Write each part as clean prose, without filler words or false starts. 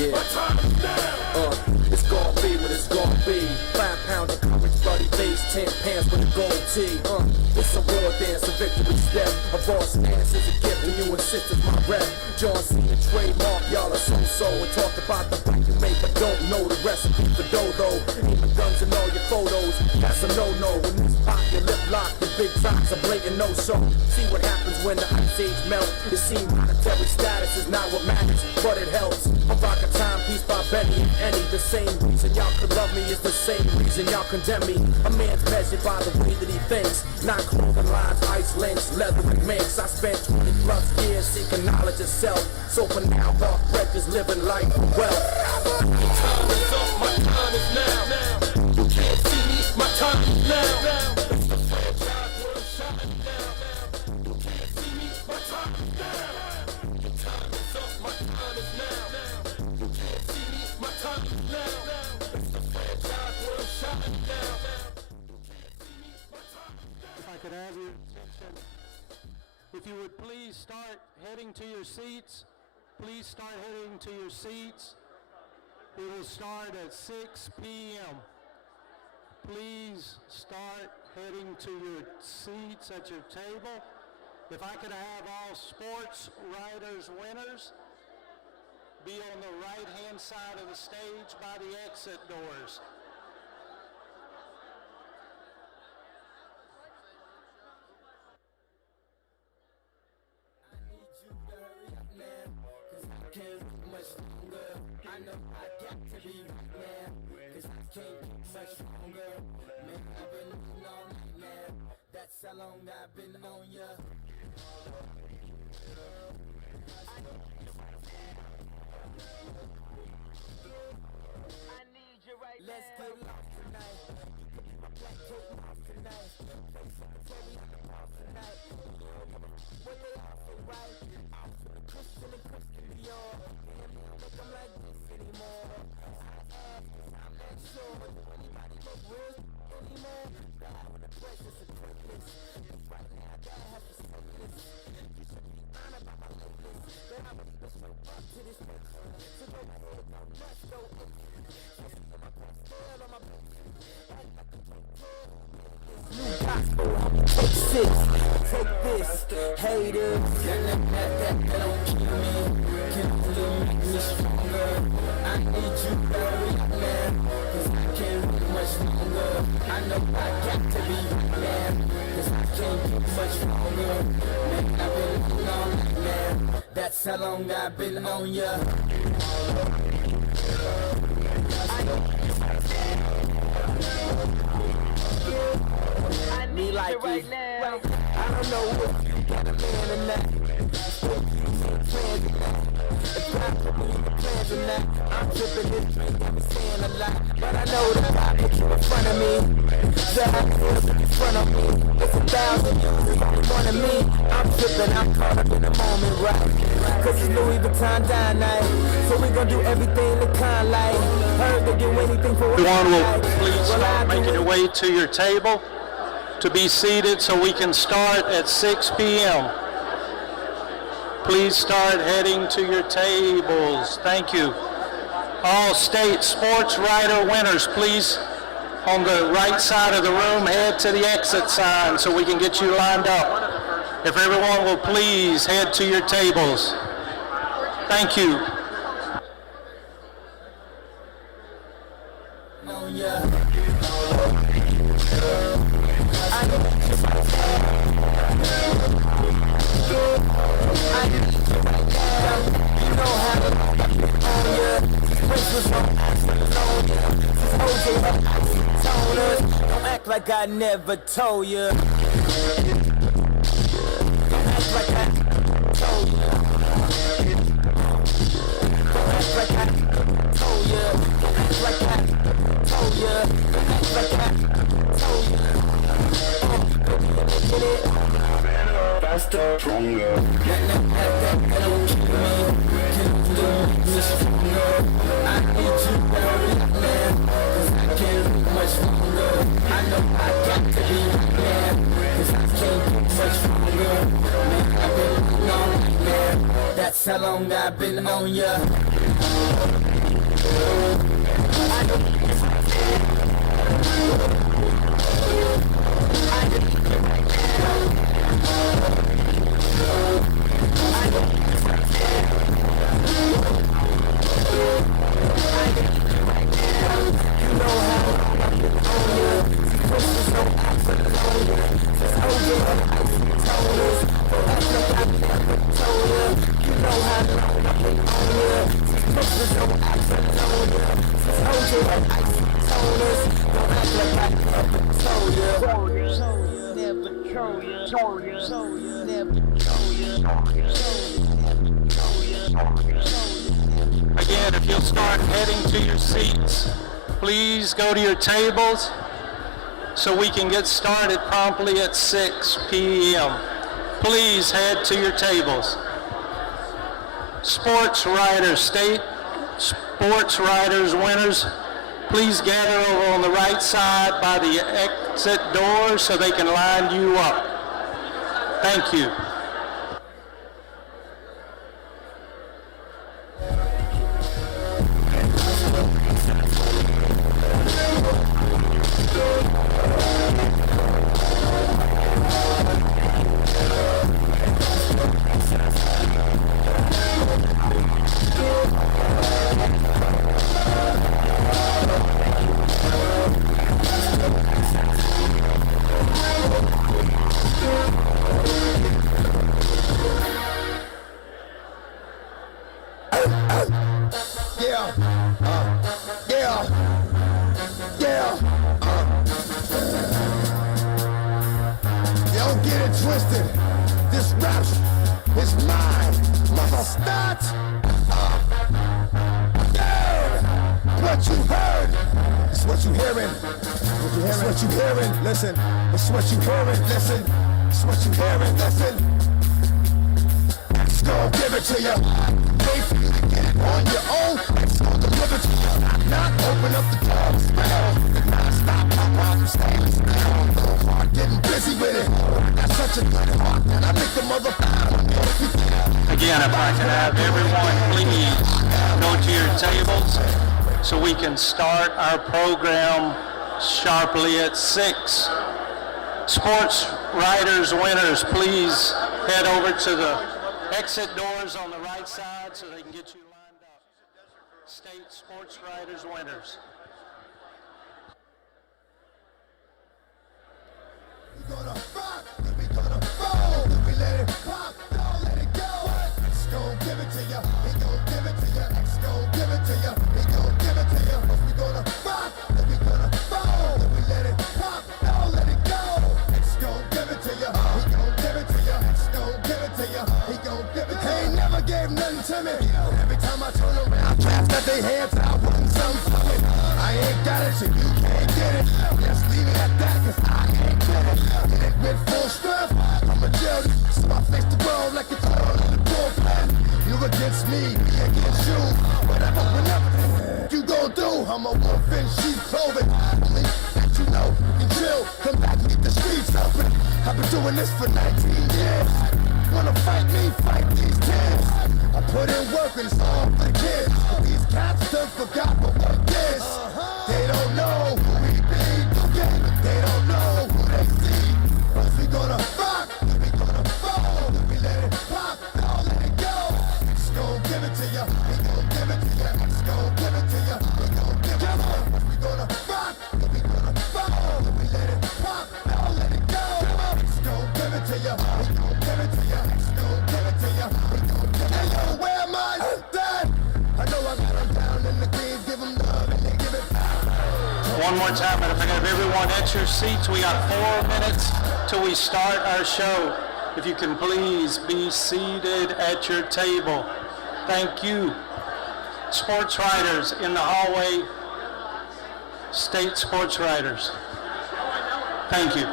Yeah. It's gonna be what it's gonna be. 5 pounds of courage, bloody face, 10 pants with a gold tee. It's a war dance, a victory step. A raw stance is a gift, and you insist it's my rep. John Cena trademark, y'all are so and talk about the fight you make, but don't know the recipe for dodo. Aim the guns in all your photos, that's a no-no. When this pop, your lip lock, the big tops, a blatant no-show. See what happens when the ice age melt. It seems monetary status is not what matters, but it helps. I rock a timepiece by Benny and Eddie. The same reason y'all could love me is the same reason y'all condemn me. A man's measured by the way that he thinks, not clothing lines, ice links, leather and minks. I spent 20 plus years seeking knowledge of self. So for now, Mark Breck is living life for wealth. My time is up, my time is now. You can't see me, my time is now. It's the franchise where I'm shining now. You can't see me, my time is now. Your time is up, my time is now. You can't see me, my time is now. It's the franchise where I'm shining now. You can't see me, my time is now. If I could have your attention, if you would please start heading to your seats. Please start heading to your seats. We will start at 6 p.m. Please start heading to your seats at your table. If I could have all Sportswriters winners be on the right-hand side of the stage by the exit doors. How long I've been on ya? I need you right now. Let's get lost tonight. My black coat off tonight. Terry tonight. What they offer right? Christian and Christian Dior. Damn, look, I'm like this anymore. I ask, I'm not sure. Anybody look real anymore? When the presence of greatness. Right now, God has to say this. You should be honored by my lateness. That I would even show up to this place. So go ahead, go nuts, go in. My pastel on my back. Act like you can't tell. New gospel, take 6. Take this, haters. That don't kill me. Can you make me stronger? I need you right now. Cause I can't wait much longer. I know I got to be right now. Cause I can't get much longer. Man, I've been on now. That's how long I've been on ya. I need like you right now. Well, I don't know if you got a man or not. Plans or not. If I put me in the plans or not. I'm tripping this drink, I'm saying a lot. But I know that I put you in front of me. That I put in front of me. It's 1,000 years in front of me. I'm tripping, I'm caught up in the moment, right? Cause it's Louis Vuitton dine night. So we gon' do everything the kind like. Heard they do anything for us. Everyone will please start making your way to your table to be seated so we can start at 6 p.m. Please start heading to your tables. Thank you. All state Sportswriter winners, please, on the right side of the room, head to the exit sign so we can get you lined up. If everyone will please head to your tables. Thank you. Don't act like I never told you. Don't act like I told you. Don't act like I told you. Don't act like I told you. Don't act like I told you. Get it? Faster, stronger. Don't keep me stronger. I need you right now. Cause I can't wait much longer. I know I got to be right now. Cause I can't get much longer. Man, I've been on right now. That's how long I've been on ya. Again, if you'll start heading to your seats, please go to your tables so we can get started promptly at 6 p.m. Please head to your tables. Sportswriters, state Sportswriters winners, please gather over on the right side by the exit door so they can line you up. Thank you. Don't get it twisted. This rap is mine. Mother start. What you heard. It's what you hearing. It's what you hearing. Listen. It's what you hearing. Listen. It's what you hearing. Listen. It's gonna give it to you. Wait for you to get it on your own. It's gonna deliver to you. Not open up the door. Spell. Non-stop. My problem staying still. Getting busy with it. I got such a good heart that I make the motherfucker. Again, if I can have everyone please go to your tables so we can start our program sharply at 6. Sportswriters winners, please head over to the exit doors on the right side so they can get you lined up. State Sportswriters winners. We gonna rock, then we gonna roll, then we let it pop, don't let it go. X gon' give it to ya, he gon' give it to ya. X gon' give it to ya, he gon' give it to ya. We gonna rock, then we gonna roll, then we let it pop, don't let it go. X gon' give it to ya, he gon' give it to ya. X gon' give it to ya, he gon' give it to ya. He ain't never gave nothing to me. Every time I turn around, cats got their hands out, wanting something from it. I ain't got it, so you can't get it. Just leave it at that, cause I ain't get it. Hit it with full strength, I'm a jail, so I face the world like it's all in the bullpen. You against me against you, whatever, whenever you gon' do, I'm a wolf in sheep clothing. Only that you know, you can chill, come back and get the streets open. I've been doing this for 19 years. Wanna fight me, fight these kids. I put in work and it's all for the kids. These cats done forgot what work is. They don't know who we be, they don't know who they see. But we gonna rock, then we gonna roll, then we let it pop, don't let it go. X gon' give it to ya, we gon' give it to ya. X gon' give it to ya, we gon' give it to ya. We gonna rock, then we gonna roll, then we let it pop, don't let it go. X gon' give it to ya, we gon' give it to ya. X gon' give it to ya, we gon' give it to ya. Hey yo, where am I? Dad? I know I got them down in the greens, give them love and they give it back. One more time, and if I can have everyone at your seats, we got 4 minutes till we start our show. If you can please be seated at your table. Thank you. Sportswriters in the hallway, state sportswriters. Thank you.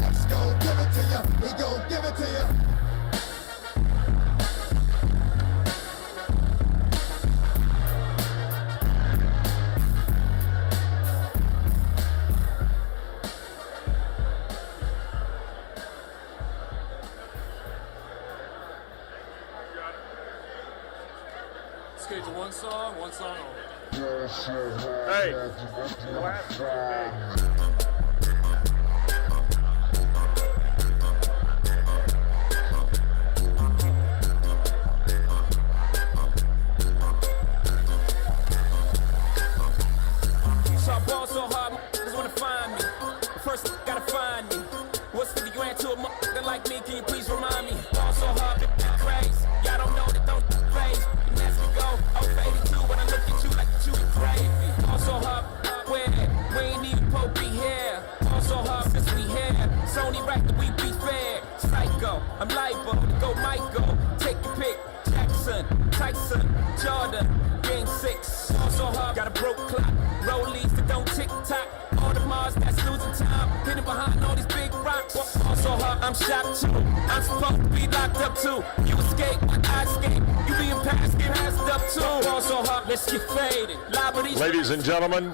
Let's go. straight to one song only. Hey. So I ball so hard, just wanna find me. First, gotta find me. What's 50 grand to a motherfucker like me? Can you please remind me? Ball so hard, crazy. Y'all don't know that don't phase. And as we go, oh 82 when I look at you like you be gravy. Ball so hard, where? We ain't even Pope be here. Ball so hard since we here. It's only right that we be fair. Psycho, I'm liable to go Michael. Take your pick. Jackson, Tyson, Jordan, Game 6. Ball so hard, got a broke clock. Rollies that don't tick-tock. All the Mars that's losing time. Hidden behind all these big rocks. Also hard, I'm shocked too. I'm supposed to be locked up too. You escape, I escape. You being passed, get passed up too. Also hard, let's get faded. Ladies and gentlemen.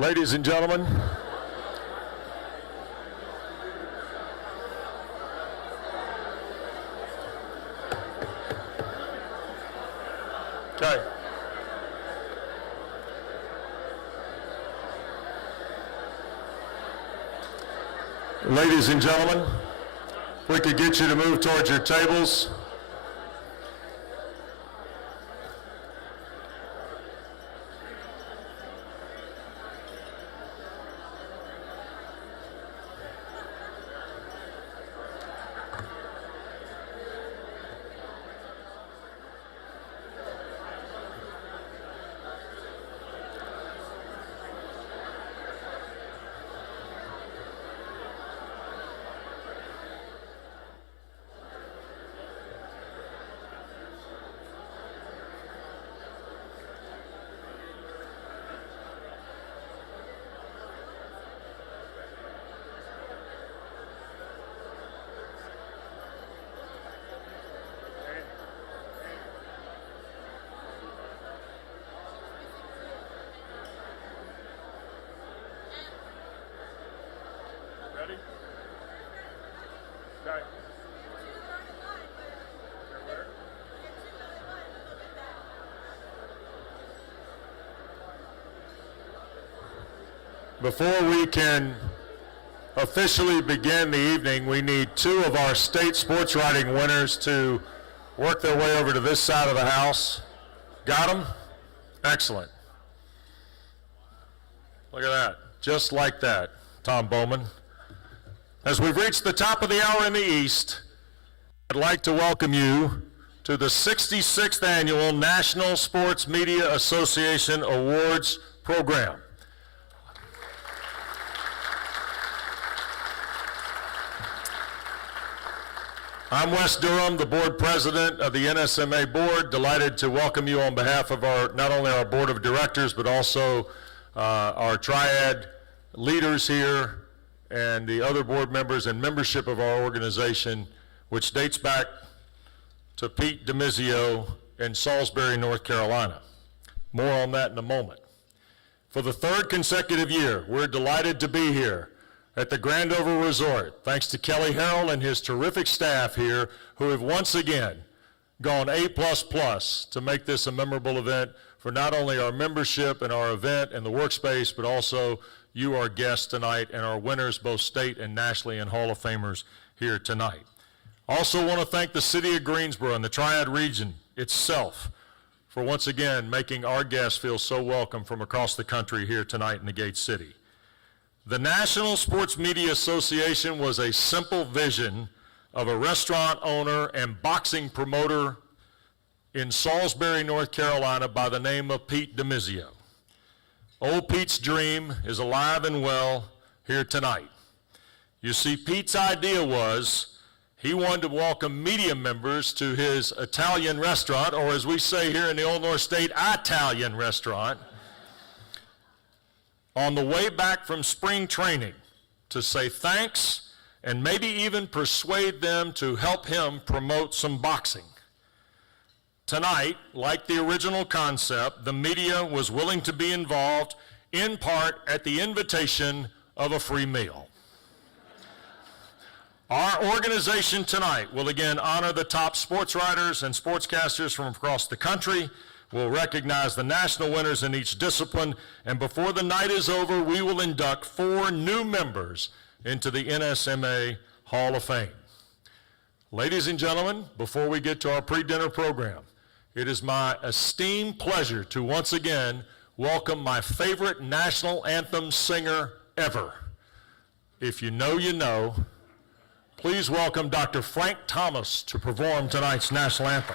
Ladies and gentlemen. Okay. Ladies and gentlemen, if we could get you to move towards your tables. Before we can officially begin the evening, we need two of our state sports writing winners to work their way over to this side of the house. Got them? Excellent. Look at that. Just like that, Tom Bowman. As we've reached the top of the hour in the East, I'd like to welcome you to the 66th Annual National Sports Media Association Awards Program. I'm Wes Durham, the board president of the NSMA board. Delighted to welcome you on behalf of not only our board of directors, but also our triad leaders here and the other board members and membership of our organization, which dates back to Pete DiMizio in Salisbury, North Carolina. More on that in a moment. For the third consecutive year, we're delighted to be here at the Grandover Resort, thanks to Kelly Harrell and his terrific staff here, who have once again gone A++ to make this a memorable event for not only our membership and our event and the workspace, but also you, our guests tonight, and our winners, both state and nationally, and Hall of Famers here tonight. Also want to thank the city of Greensboro and the Triad region itself for once again making our guests feel so welcome from across the country here tonight in the Gate City. The National Sports Media Association was a simple vision of a restaurant owner and boxing promoter in Salisbury, North Carolina by the name of Pete DiMizio. Old Pete's dream is alive and well here tonight. You see, Pete's idea was he wanted to welcome media members to his Italian restaurant, or as we say here in the Old North State, Italian restaurant, on the way back from spring training to say thanks and maybe even persuade them to help him promote some boxing. Tonight, like the original concept, the media was willing to be involved in part at the invitation of a free meal. Our organization tonight will again honor the top sports writers and sportscasters from across the country. We'll recognize the national winners in each discipline, and before the night is over, we will induct 4 new members into the NSMA Hall of Fame. Ladies and gentlemen, before we get to our pre-dinner program, it is my esteemed pleasure to once again welcome my favorite national anthem singer ever. If you know, you know. Please welcome Dr. Frank Thomas to perform tonight's national anthem.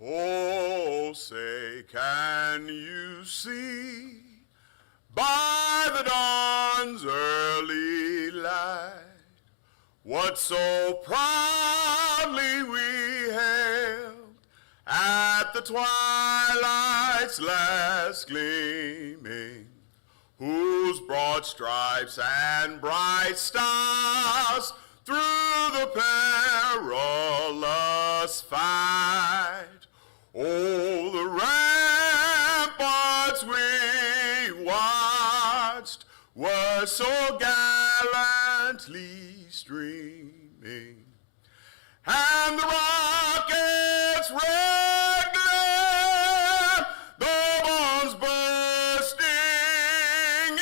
Oh, say, can you see by the dawn's early light what so proudly we hailed at the twilight's last gleaming, whose broad stripes and bright stars through the perilous fight, oh, the ramparts we watched were so gallantly streaming, and the rockets' red glare, the bombs bursting in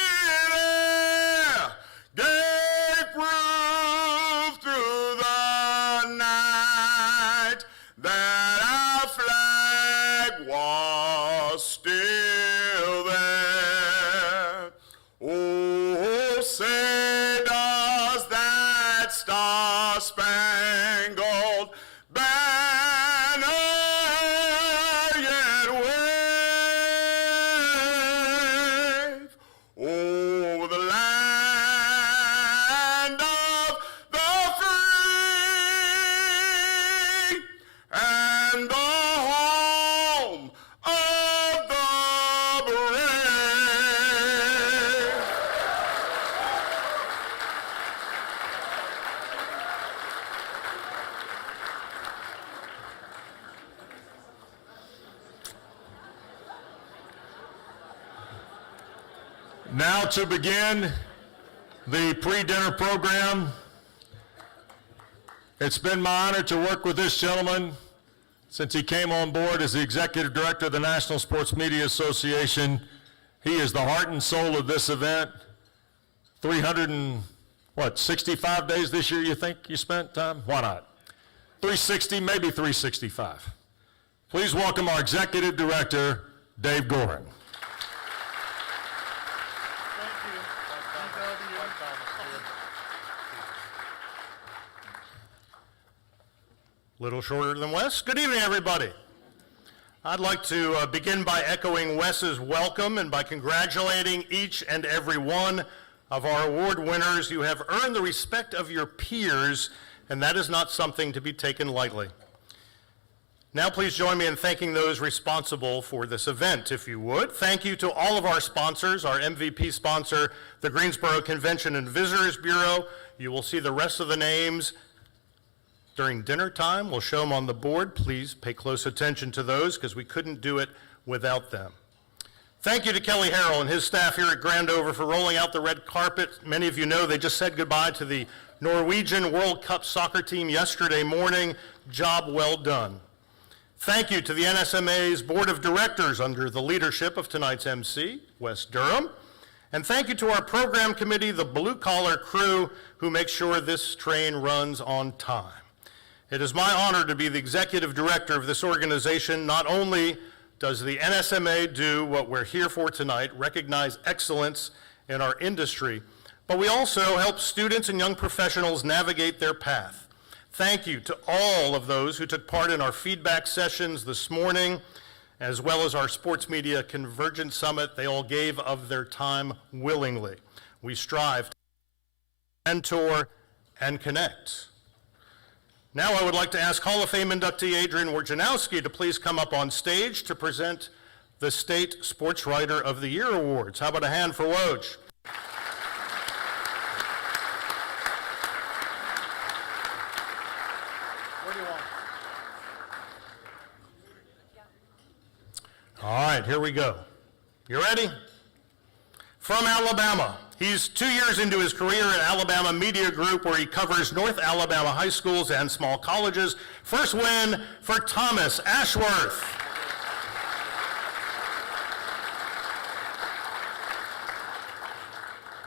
air, gave proof through the night that our flag was still there. Oh, say does that star-spangled banner yet wave over the land of the free and the home of the brave? Now to begin the pre-dinner program, it's been my honor to work with this gentleman since he came on board as the Executive Director of the National Sports Media Association. He is the heart and soul of this event. 65 days this year you think you spent time? Why not? 360, maybe 365. Please welcome our Executive Director, Dave Gorin. Little shorter than Wes. Good evening, everybody. I'd like to begin by echoing Wes's welcome and by congratulating each and every one of our award winners. You have earned the respect of your peers, and that is not something to be taken lightly. Now please join me in thanking those responsible for this event, if you would. Thank you to all of our sponsors, our MVP sponsor, the Greensboro Convention and Visitors Bureau. You will see the rest of the names during dinner time. We'll show them on the board. Please pay close attention to those because we couldn't do it without them. Thank you to Kelly Harrell and his staff here at Grandover for rolling out the red carpet. Many of you know they just said goodbye to the Norwegian World Cup soccer team yesterday morning. Job well done. Thank you to the NSMA's Board of Directors under the leadership of tonight's MC, Wes Durham. And thank you to our program committee, the blue-collar crew, who make sure this train runs on time. It is my honor to be the executive director of this organization. Not only does the NSMA do what we're here for tonight, recognize excellence in our industry, but we also help students and young professionals navigate their path. Thank you to all of those who took part in our feedback sessions this morning, as well as our Sports Media Convergence Summit. They all gave of their time willingly. We strive to mentor and connect. Now I would like to ask Hall of Fame inductee Adrian Wojnarowski to please come up on stage to present the State Sportswriter of the Year Awards. How about a hand for Woj? right, here we go. You ready? From Alabama. He's 2 years into his career at Alabama Media Group, where he covers North Alabama high schools and small colleges. First win for Thomas Ashworth.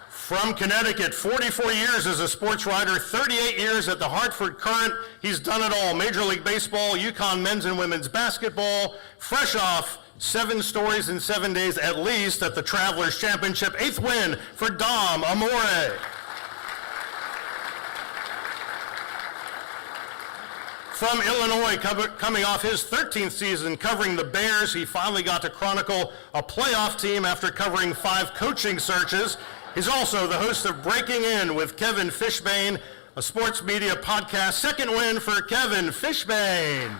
From Connecticut, 44 years as a sports writer, 38 years at the Hartford Courant. He's done it all: Major League Baseball, UConn men's and women's basketball, fresh off 7 stories in 7 days at least at the Travelers Championship. 8th win for Dom Amore. From Illinois, coming off his 13th season covering the Bears, he finally got to chronicle a playoff team after covering 5 coaching searches. He's also the host of Breaking In with Kevin Fishbane, a sports media podcast. 2nd win for Kevin Fishbane.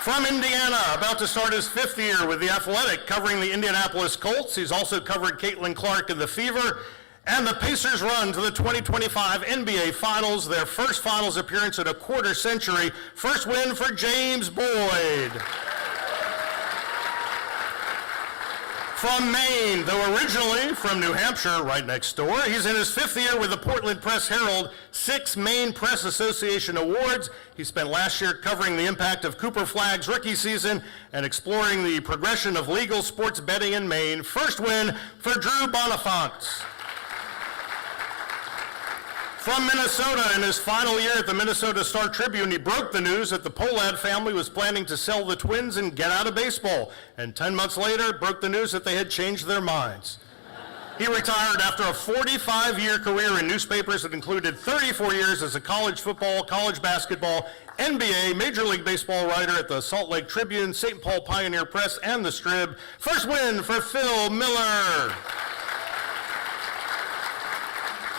From Indiana, about to start his 5th year with The Athletic, covering the Indianapolis Colts. He's also covered Caitlin Clark and the Fever, and the Pacers' run to the 2025 NBA Finals, their first Finals appearance in a quarter century. First win for James Boyd. From Maine, though originally from New Hampshire, right next door, he's in his 5th year with the Portland Press-Herald, 6 Maine Press Association awards. He spent last year covering the impact of Cooper Flagg's rookie season and exploring the progression of legal sports betting in Maine. First win for Drew Bonifant. From Minnesota, in his final year at the Minnesota Star Tribune, he broke the news that the Pohlad family was planning to sell the Twins and get out of baseball. And 10 months later, broke the news that they had changed their minds. He retired after a 45-year career in newspapers that included 34 years as a college football, college basketball, NBA, Major League Baseball writer at the Salt Lake Tribune, St. Paul Pioneer Press, and the Strib. First win for Phil Miller.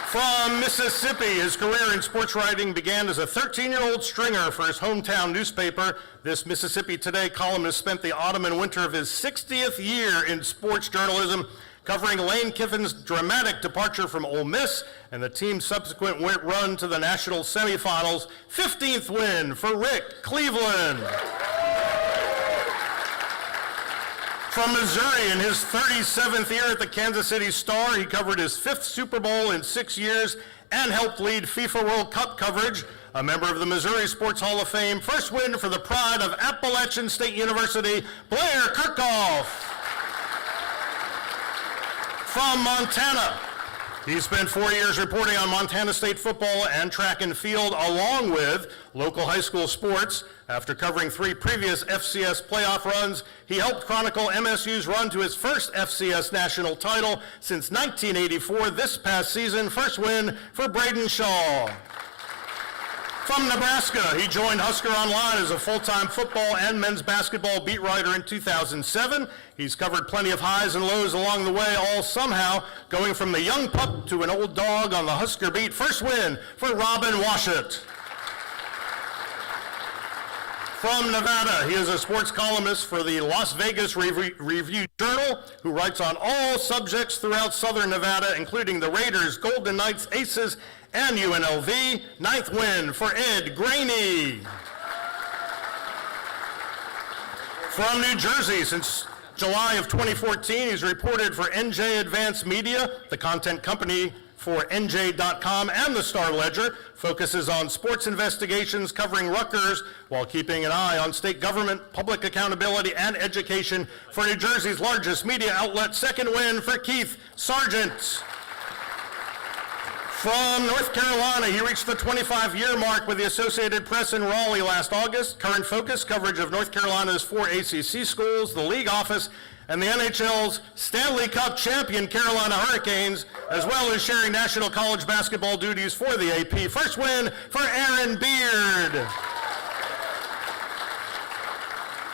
From Mississippi, his career in sports writing began as a 13-year-old stringer for his hometown newspaper. This Mississippi Today columnist spent the autumn and winter of his 60th year in sports journalism, covering Lane Kiffin's dramatic departure from Ole Miss and the team's subsequent run to the national semifinals. 15th win for Rick Cleveland. From Missouri, in his 37th year at the Kansas City Star, he covered his 5th Super Bowl in 6 years and helped lead FIFA World Cup coverage. A member of the Missouri Sports Hall of Fame. First win for the pride of Appalachian State University, Blair Kirkhoff. From Montana, he spent 4 years reporting on Montana State football and track and field, along with local high school sports. After covering 3 previous FCS playoff runs, he helped chronicle MSU's run to his first FCS national title since 1984. This past season, first win for Braden Shaw. From Nebraska, he joined Husker Online as a full-time football and men's basketball beat writer in 2007. He's covered plenty of highs and lows along the way, all somehow going from the young pup to an old dog on the Husker beat. First win for Robin Washut. From Nevada, he is a sports columnist for the Las Vegas Review-Journal, who writes on all subjects throughout southern Nevada, including the Raiders, Golden Knights, Aces, and UNLV. 9th win for Ed Graney. From New Jersey, since July of 2014, he's reported for NJ Advanced Media, the content company for NJ.com and the Star Ledger, focuses on sports investigations covering Rutgers while keeping an eye on state government, public accountability, and education for New Jersey's largest media outlet. 2nd win for Keith Sargent. From North Carolina, he reached the 25-year mark with the Associated Press in Raleigh last August. Current focus coverage of North Carolina's 4 ACC schools, the league office, and the NHL's Stanley Cup champion Carolina Hurricanes, as well as sharing national college basketball duties for the AP. First win for Aaron Beard.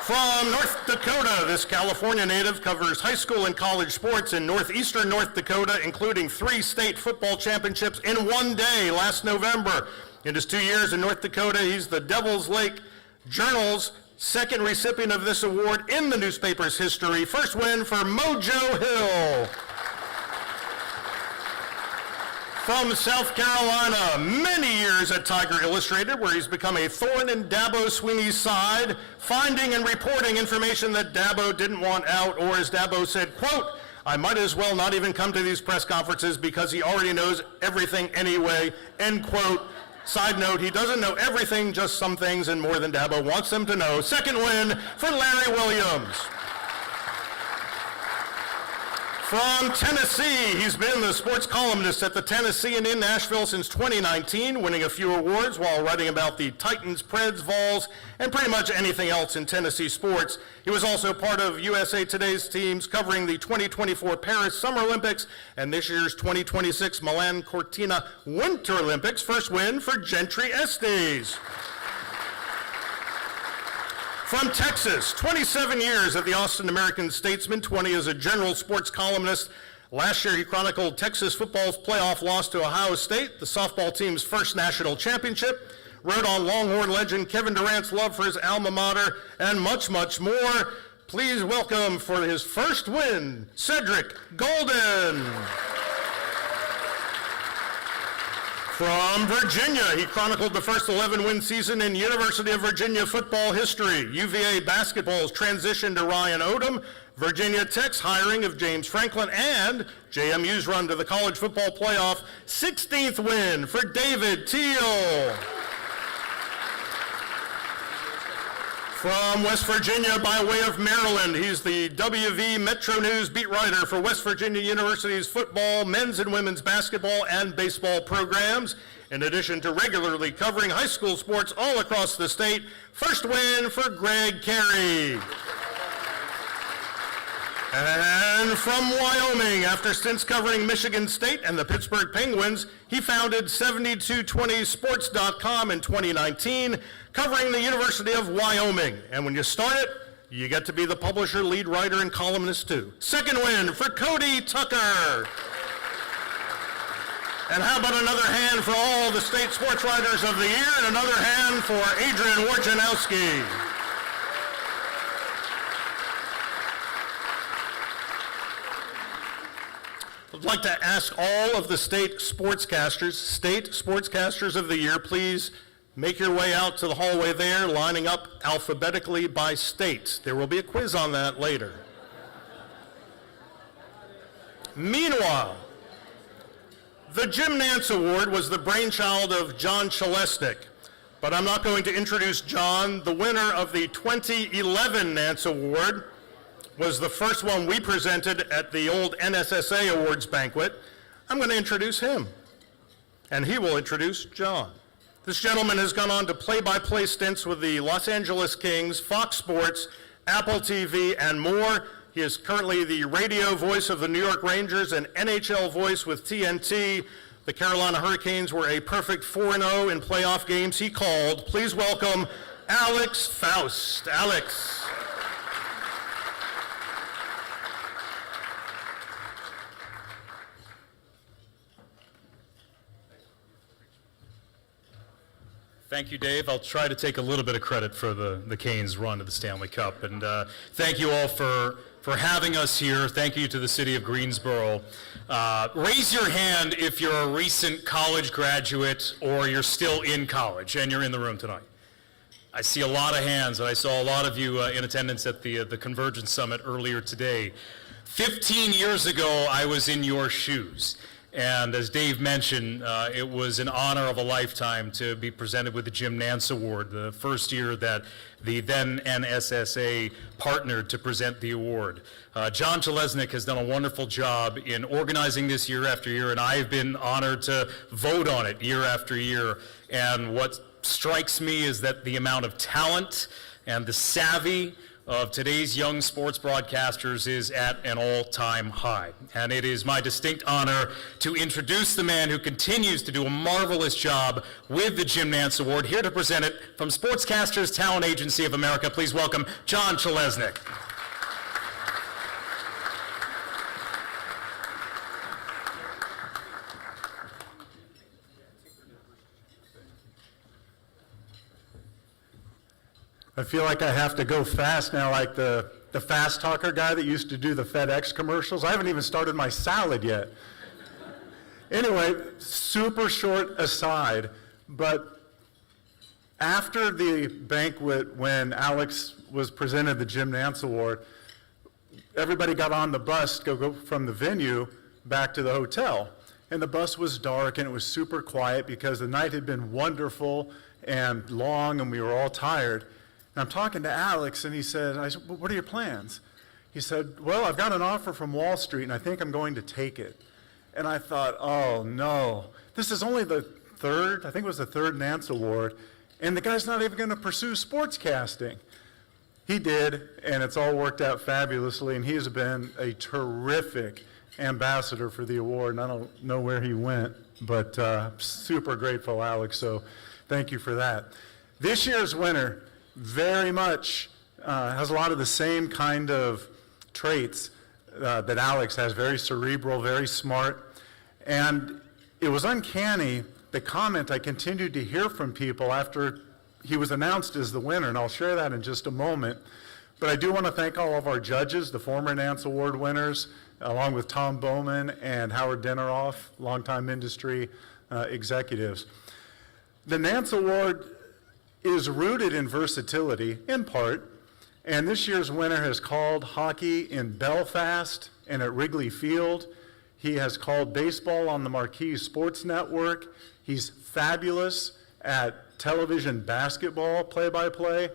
From North Dakota, this California native covers high school and college sports in northeastern North Dakota, including 3 state football championships in one day last November. In his 2 years in North Dakota, he's the Devils Lake Journal's 2nd recipient of this award in the newspaper's history. First win for Mojo Hill. From South Carolina, many years at Tiger Illustrated, where he's become a thorn in Dabo Sweeney's side, finding and reporting information that Dabo didn't want out, or as Dabo said, quote, I might as well not even come to these press conferences because he already knows everything anyway, end quote. Side note, he doesn't know everything, just some things and more than Dabo wants them to know. Second win for Larry Williams. From Tennessee, he's been the sports columnist at the Tennessean in Nashville since 2019, winning a few awards while writing about the Titans, Preds, Vols, and pretty much anything else in Tennessee sports. He was also part of USA Today's teams covering the 2024 Paris Summer Olympics and this year's 2026 Milan Cortina Winter Olympics. First win for Gentry Estes. From Texas, 27 years at the Austin American-Statesman, 20 as a general sports columnist. Last year, he chronicled Texas football's playoff loss to Ohio State, the softball team's first national championship, wrote on Longhorn legend Kevin Durant's love for his alma mater, and much, much more. Please welcome for his first win, Cedric Golden. From Virginia, he chronicled the first 11-win season in University of Virginia football history. UVA basketball's transition to Ryan Odom, Virginia Tech's hiring of James Franklin, and JMU's run to the college football playoff. 16th win for David Teal. From West Virginia by way of Maryland, he's the WV Metro News beat writer for West Virginia University's football, men's and women's basketball, and baseball programs. In addition to regularly covering high school sports all across the state, first win for Greg Carey. And from Wyoming, after stints covering Michigan State and the Pittsburgh Penguins, he founded 7220sports.com in 2019, covering the University of Wyoming. And when you start it, you get to be the publisher, lead writer, and columnist too. Second win for Cody Tucker. And how about another hand for all the state sports writers of the year, and another hand for Adrian Wojnarowski. I'd like to ask all of the state sportscasters of the year, please make your way out to the hallway there, lining up alphabetically by state. There will be a quiz on that later. Meanwhile, the Jim Nance Award was the brainchild of John Chalesnik, but I'm not going to introduce John. The winner of the 2011 Nance Award was the first one we presented at the old NSSA Awards banquet. I'm going to introduce him, and he will introduce John. This gentleman has gone on to play-by-play stints with the Los Angeles Kings, Fox Sports, Apple TV, and more. He is currently the radio voice of the New York Rangers and NHL voice with TNT. The Carolina Hurricanes were a perfect 4-0 in playoff games he called. Please welcome Alex Faust. Alex. Thank you, Dave. I'll try to take a little bit of credit for the Canes' run to the Stanley Cup. And thank you all for having us here. Thank you to the city of Greensboro. Raise your hand if you're a recent college graduate or you're still in college and you're in the room tonight. I see a lot of hands, and I saw a lot of you in attendance at the Convergence Summit earlier today. 15 years ago, I was in your shoes. And as Dave mentioned, it was an honor of a lifetime to be presented with the Jim Nance Award, the first year that the then NSSA partnered to present the award. John Chalesnik has done a wonderful job in organizing this year after year, and I've been honored to vote on it year after year. And what strikes me is that the amount of talent and the savvy of today's young sports broadcasters is at an all-time high. And it is my distinct honor to introduce the man who continues to do a marvelous job with the Jim Nance Award. Here to present it from Sportscasters Talent Agency of America, please welcome John Chalesnik. I feel like I have to go fast now, like the fast talker guy that used to do the FedEx commercials. I haven't even started my salad yet. Anyway, super short aside, but after the banquet, when Alex was presented the Jim Nance Award, everybody got on the bus to go from the venue back to the hotel. And the bus was dark and it was super quiet because the night had been wonderful and long and we were all tired. And I'm talking to Alex and he said, what are your plans? He said, well, I've got an offer from Wall Street and I think I'm going to take it. And I thought, oh no, this is only the third, I think it was the third Nance Award, and the guy's not even going to pursue sportscasting. He did, and it's all worked out fabulously, and he has been a terrific ambassador for the award, and I don't know where he went, but super grateful, Alex, so thank you for that. This year's winner very much has a lot of the same kind of traits that Alex has, very cerebral, very smart, and it was uncanny, the comment I continued to hear from people after he was announced as the winner, and I'll share that in just a moment. But I do want to thank all of our judges, the former Nance Award winners, along with Tom Bowman and Howard Dinneroff, longtime industry executives. The Nance Award is rooted in versatility, in part, and this year's winner has called hockey in Belfast and at Wrigley Field. He has called baseball on the Marquee Sports Network. He's fabulous at television basketball play-by-play,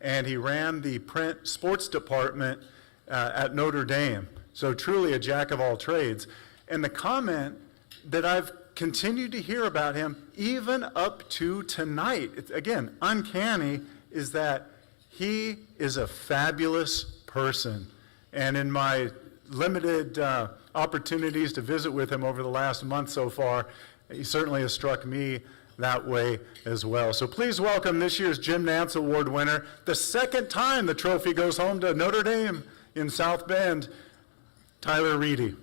and he ran the print sports department at Notre Dame. So truly a jack of all trades. And the comment that I've continued to hear about him, even up to tonight, it's, again, uncanny, is that he is a fabulous person. And in my limited opportunities to visit with him over the last month so far, he certainly has struck me that way as well. So please welcome this year's Jim Nance Award winner, the second time the trophy goes home to Notre Dame in South Bend, Tyler Reedy.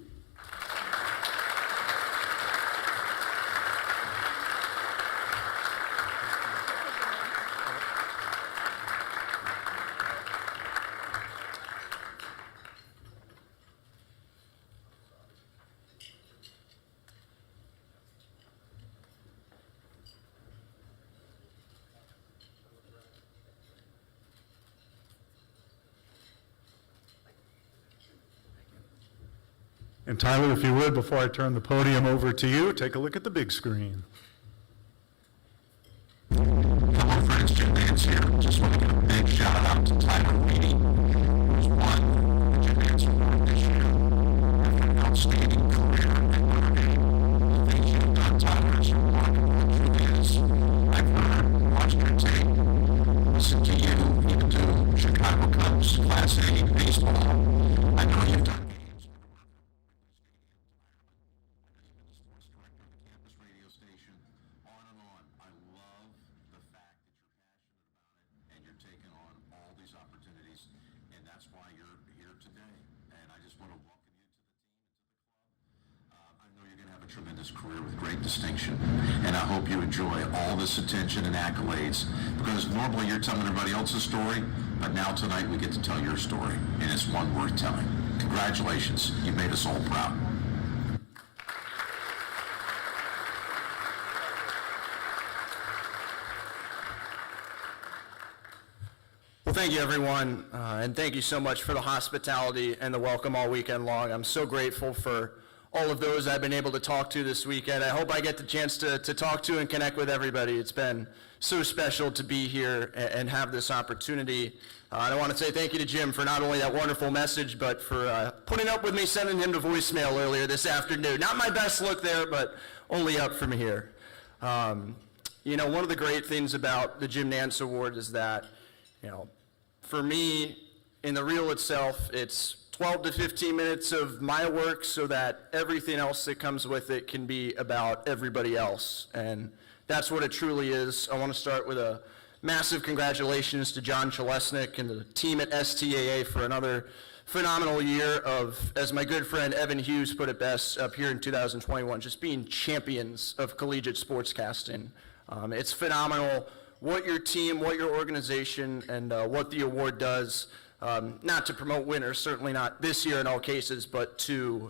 And Tyler, if you would, before I turn the podium over to you, take a look at the big screen. Hello friends, Jim Nance here. Just want to give a big shout out to Tyler Reedy, who's won the Jim Nance Award this year after an outstanding career at Notre Dame. The things you've done, Tyler, is remarkable. It truly is. I've heard, watched your tape, listened to you, even do Chicago Cubs Class A baseball. I know you've done tremendous career with great distinction, and I hope you enjoy all this attention and accolades, because normally you're telling everybody else's story, but now tonight we get to tell your story, and it's one worth telling. Congratulations, you made us all proud. Well, thank you, everyone, and thank you so much for the hospitality and the welcome all weekend long. I'm so grateful for all of those I've been able to talk to this weekend. I hope I get the chance to talk to and connect with everybody. It's been so special to be here and have this opportunity. And I want to say thank you to Jim for not only that wonderful message, but for putting up with me sending him to voicemail earlier this afternoon. Not my best look there, but only up from here. You know, one of the great things about the Jim Nance Award is that, you know, for me, in the reel itself, it's 12 to 15 minutes of my work so that everything else that comes with it can be about everybody else. And that's what it truly is. I want to start with a massive congratulations to John Chalesnik and the team at STAA for another phenomenal year of, as my good friend Evan Hughes put it best up here in 2021, just being champions of collegiate sportscasting. It's phenomenal what your team, what your organization, and what the award does. Not to promote winners, certainly not this year in all cases, but to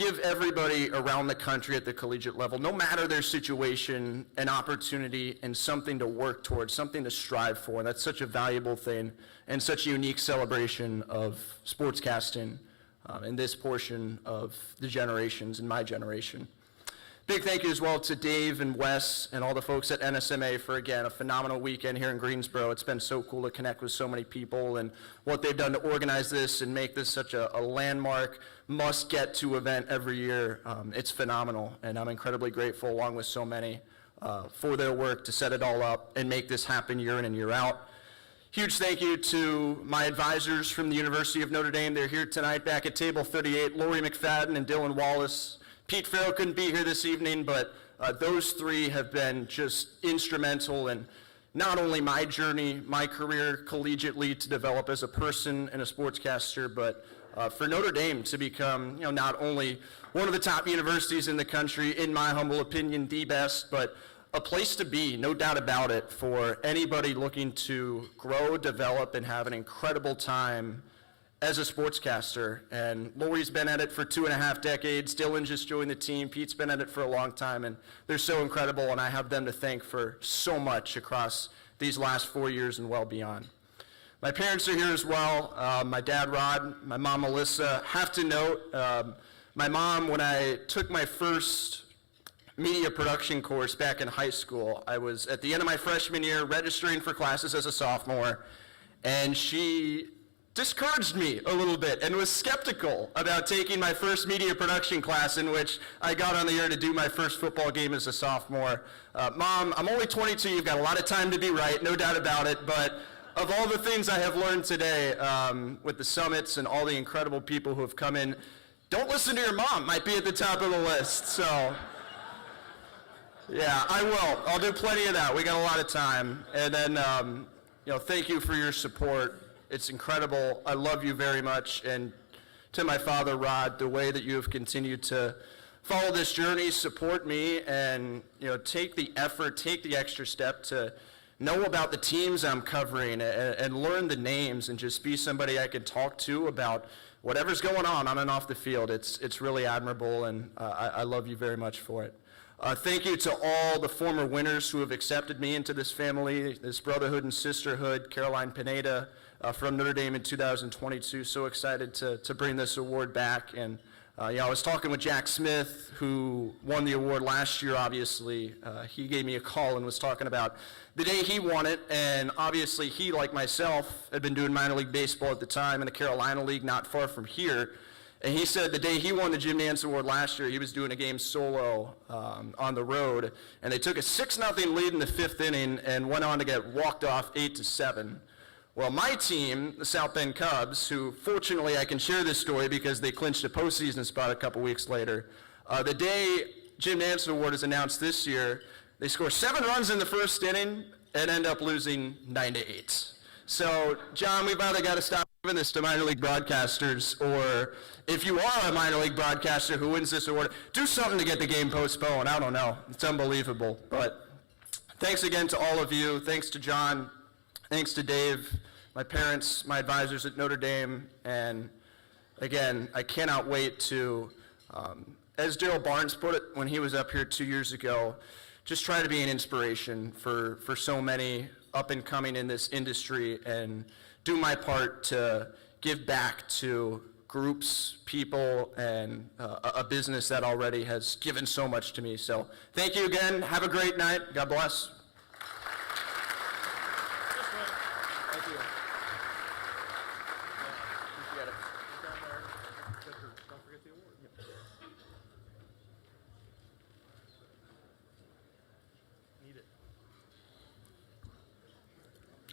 give everybody around the country at the collegiate level, no matter their situation, an opportunity and something to work towards, something to strive for. And that's such a valuable thing and such a unique celebration of sportscasting in this portion of the generations, in my generation. Big thank you as well to Dave and Wes and all the folks at NSMA for, again, a phenomenal weekend here in Greensboro. It's been so cool to connect with so many people and what they've done to organize this and make this such a landmark, must-get-to event every year. It's phenomenal, and I'm incredibly grateful, along with so many, for their work to set it all up and make this happen year in and year out. Huge thank you to my advisors from the University of Notre Dame. They're here tonight back at table 38, Lori McFadden and Dylan Wallace. Pete Farrell couldn't be here this evening, but those three have been just instrumental in not only my journey, my career collegiately to develop as a person and a sportscaster, but for Notre Dame to become, not only one of the top universities in the country, in my humble opinion, the best, but a place to be, no doubt about it, for anybody looking to grow, develop, and have an incredible time as a sportscaster. And Lori's been at it for 2.5 decades. Dylan just joined the team. Pete's been at it for a long time, and they're so incredible, and I have them to thank for so much across these last 4 years and well beyond. My parents are here as well. My dad, Rod, my mom, Melissa. Have to note, my mom, when I took my first media production course back in high school, I was at the end of my freshman year registering for classes as a sophomore, and she discouraged me a little bit and was skeptical about taking my first media production class, in which I got on the air to do my first football game as a sophomore. Mom, I'm only 22, you've got a lot of time to be right, no doubt about it, but of all the things I have learned today with the summits and all the incredible people who have come in, don't listen to your mom, might be at the top of the list. So yeah, I will. I'll do plenty of that. We got a lot of time. And then, thank you for your support. It's incredible. I love you very much. And to my father, Rod, the way that you have continued to follow this journey, support me, and take the effort, take the extra step to know about the teams I'm covering and learn the names and just be somebody I can talk to about whatever's going on and off the field. It's really admirable, and I love you very much for it. Thank you to all the former winners who have accepted me into this family, this brotherhood and sisterhood. Caroline Pineda from Notre Dame in 2022. So excited to bring this award back. And I was talking with Jack Smith, who won the award last year, obviously. He gave me a call and was talking about the day he won it. And obviously he, like myself, had been doing minor league baseball at the time in the Carolina League not far from here. And he said the day he won the Jim Nantz Award last year, he was doing a game solo on the road, and they took a 6-0 lead in the 5th inning and went on to get walked off 8-7. Well, my team, the South Bend Cubs, who fortunately I can share this story because they clinched a postseason spot a couple weeks later, the day Jim Nantz Award is announced this year, they score 7 runs in the 1st inning and end up losing 9-8. So, John, we've either got to stop giving this to minor league broadcasters, or if you are a minor league broadcaster who wins this award, do something to get the game postponed. I don't know. It's unbelievable. But thanks again to all of you. Thanks to John. Thanks to Dave, my parents, my advisors at Notre Dame. And again, I cannot wait to, as Daryl Barnes put it when he was up here 2 years ago, just try to be an inspiration for so many up and coming in this industry and do my part to give back to groups, people, and a business that already has given so much to me. So thank you again. Have a great night. God bless. Thank you.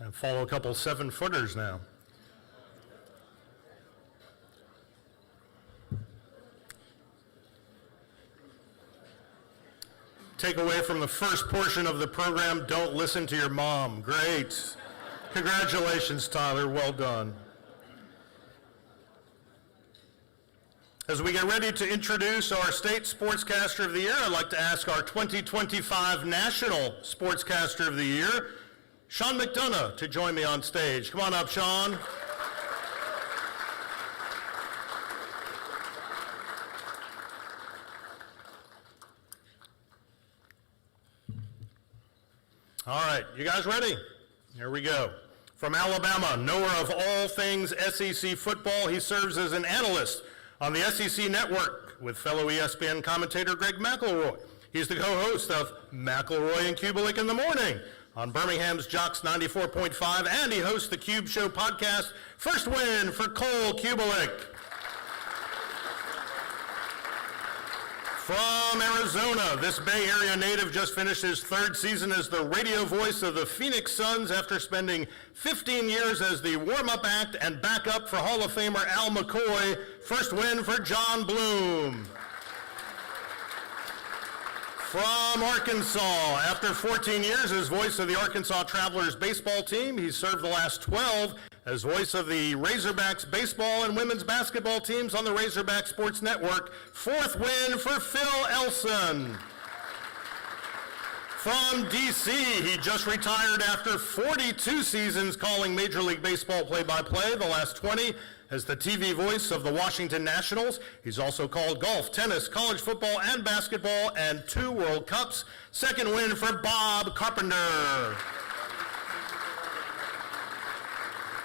And follow a couple 7-footers now. Takeaway from the first portion of the program, don't listen to your mom. Great. Congratulations, Tyler. Well done. As we get ready to introduce our State Sportscaster of the Year, I'd like to ask our 2025 National Sportscaster of the Year, Sean McDonough, to join me on stage. Come on up, Sean. All right, you guys ready? Here we go. From Alabama, knower of all things SEC football, he serves as an analyst on the SEC Network with fellow ESPN commentator Greg McElroy. He's the co-host of McElroy and Kubelik in the Morning on Birmingham's Jocks 94.5, and he hosts the Cube Show podcast. First win for Cole Kubelik. From Arizona, this Bay Area native just finished his third season as the radio voice of the Phoenix Suns after spending 15 years as the warm-up act and backup for Hall of Famer Al McCoy. First win for John Bloom. From Arkansas, after 14 years as voice of the Arkansas Travelers baseball team, he's served the last 12 as voice of the Razorbacks baseball and women's basketball teams on the Razorback Sports Network. Fourth win for Phil Elson. From D.C., he just retired after 42 seasons calling Major League Baseball play-by-play, the last 20 as the TV voice of the Washington Nationals. He's also called golf, tennis, college football, and basketball, and 2 World Cups. Second win for Bob Carpenter.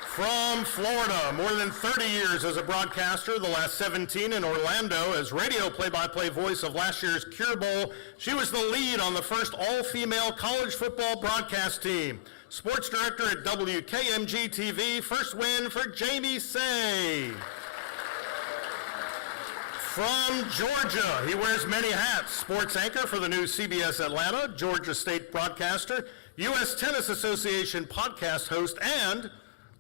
From Florida, more than 30 years as a broadcaster, the last 17 in Orlando as radio play-by-play voice of last year's Cure Bowl. She was the lead on the first all-female college football broadcast team. Sports director at WKMG-TV, first win for Jamie Say. From Georgia, he wears many hats. Sports anchor for the new CBS Atlanta, Georgia State broadcaster, U.S. Tennis Association podcast host, and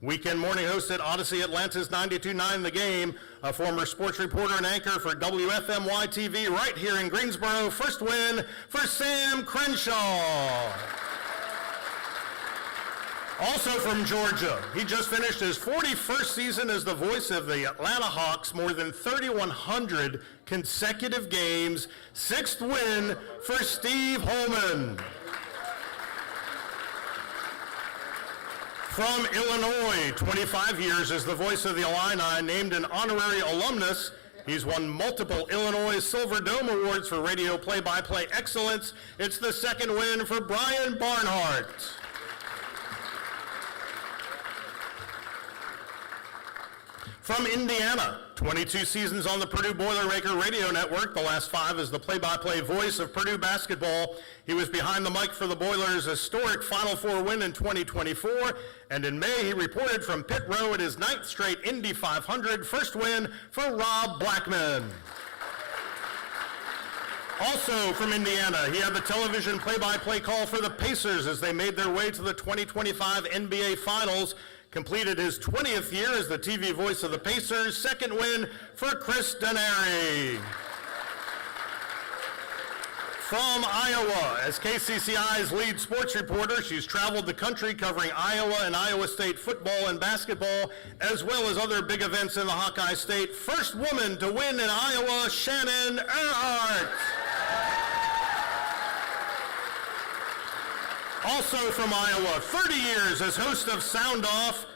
weekend morning host at Odyssey Atlanta's 92.9 The Game, a former sports reporter and anchor for WFMY-TV right here in Greensboro. First win for Sam Crenshaw. Also from Georgia, he just finished his 41st season as the voice of the Atlanta Hawks, more than 3,100 consecutive games. Sixth win for Steve Holman. From Illinois, 25 years as the voice of the Illini, named an honorary alumnus. He's won multiple Illinois Silver Dome Awards for radio play-by-play excellence. It's the second win for Brian Barnhart. From Indiana, 22 seasons on the Purdue Boilermaker radio network, the last 5 as the play-by-play voice of Purdue basketball. He was behind the mic for the Boilers' historic Final Four win in 2024, and in May he reported from pit row at his 9th straight Indy 500, first win for Rob Blackman. Also from Indiana, he had the television play-by-play call for the Pacers as they made their way to the 2025 NBA Finals. Completed his 20th year as the TV voice of the Pacers. Second win for Chris Denari. From Iowa, as KCCI's lead sports reporter, she's traveled the country covering Iowa and Iowa State football and basketball, as well as other big events in the Hawkeye State. First woman to win in Iowa, Shannon Earhart. Also from Iowa, 30 years as host of Sound Off,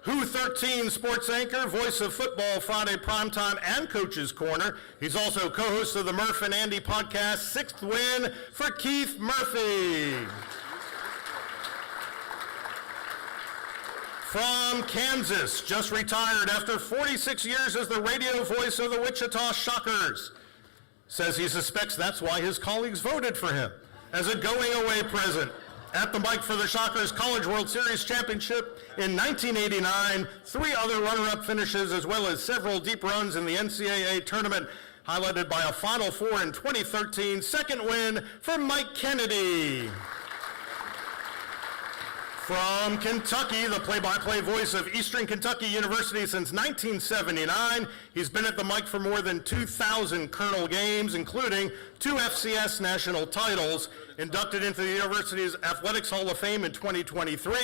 Who 13 sports anchor, voice of Football Friday Primetime and Coach's Corner. He's also co-host of the Murph and Andy podcast. Sixth win for Keith Murphy. From Kansas, just retired after 46 years as the radio voice of the Wichita Shockers. Says he suspects that's why his colleagues voted for him as a going-away present. At the mic for the Shockers College World Series Championship in 1989, 3 other runner-up finishes as well as several deep runs in the NCAA tournament, highlighted by a Final Four in 2013. Second win for Mike Kennedy. From Kentucky, the play-by-play voice of Eastern Kentucky University since 1979. He's been at the mic for more than 2,000 Colonel games, including 2 FCS national titles. Inducted into the university's Athletics Hall of Fame in 2023,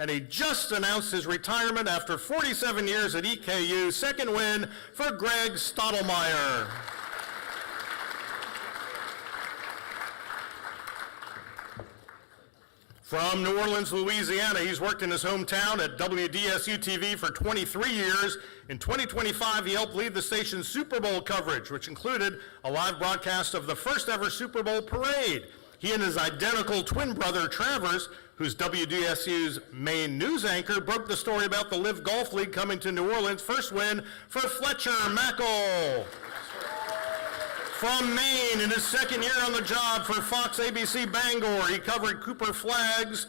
and he just announced his retirement after 47 years at EKU. Second win for Greg Stottlemyre. From New Orleans, Louisiana, he's worked in his hometown at WDSU-TV for 23 years. In 2025, he helped lead the station's Super Bowl coverage, which included a live broadcast of the first ever Super Bowl parade. He and his identical twin brother, Travers, who's WDSU's main news anchor, broke the story about the Live Golf League coming to New Orleans. First win for Fletcher Mackle. From Maine, in his second year on the job for Fox ABC Bangor, he covered Cooper Flagg's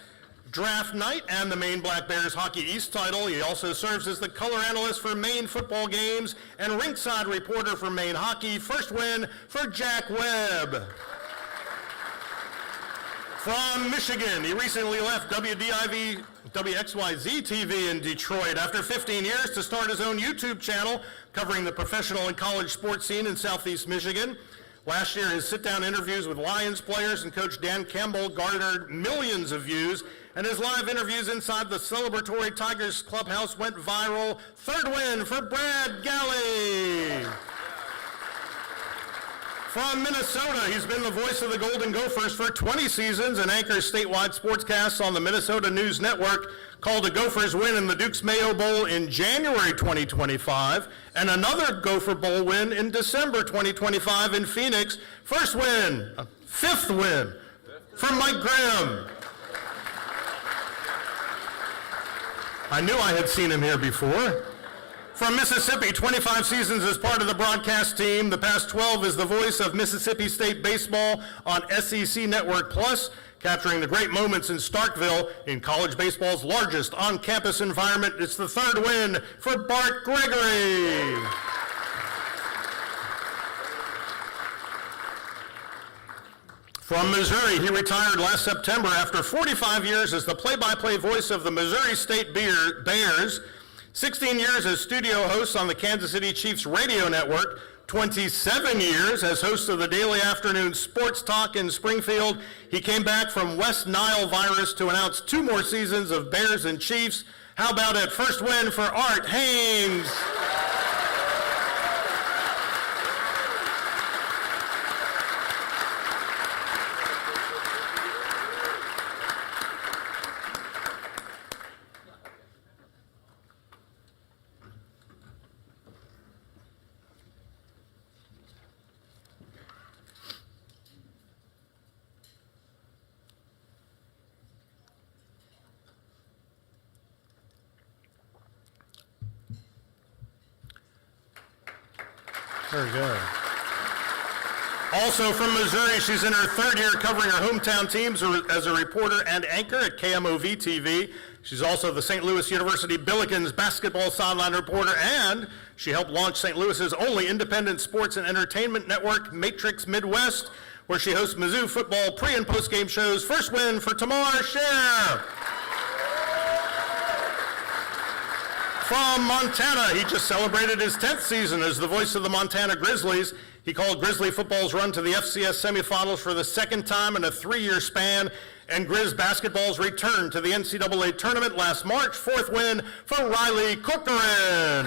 draft night and the Maine Black Bears Hockey East title. He also serves as the color analyst for Maine football games and ringside reporter for Maine hockey. First win for Jack Webb. From Michigan, he recently left WXYZ TV in Detroit after 15 years to start his own YouTube channel covering the professional and college sports scene in Southeast Michigan. Last year, his sit-down interviews with Lions players and coach Dan Campbell garnered millions of views, and his live interviews inside the celebratory Tigers clubhouse went viral. Third win for Brad Galley. From Minnesota, he's been the voice of the Golden Gophers for 20 seasons and anchors statewide sportscasts on the Minnesota News Network. Called a Gophers win in the Duke's Mayo Bowl in January 2025 and another Gopher Bowl win in December 2025 in Phoenix. First win, fifth win from Mike Graham. I knew I had seen him here before. From Mississippi, 25 seasons as part of the broadcast team. The past 12 is the voice of Mississippi State baseball on SEC Network Plus, capturing the great moments in Starkville in college baseball's largest on-campus environment. It's the third win for Bart Gregory. From Missouri, he retired last September after 45 years as the play-by-play voice of the Missouri State Bears, 16 years as studio host on the Kansas City Chiefs radio network, 27 years as host of the daily afternoon sports talk in Springfield. He came back from West Nile virus to announce 2 more seasons of Bears and Chiefs. How about it? First win for Art Haynes. Very good. Also from Missouri, she's in her third year covering her hometown teams as a reporter and anchor at KMOV TV. She's also the St. Louis University Billikens basketball sideline reporter, and she helped launch St. Louis's only independent sports and entertainment network, Matrix Midwest, where she hosts Mizzou football pre- and post-game shows. First win for Tamar Scher. From Montana, he just celebrated his 10th season as the voice of the Montana Grizzlies. He called Grizzly football's run to the FCS semifinals for the second time in a 3-year span, and Grizz basketball's return to the NCAA tournament last March. Fourth win for Riley Corcoran.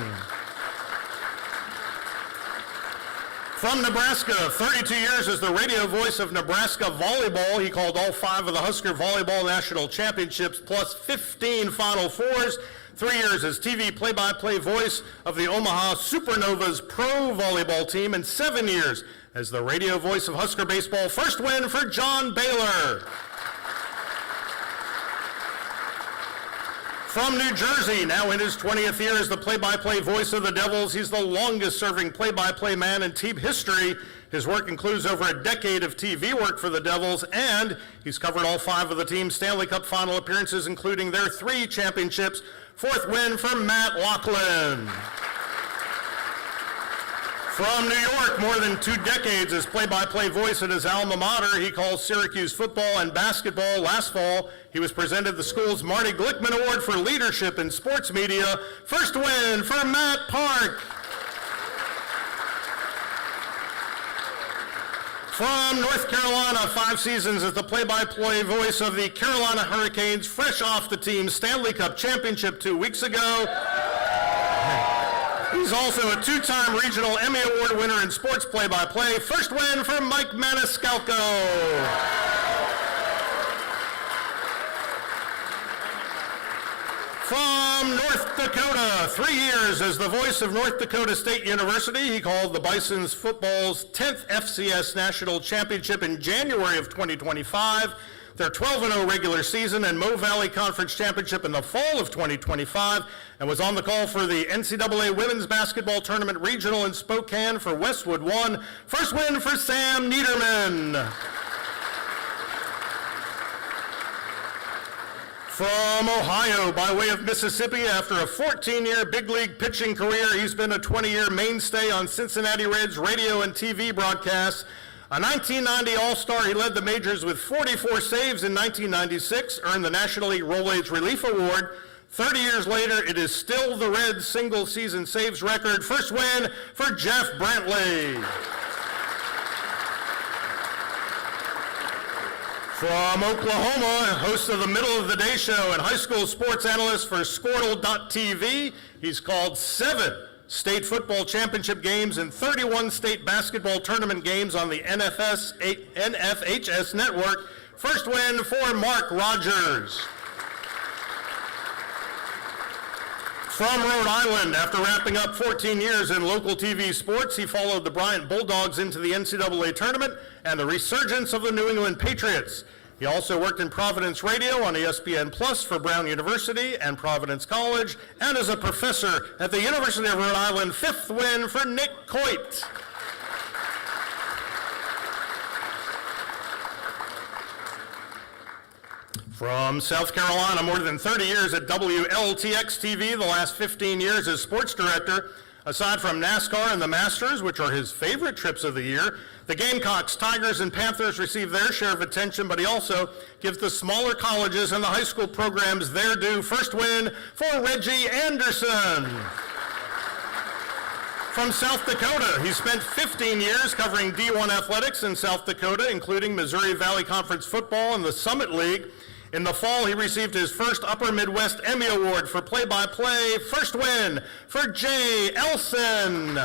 From Nebraska, 32 years as the radio voice of Nebraska volleyball. He called all 5 of the Husker Volleyball National Championships, plus 15 Final Fours. 3 years as TV play-by-play voice of the Omaha Supernovas pro volleyball team, and 7 years as the radio voice of Husker baseball. First win for John Baylor. From New Jersey, now in his 20th year as the play-by-play voice of the Devils, he's the longest-serving play-by-play man in team history. His work includes over a decade of TV work for the Devils, and he's covered all 5 of the team's Stanley Cup final appearances, including their 3 championships. Fourth win for Matt Laughlin. From New York, more than 2 decades as play-by-play voice at his alma mater, he calls Syracuse football and basketball. Last fall, he was presented the school's Marty Glickman Award for Leadership in Sports Media. First win for Matt Park. From North Carolina, 5 seasons as the play-by-play voice of the Carolina Hurricanes, fresh off the team's Stanley Cup championship 2 weeks ago. He's also a 2-time regional Emmy Award winner in sports play-by-play. First win for Mike Maniscalco. From North Dakota, 3 years as the voice of North Dakota State University. He called the Bison's football's 10th FCS National Championship in January of 2025, their 12-0 regular season and Mo Valley Conference Championship in the fall of 2025, and was on the call for the NCAA Women's Basketball Tournament Regional in Spokane for Westwood 1. First win for Sam Niederman. From Ohio, by way of Mississippi, after a 14-year big league pitching career, he's been a 20-year mainstay on Cincinnati Reds radio and TV broadcasts. A 1990 All-Star, he led the majors with 44 saves in 1996, earned the National League Roll-Age Relief Award. 30 years later, it is still the Reds' single-season saves record. First win for Jeff Brantley. From Oklahoma, host of the Middle of the Day Show and high school sports analyst for Squirtle.tv, he's called 7 state football championship games and 31 state basketball tournament games on the NFHS network. First win for Mark Rogers. From Rhode Island, after wrapping up 14 years in local TV sports, he followed the Bryant Bulldogs into the NCAA tournament and the resurgence of the New England Patriots. He also worked in Providence Radio on ESPN Plus for Brown University and Providence College, and as a professor at the University of Rhode Island. 5th win for Nick Coit. From South Carolina, more than 30 years at WLTX-TV, the last 15 years as sports director. Aside from NASCAR and the Masters, which are his favorite trips of the year, the Gamecocks, Tigers, and Panthers receive their share of attention, but he also gives the smaller colleges and the high school programs their due. First win for Reggie Anderson. From South Dakota, he spent 15 years covering D1 athletics in South Dakota, including Missouri Valley Conference football and the Summit League. In the fall, he received his first Upper Midwest Emmy Award for play-by-play. First win for Jay Elson.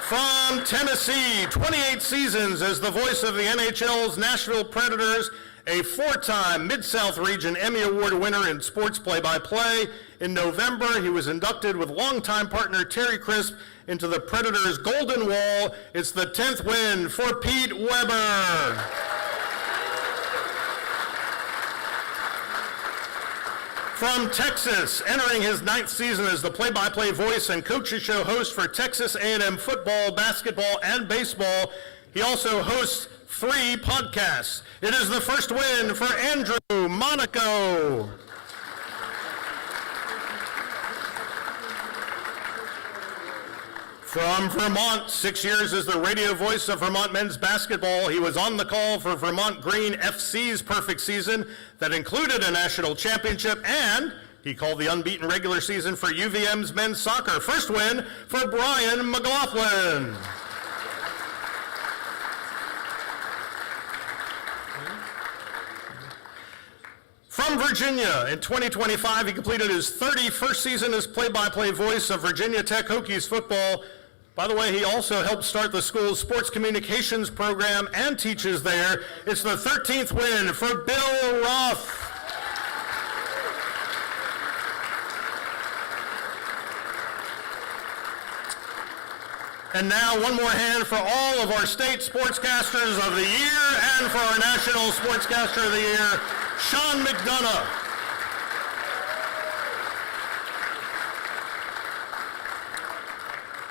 From Tennessee, 28 seasons as the voice of the NHL's Nashville Predators, a 4-time Mid-South Region Emmy Award winner in sports play-by-play. In November, he was inducted with longtime partner Terry Crisp into the Predators' Golden Wall. It's the 10th win for Pete Weber. From Texas, entering his 9th season as the play-by-play voice and coaches show host for Texas A&M football, basketball, and baseball. He also hosts 3 podcasts. It is the first win for Andrew Monaco. From Vermont, 6 years as the radio voice of Vermont men's basketball. He was on the call for Vermont Green FC's perfect season that included a national championship, and he called the unbeaten regular season for UVM's men's soccer. First win for Brian McLaughlin. From Virginia, in 2025, he completed his 31st season as play-by-play voice of Virginia Tech Hokies football. By the way, he also helped start the school's sports communications program and teaches there. It's the 13th win for Bill Ruff. And now one more hand for all of our state sportscasters of the year and for our national sportscaster of the year, Sean McDonough.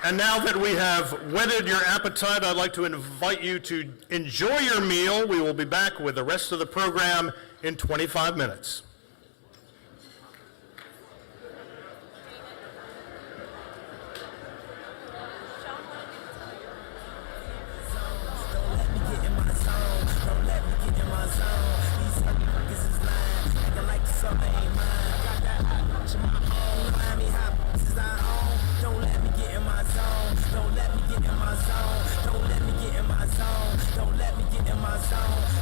And now that we have whetted your appetite, I'd like to invite you to enjoy your meal. We will be back with the rest of the program in 25 minutes.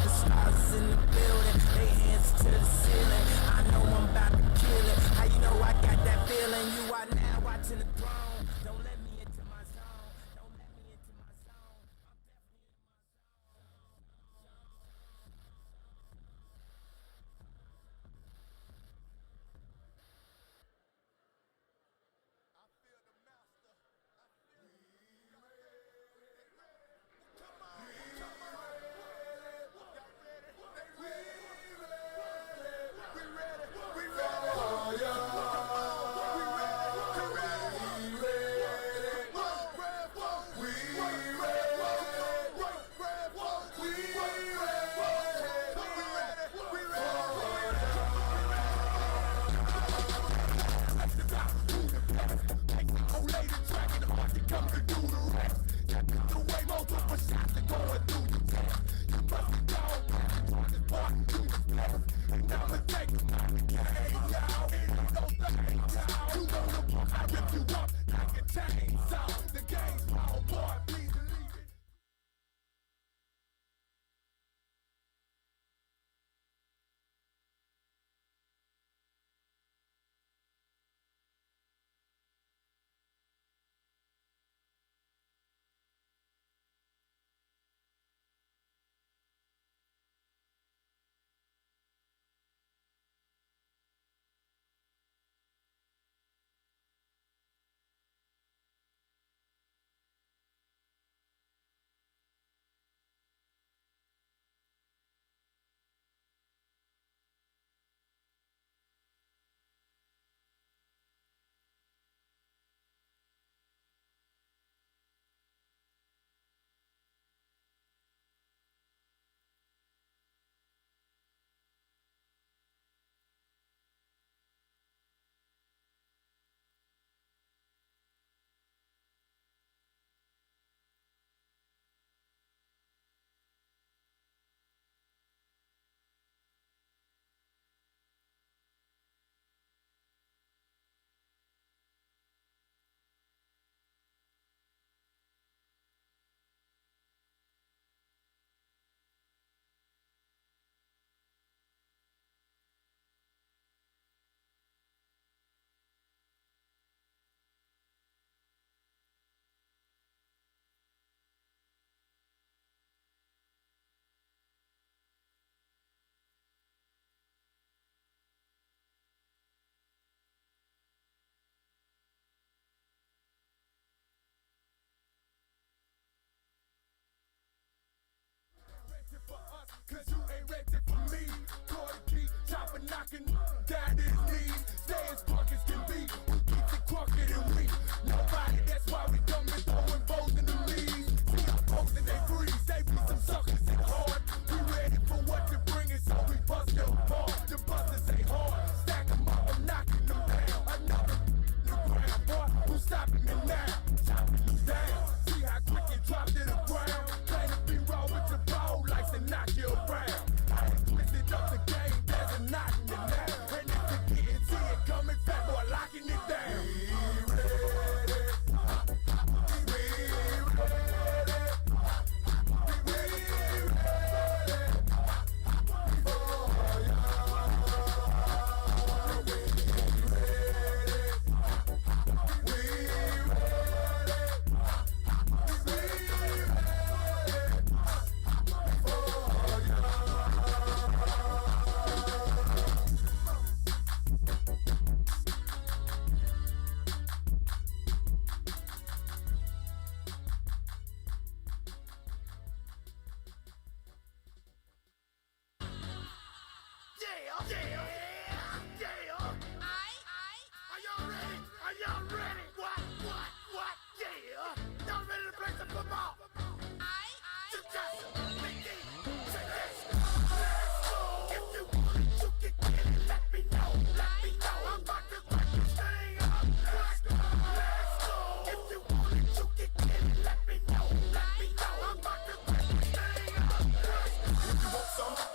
The stars is in the building, they hands to the ceiling.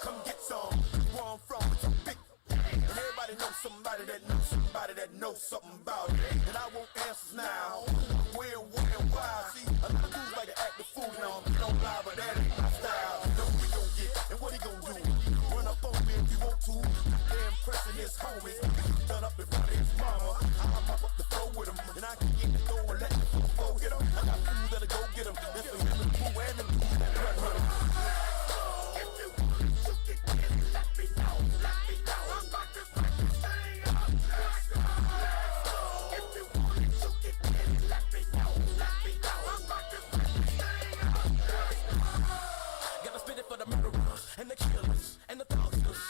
come get some. Where I'm from, it's a big. And everybody knows somebody that knows somebody that knows something about it. And I want answers now. Where, why? See, a lot of dudes like to act the fool now. Don't lie, but that ain't my style. Know what we gon' get and what he gon' do. Run up on me if you want to. They're impressing his homies. Done up in front of his mama. I'm up the floor with him. And I can get the door and let the fool get him. I got food that'll go get him. That's for him and Pooh and them dudes that run with him. If you want to get in, let me know. Let me know. I'm about to fuck this thing up. Let's go. If you want to get in, let me know. Let me know. I'm about to fuck this thing up. Let's go. Gotta spit it for the murderers and the killers and the thugsters.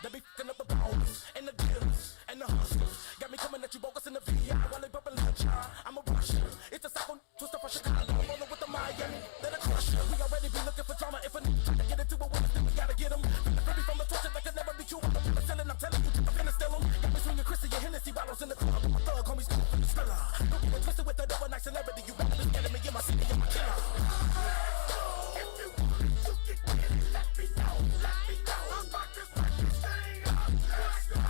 They be fucking up the ballers and the dealers and the hustlers. Got me coming at you bogus in the VI while they bumping lunch. I'm a rusher. It's a cycle twister from Chicago. Rolling with the Miami. They're the crusher. We already be looking for drama. If a nigga try to get into it with us, then we gotta get him. Free from the torture that could never be true. I'm the penicillin. I'm telling you, I'm finna steal him. Got me swinging Chrissy and Hennessy bottles in the club. My thug homies come from the thriller. Don't get it twisted with that overnight celebrity. You better be scared me in my city and my killer. If you want to get in, let me know. Let me know. I'm about to fuck this thing up. Let's go.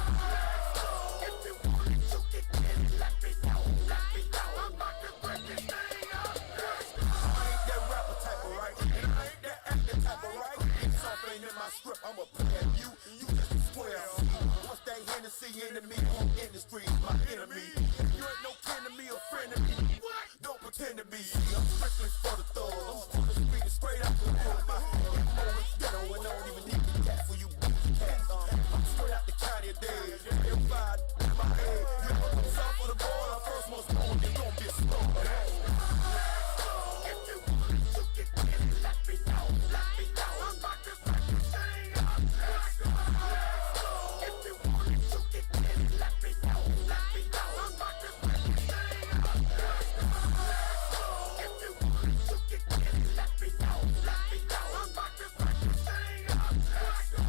If you want to get in, let me know. Let me know. I'm about to fuck this thing up. Let's go. I ain't that rapper type of right, and I ain't that actor type of right. If something ain't in my script, I'ma play at you. You just a square. What's that Hennessy enemy? Home industry is my enemy. You ain't no kin to me or friend to me. Don't pretend to be. I'm strictly for the thugs. I'm for the street and straight out the hood. My MO is ghetto and I don't even need the cat for you bitch cats. I'm straight out the county of dead. If I in my head, you know I'm south of the border. First most known, you're gonna be a star. If you want to get in, let me know. Let me know. I'm about to fuck this thing up. Let's go. If you want to get in, let me know. Let me know. I'm about to fuck this thing up. Let's go. If you want to get in, let me know. Let me know. I'm about to fuck this thing up. Let's go.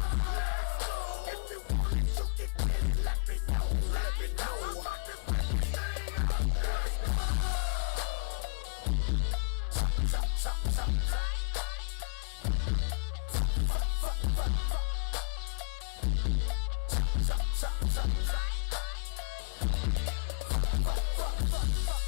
If you want to get in, let me know. Let me know. I'm about to fuck this thing up. Let's go. Chop, chop, chop, chop, chop. Fuck, fuck, fuck, fuck. Chop, chop, chop, chop, chop. Fuck, fuck, fuck, fuck, fuck.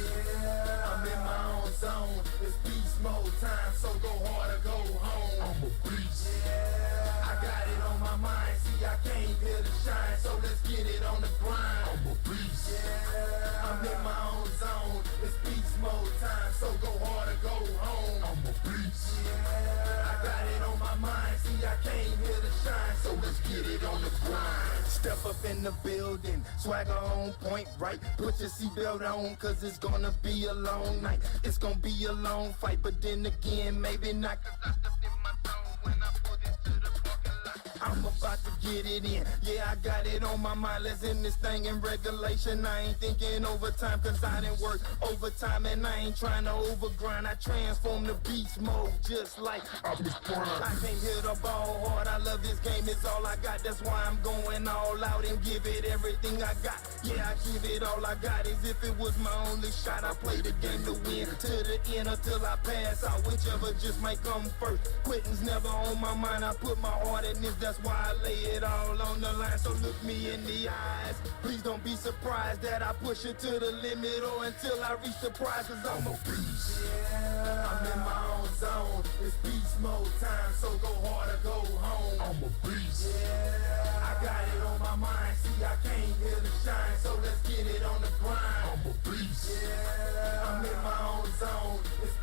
Yeah, I'm in my own zone. It's beast mode time, so go hard or go home. I'm a beast. Yeah, I got it on my mind. See, I came here to shine, so let's get it on the grind. I'm a beast. Yeah, I'm in my own zone. It's beast mode time, so go hard or go home. I'm a beast. Yeah, I got it on my mind. See, I came here to shine, so let's get it on the grind. Step up in the building, swagger on point, right? Put your seatbelt on, cause it's gonna be a long night. It's gonna be a long fight, but then again, maybe not, cause I stepped in my zone when I pulled into the parking lot. I'm about to get it in, yeah, I got it on my mind. Let's end this thing in regulation. I ain't thinking overtime, cause I didn't work overtime, and I ain't trying to overgrind. I transform the beast mode just like Optimus Prime. I came here to ball hard, I love this game, it's all I got. That's why I'm going all out and give it everything I got. Yeah, I give it all I got, as if it was my only shot. I play the game to win, to the end until I pass out, whichever just might come first. Quitting's never on my mind, I put my heart in this, that's why I lay it all on the line. So look me in the eyes, please don't be surprised that I push it to the limit or until I reach the prize, cause I'm a beast. Yeah, I'm in my own zone, it's beast mode time, so go hard or go home. I'm a beast. Yeah, I got it on my mind, see I came here to shine, so let's get it on the grind. I'm a beast. Yeah, I'm in my own zone, it's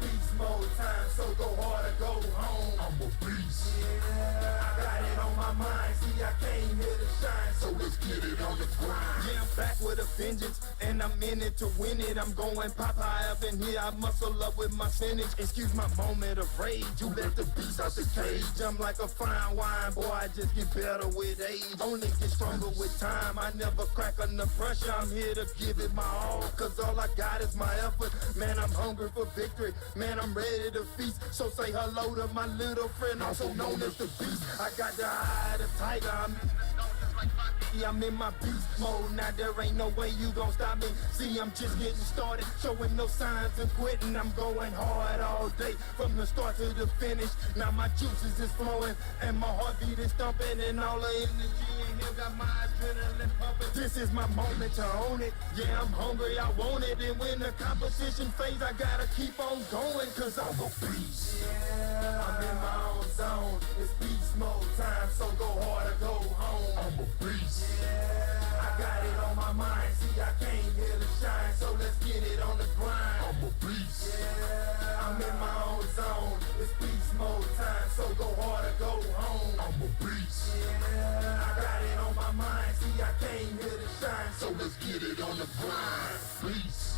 my mind. See, I came here to shine, so let's get it on the grind. Yeah, I'm back with a vengeance, and I'm in it to win it. I'm going Popeye up in here, I muscle up with my spinach. Excuse my moment of rage, you let the beast out the cage. I'm like a fine wine, boy, I just get better with age. Only get stronger with time, I never crack under pressure. I'm here to give it my all, cause all I got is my effort. Man, I'm hungry for victory, man, I'm ready to feast. So say hello to my little friend, also known as the Beast. I got the eye of the tiger, I'm in my beast mode, now there ain't no way you gon' stop me. See, I'm just getting started, showing no signs of quitting. I'm going hard all day, from the start to the finish. Now my juices is flowing, and my heartbeat is thumping, and all the energy in here got my adrenaline pumping. This is my moment to own it, yeah, I'm hungry, I want it. And when the competition fades, I gotta keep on going, cause I'm a beast. Yeah, I'm in my own zone, it's beast mode time, so go hard or go home. I'm a beast. Yeah, I got it on my mind. See, I came here to shine, so let's get it on the grind. I'm a beast. Yeah, I'm in my own zone. It's beast mode time, so go hard or go home. I'm a beast. Yeah, I got it on my mind. See, I came here to shine, so let's get it on the grind. Beast.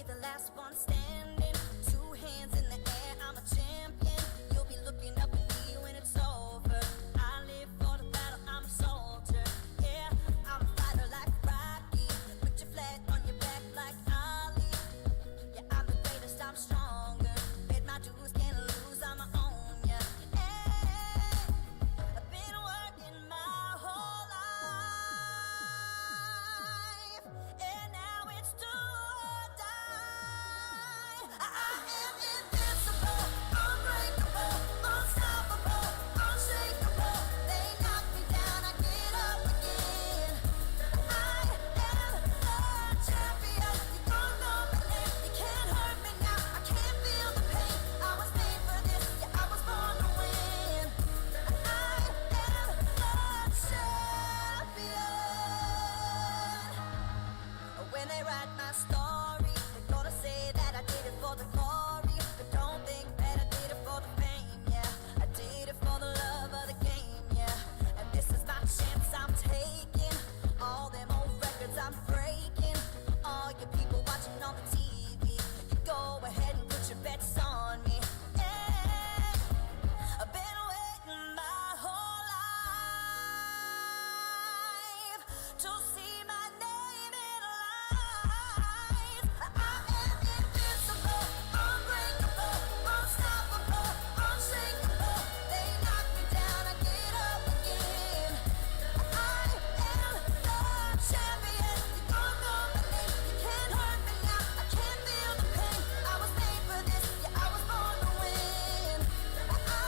be the last one standing. 2 hands in the air, I'm a champion. You'll be looking up at me when it's over. I live for the battle, I'm a soldier. Yeah, I'm a fighter like Rocky. Put your flag on your back like Ali. Yeah, I'm the greatest, I'm stronger. Paid my dues, can't lose, I'm my own, yeah. Hey, I've been working my whole life, and now it's do or die. I am invincible, unbreakable, unstoppable, unshakable. They knock me down, I get up again. I am the champion. You don't know my name, you can't hurt me now. I can't feel the pain. I was made for this, yeah, I was born to win. I am the champion. When they write my story, they're gonna say that I did it for the glory. But don't think that I did it for the fame, yeah. I did it for the love of the game, yeah. And this is my chance I'm taking. All them old records I'm breaking. All you people watching on the TV, you go ahead and put your bets on me. Yeah, I've been waiting my whole life to see my name in lights. I am invincible, unbreakable, unstoppable, unshakable. They knock me down, I get up again. I am the champion. You don't know my name, you can't hurt me now. I can't feel the pain. I was made for this, yeah, I was born to win. I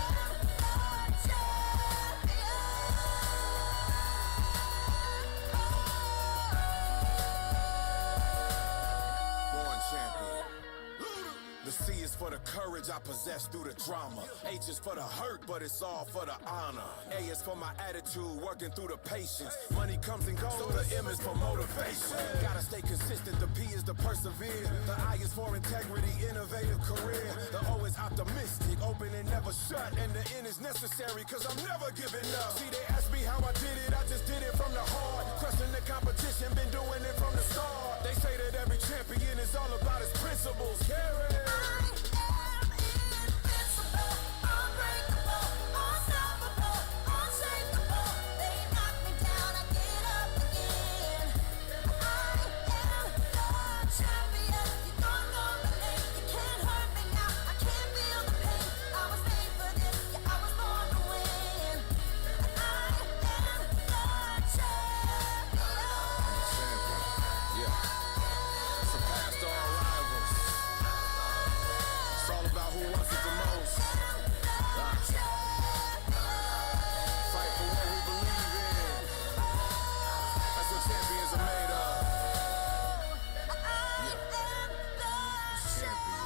am the Born champion. The C is for the courage I possess through the drama. H is for the hurt, but it's all for the honor. A is for my attitude, working through the patience. Money comes and goes, so the M is for motivation. Gotta stay consistent, the P is to persevere. The I is for integrity, innovative career. The O is optimistic, open and never shut. And the N is necessary, cause I'm never giving up. See, they ask me how I did it, I just did it from the heart. Crushing the competition, been doing it from the start. They say that every champion is all about his principles. Carry. invincible, unbreakable, unstoppable, unshakable. They knock me down, I get up again. I am the champion. You don't know my name, you can't hurt me now. I can't feel the pain. I was made for this, yeah, I was born to win. I am the champion. Yeah. Surpassed all rivals. It's all about who wants it the most. Fight for what we believe in. That's what champions are made of. Champion.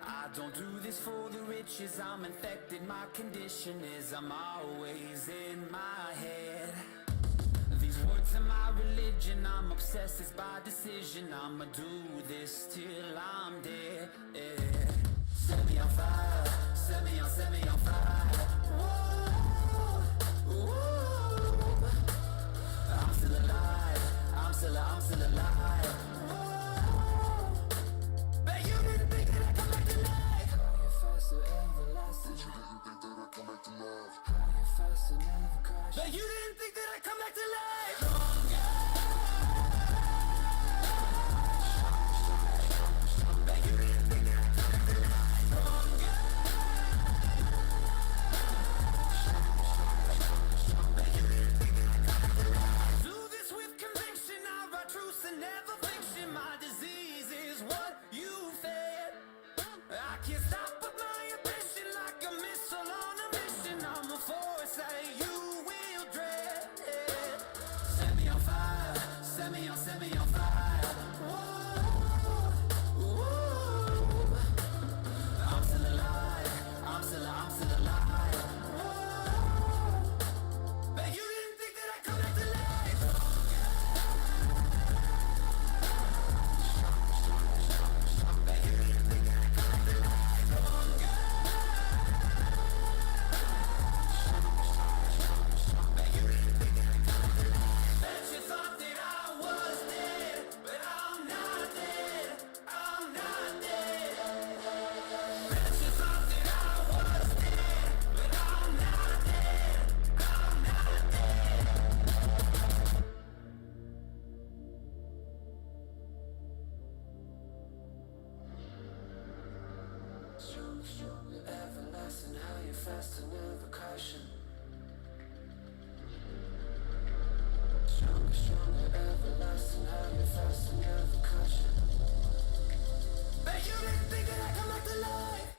I don't do this for the riches, I'm infected. My condition is I'm always in my head. These words are my religion, I'm obsessed, it's by decision. I'ma do this till I'm dead. Set me on fire, set me on fire. Whoa, whoa. I'm still alive, I'm still alive. Whoa. Bet you didn't think that I'd come back to life. Higher, faster, everlasting. Bet you didn't think that I'd come back to life. Higher, faster, never crash. Bet you didn't think that I'd come back to life. Stronger. fast and never caution. Stronger, stronger, everlasting. How you fast and never caution. But you didn't think that I come back to life.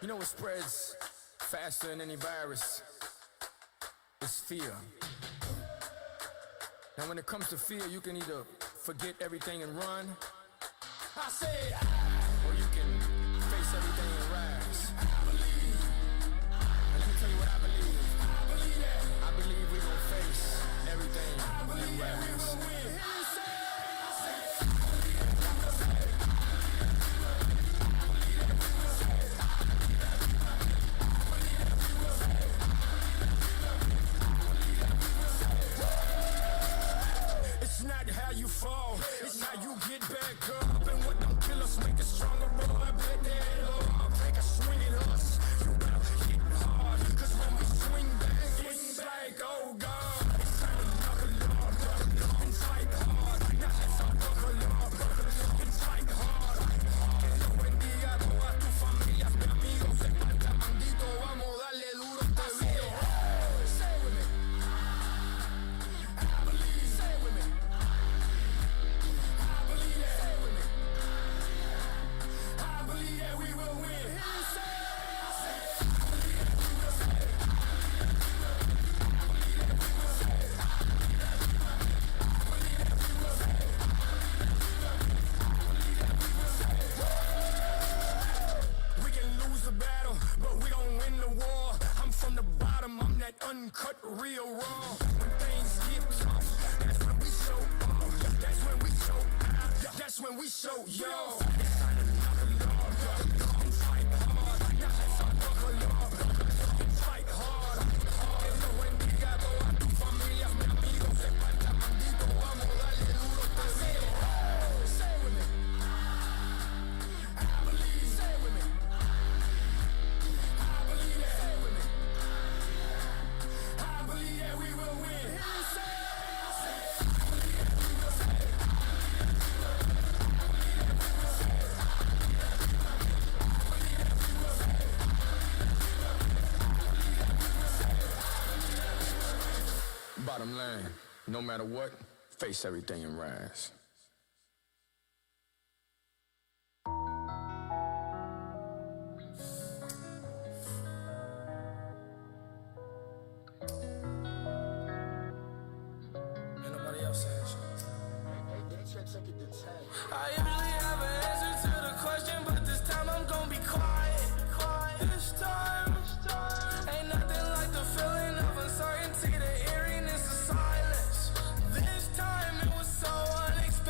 You know what spreads faster than any virus? It's fear. Now when it comes to fear, you can either forget everything and run, I said, or you can face everything and rise. I believe. And let me tell you what I believe. I believe that. I believe we gon' face everything and rise. It's not how you fall, it's how you get back up. And what don't kill us make us stronger, bro. I bet that up. Take a swing at us. You better hit hard, cause when we swing back, it's like, oh God. It's time to knuckle up and fight hard. Now let's all buckle up and fight hard. Que lo bendiga a todas tus familias, mis amigos. En Malta, maldito, vamos a darle duro a este video. Say with me. I believe, say with me. Uncut, real raw. When things get tough, that's when we show up. That's when we show out. That's when we show yo. It's time to knuckle up and fight hard. Now let's all buckle up and fight hard. Que lo bendiga a todas tus familias, mis amigos. En Malta, maldito, vamos a darle duro a este video. Say with me. I believe. Say with me. I believe that. Say with me. I believe that we will win. Bottom line, no matter what, face everything and rise. I usually have an answer to the question, but this time I'm gonna be quiet. This time, ain't nothing like the feeling of uncertainty, the eeriness of silence. This time it was so unexpected.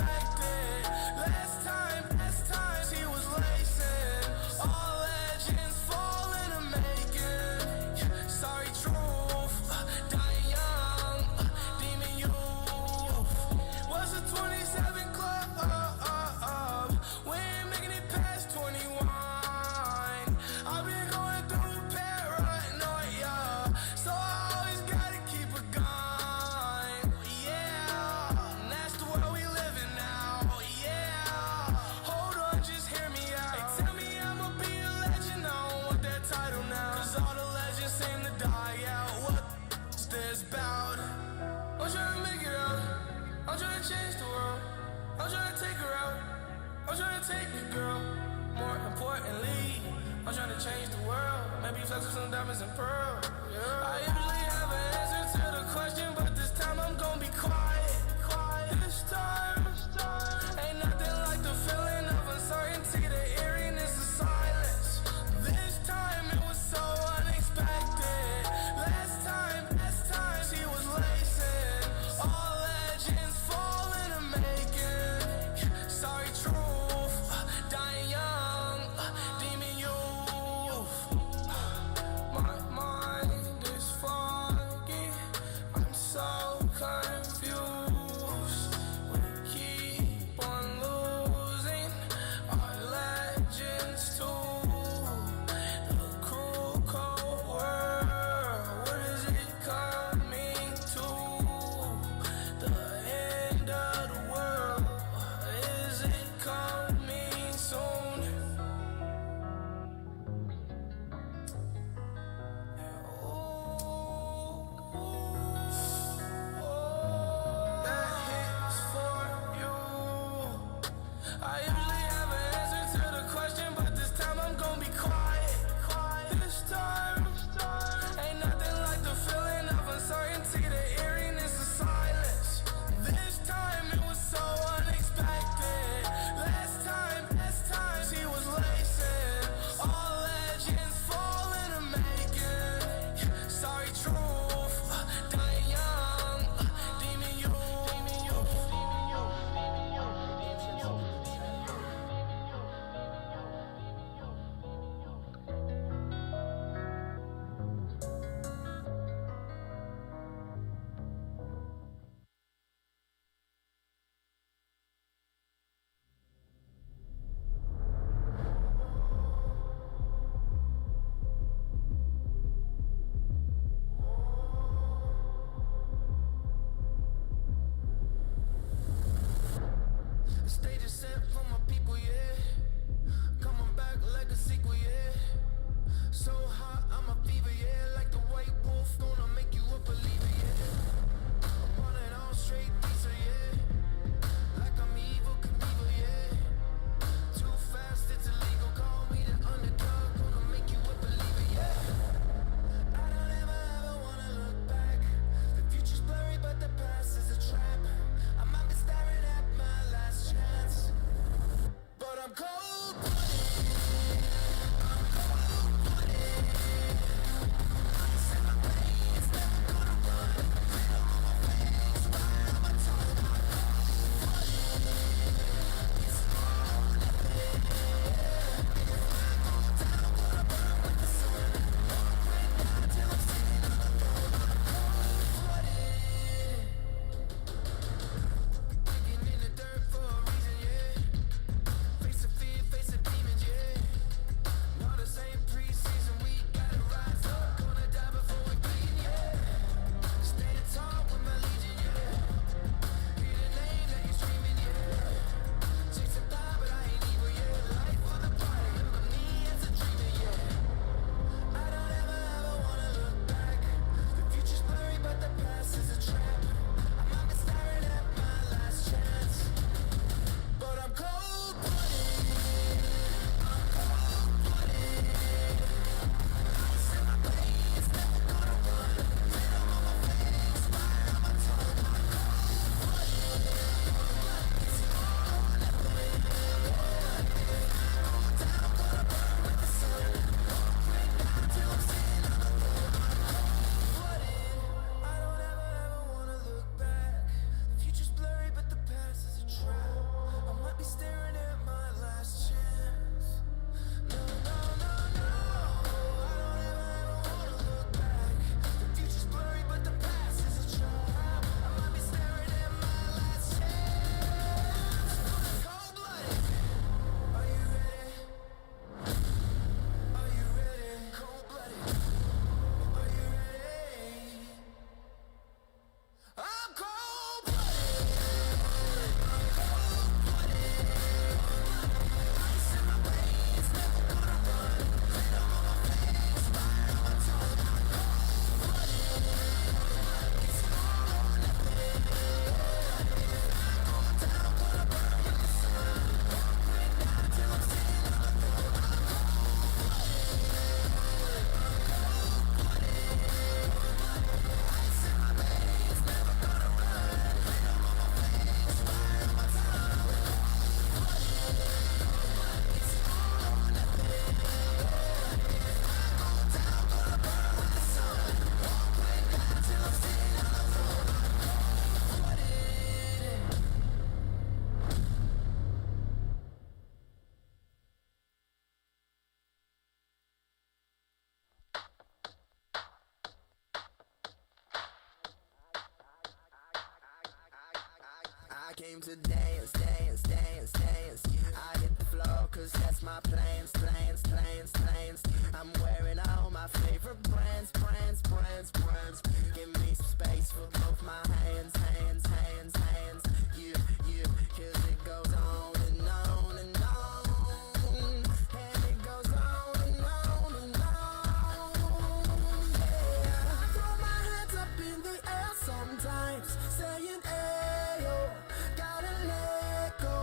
I usually have an answer to the question, but this time I'm gonna be quiet. This time, ain't nothing like the feeling of uncertainty, the eeriness of silence. This time it was so unexpected. Last time, she was lacing. All legends fall in the making. Sorry, truth, dying young, demon you. The stage is set for my people, yeah. Coming back like a sequel, yeah. So hot, I'm a fever, yeah. Like the white wolf, gonna make you a believer, yeah. I'm on it all straight, pizza, yeah. Like I'm evil, Knievel, yeah. Too fast, it's illegal. Call me the underdog, gonna make you a believer, yeah. I don't ever wanna look back. The future's blurry, but the past is a trap. I might be staring at my last chance, but I'm cold-blooded. I'm cold-blooded. Ice in my veins, never gonna run. Venom on my face, fire on my tongue. I'm cold-blooded. It's all epic. If I go down, gonna burn with the sun. Won't break down till I'm sitting on the throne. I'm cold-blooded. Digging in the dirt for a reason, yeah. Face the fear, face the demons, yeah. Not the same preseason, we gotta rise up. Gonna die before we bleed, yeah. Standing tall with my legion, yeah. Hear the name that you're screaming, yeah. Chasing thigh, but I ain't evil, yeah. Life for the party, remember me as a dreamer, yeah. I don't ever wanna look back. The future's blurry, but the past is a trap. I might be staring at my last chance, but I'm cold-blooded. I'm cold-blooded. Ice in my veins, never gonna run. Venom on my face, fire on my tongue. I'm cold-blooded. It's all epic. If I go down, gonna burn with the sun. Won't break down till I'm sitting on the throne. I'm cold-blooded. I don't ever wanna look back. The future's blurry, but the past is a trap. I might be staring at my last chance. No, no, no, no. I don't ever wanna look back. The future's blurry, but the past is a trap. I might be staring at my last chance. Cold-blooded. Are you ready? Are you ready? Cold-blooded. Are you ready? I'm cold-blooded. I'm cold-blooded. Ice in my veins, never gonna run. Venom on my face, fire on my tongue. I'm cold-blooded. It's all epic. If I go down, gonna burn with the sun. Won't break down till I'm sitting on the throne. I'm ice in my veins, never gonna run. Venom on my face, fire on my tongue. It's all epic. If I go down, gonna burn with the sun. Won't break down till I'm sitting on the throne. I'm cold-blooded. I came to dance, dance, dance, dance. I hit the floor cause that's my plans, plans, plans, plans. I'm wearing all my favorite brands, brands, brands, brands. Give me some space for both my hands, hands, hands, hands. You, cause it goes on and on and on. And it goes on and on and on. Yeah, I throw my hands up in the air sometimes, saying, ayo, gotta let go.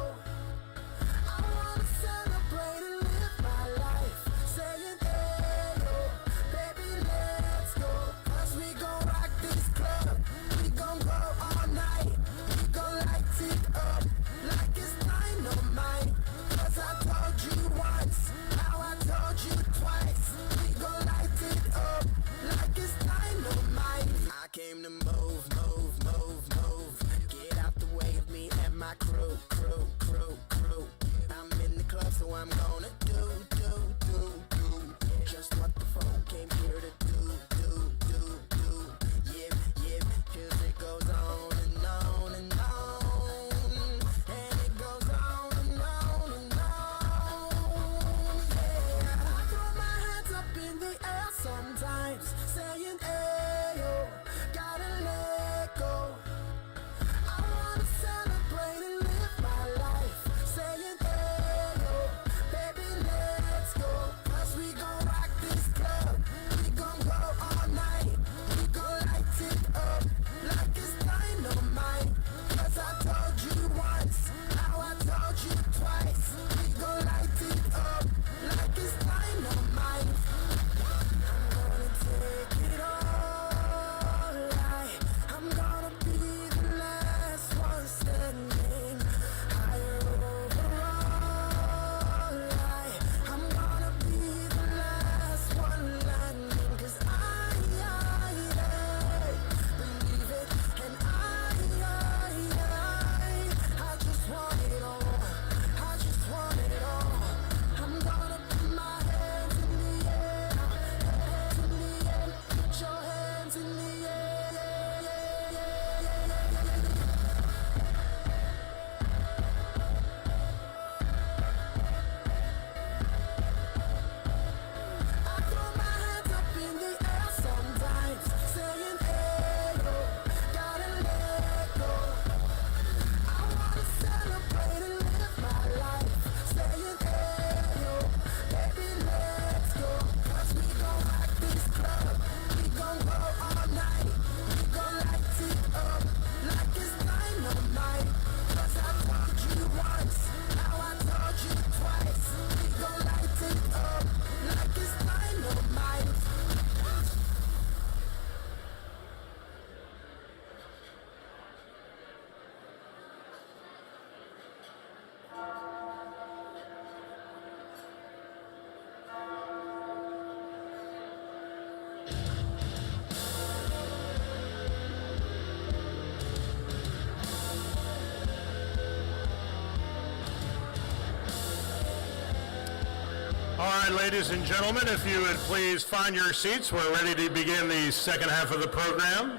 right, ladies and gentlemen, if you would please find your seats. We're ready to begin the second half of the program.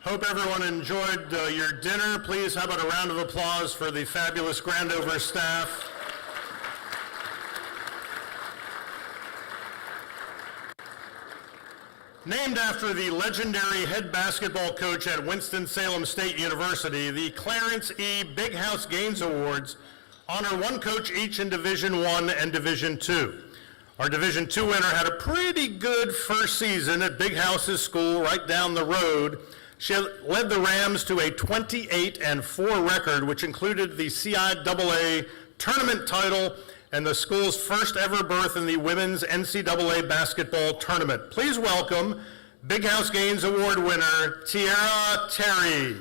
Hope everyone enjoyed your dinner. Please, how about a round of applause for the fabulous Grandover staff. Named after the legendary head basketball coach at Winston-Salem State University, the Clarence E. Big House Gaines Awards honor one coach each in Division I and Division II. Our Division II winner had a pretty good first season at Big House's school right down the road. She led the Rams to a 28-4 record, which included the CIAA tournament title and the school's first ever berth in the women's NCAA basketball tournament. Please welcome Big House Gaines Award winner, Tiara Terry.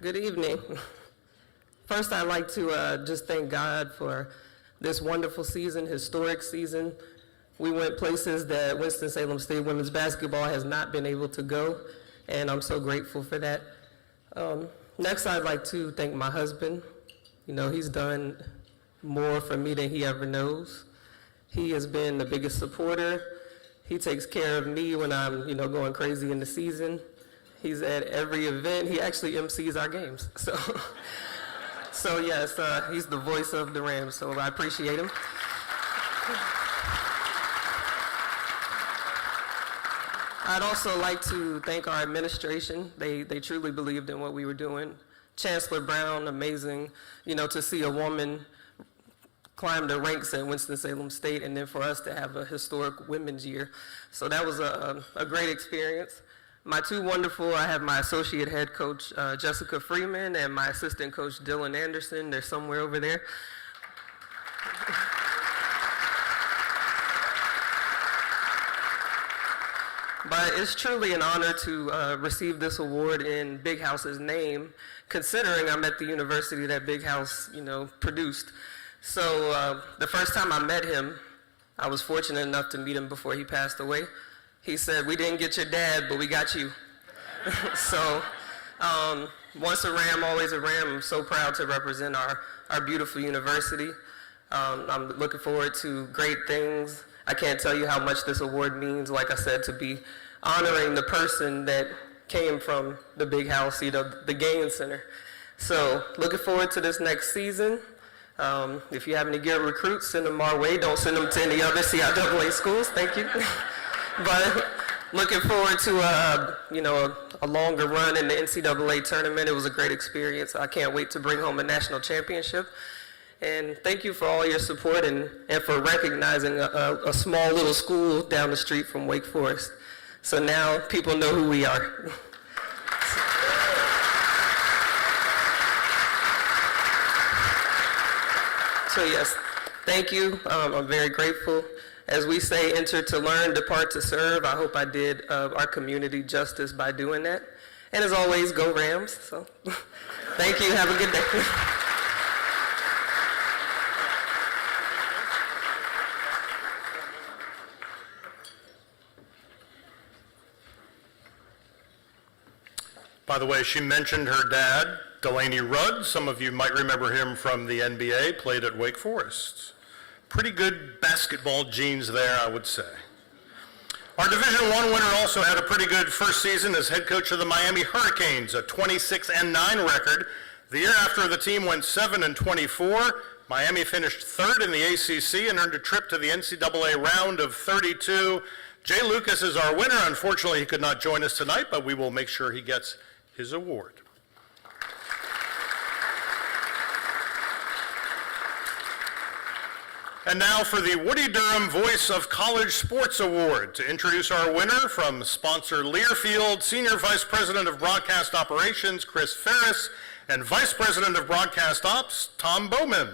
Good evening. First, I'd like to just thank God for this wonderful season, historic season. We went places that Winston-Salem State women's basketball has not been able to go, and I'm so grateful for that. Next, I'd like to thank my husband. You know, he's done more for me than he ever knows. He has been the biggest supporter. He takes care of me when I'm, going crazy in the season. He's at every event. He actually MCs our games. So yes, he's the voice of the Rams, so I appreciate him. I'd also like to thank our administration. They truly believed in what we were doing. Chancellor Brown, amazing, to see a woman climb the ranks at Winston-Salem State, and then for us to have a historic Women's Year. So that was a great experience. My two wonderful, I have my associate head coach, Jessica Freeman, and my assistant coach, Dylan Anderson. They're somewhere over there. But it's truly an honor to receive this award in Big House's name, considering I'm at the university that Big House, produced. So the first time I met him, I was fortunate enough to meet him before he passed away. He said, "We didn't get your dad, but we got you." So once a Ram, always a Ram. I'm so proud to represent our beautiful university. I'm looking forward to great things. I can't tell you how much this award means, like I said, to be honoring the person that came from the Big House, the Gaines Center. So looking forward to this next season. If you have any good recruits, send them our way. Don't send them to any other CIAA schools. Thank you. But looking forward to a longer run in the NCAA tournament. It was a great experience. I can't wait to bring home a national championship. And thank you for all your support and for recognizing a small little school down the street from Wake Forest. So now people know who we are. So yes, thank you. I'm very grateful. As we say, enter to learn, depart to serve. I hope I did our community justice by doing that. And as always, go Rams. So thank you. Have a good day. By the way, she mentioned her dad, Delaney Rudd. Some of you might remember him from the NBA, played at Wake Forest. Pretty good basketball genes there, I would say. Our Division I winner also had a pretty good first season as head coach of the Miami Hurricanes, a 26-9 record. The year after the team went 7-24, Miami finished third in the ACC and earned a trip to the NCAA round of 32. Jay Lucas is our winner. Unfortunately, he could not join us tonight, but we will make sure he gets his award. And now for the Woody Durham Voice of College Sports Award. To introduce our winner from sponsor Learfield, Senior Vice President of Broadcast Operations, Chris Ferris, and Vice President of Broadcast Ops, Tom Bowman.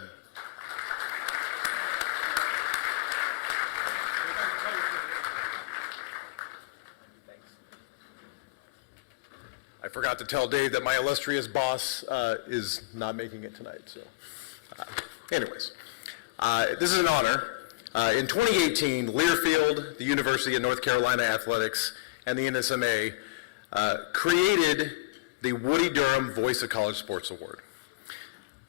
I forgot to tell Dave that my illustrious boss is not making it tonight. So, anyways, this is an honor. In 2018, Learfield, the University of North Carolina Athletics, and the NSMA created the Woody Durham Voice of College Sports Award.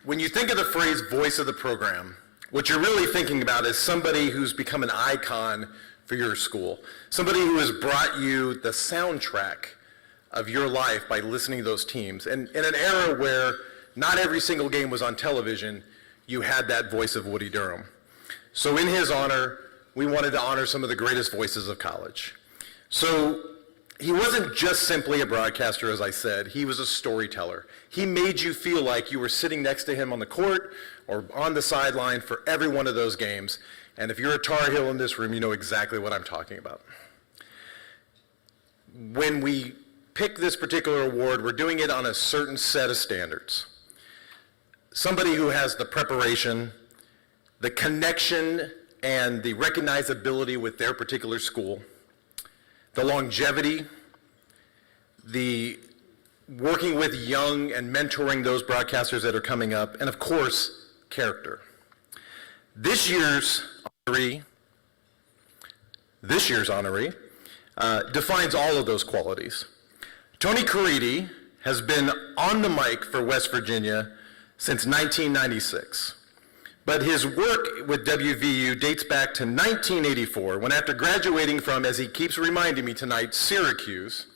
When you think of the phrase voice of the program, what you're really thinking about is somebody who's become an icon for your school, somebody who has brought you the soundtrack of your life by listening to those teams. And in an era where not every single game was on television, you had that voice of Woody Durham. So in his honor, we wanted to honor some of the greatest voices of college. So he wasn't just simply a broadcaster, as I said. He was a storyteller. He made you feel like you were sitting next to him on the court or on the sideline for every one of those games. And if you're a Tar Heel in this room, you know exactly what I'm talking about. When we pick this particular award, we're doing it on a certain set of standards. Somebody who has the preparation, the connection, and the recognizability with their particular school, the longevity, the working with young and mentoring those broadcasters that are coming up, and of course, character. This year's honoree defines all of those qualities. Tony Caridi has been on the mic for West Virginia since 1996. But his work with WVU dates back to 1984, when after graduating from, as he keeps reminding me tonight, Syracuse,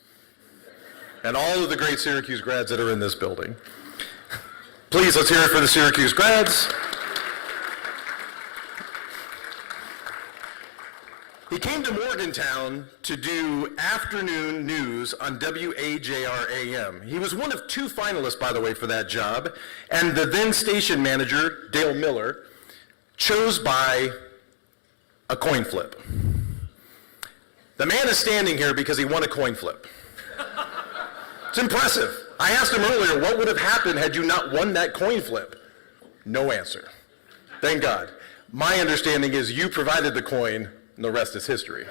and all of the great Syracuse grads that are in this building. Please, let's hear it for the Syracuse grads. He came to Morgantown to do afternoon news on WAJR-AM. He was one of 2 finalists, by the way, for that job, and the then station manager, Dale Miller, chose by a coin flip. The man is standing here because he won a coin flip. It's impressive. I asked him earlier, what would have happened had you not won that coin flip? No answer. Thank God. My understanding is you provided the coin, and the rest is history.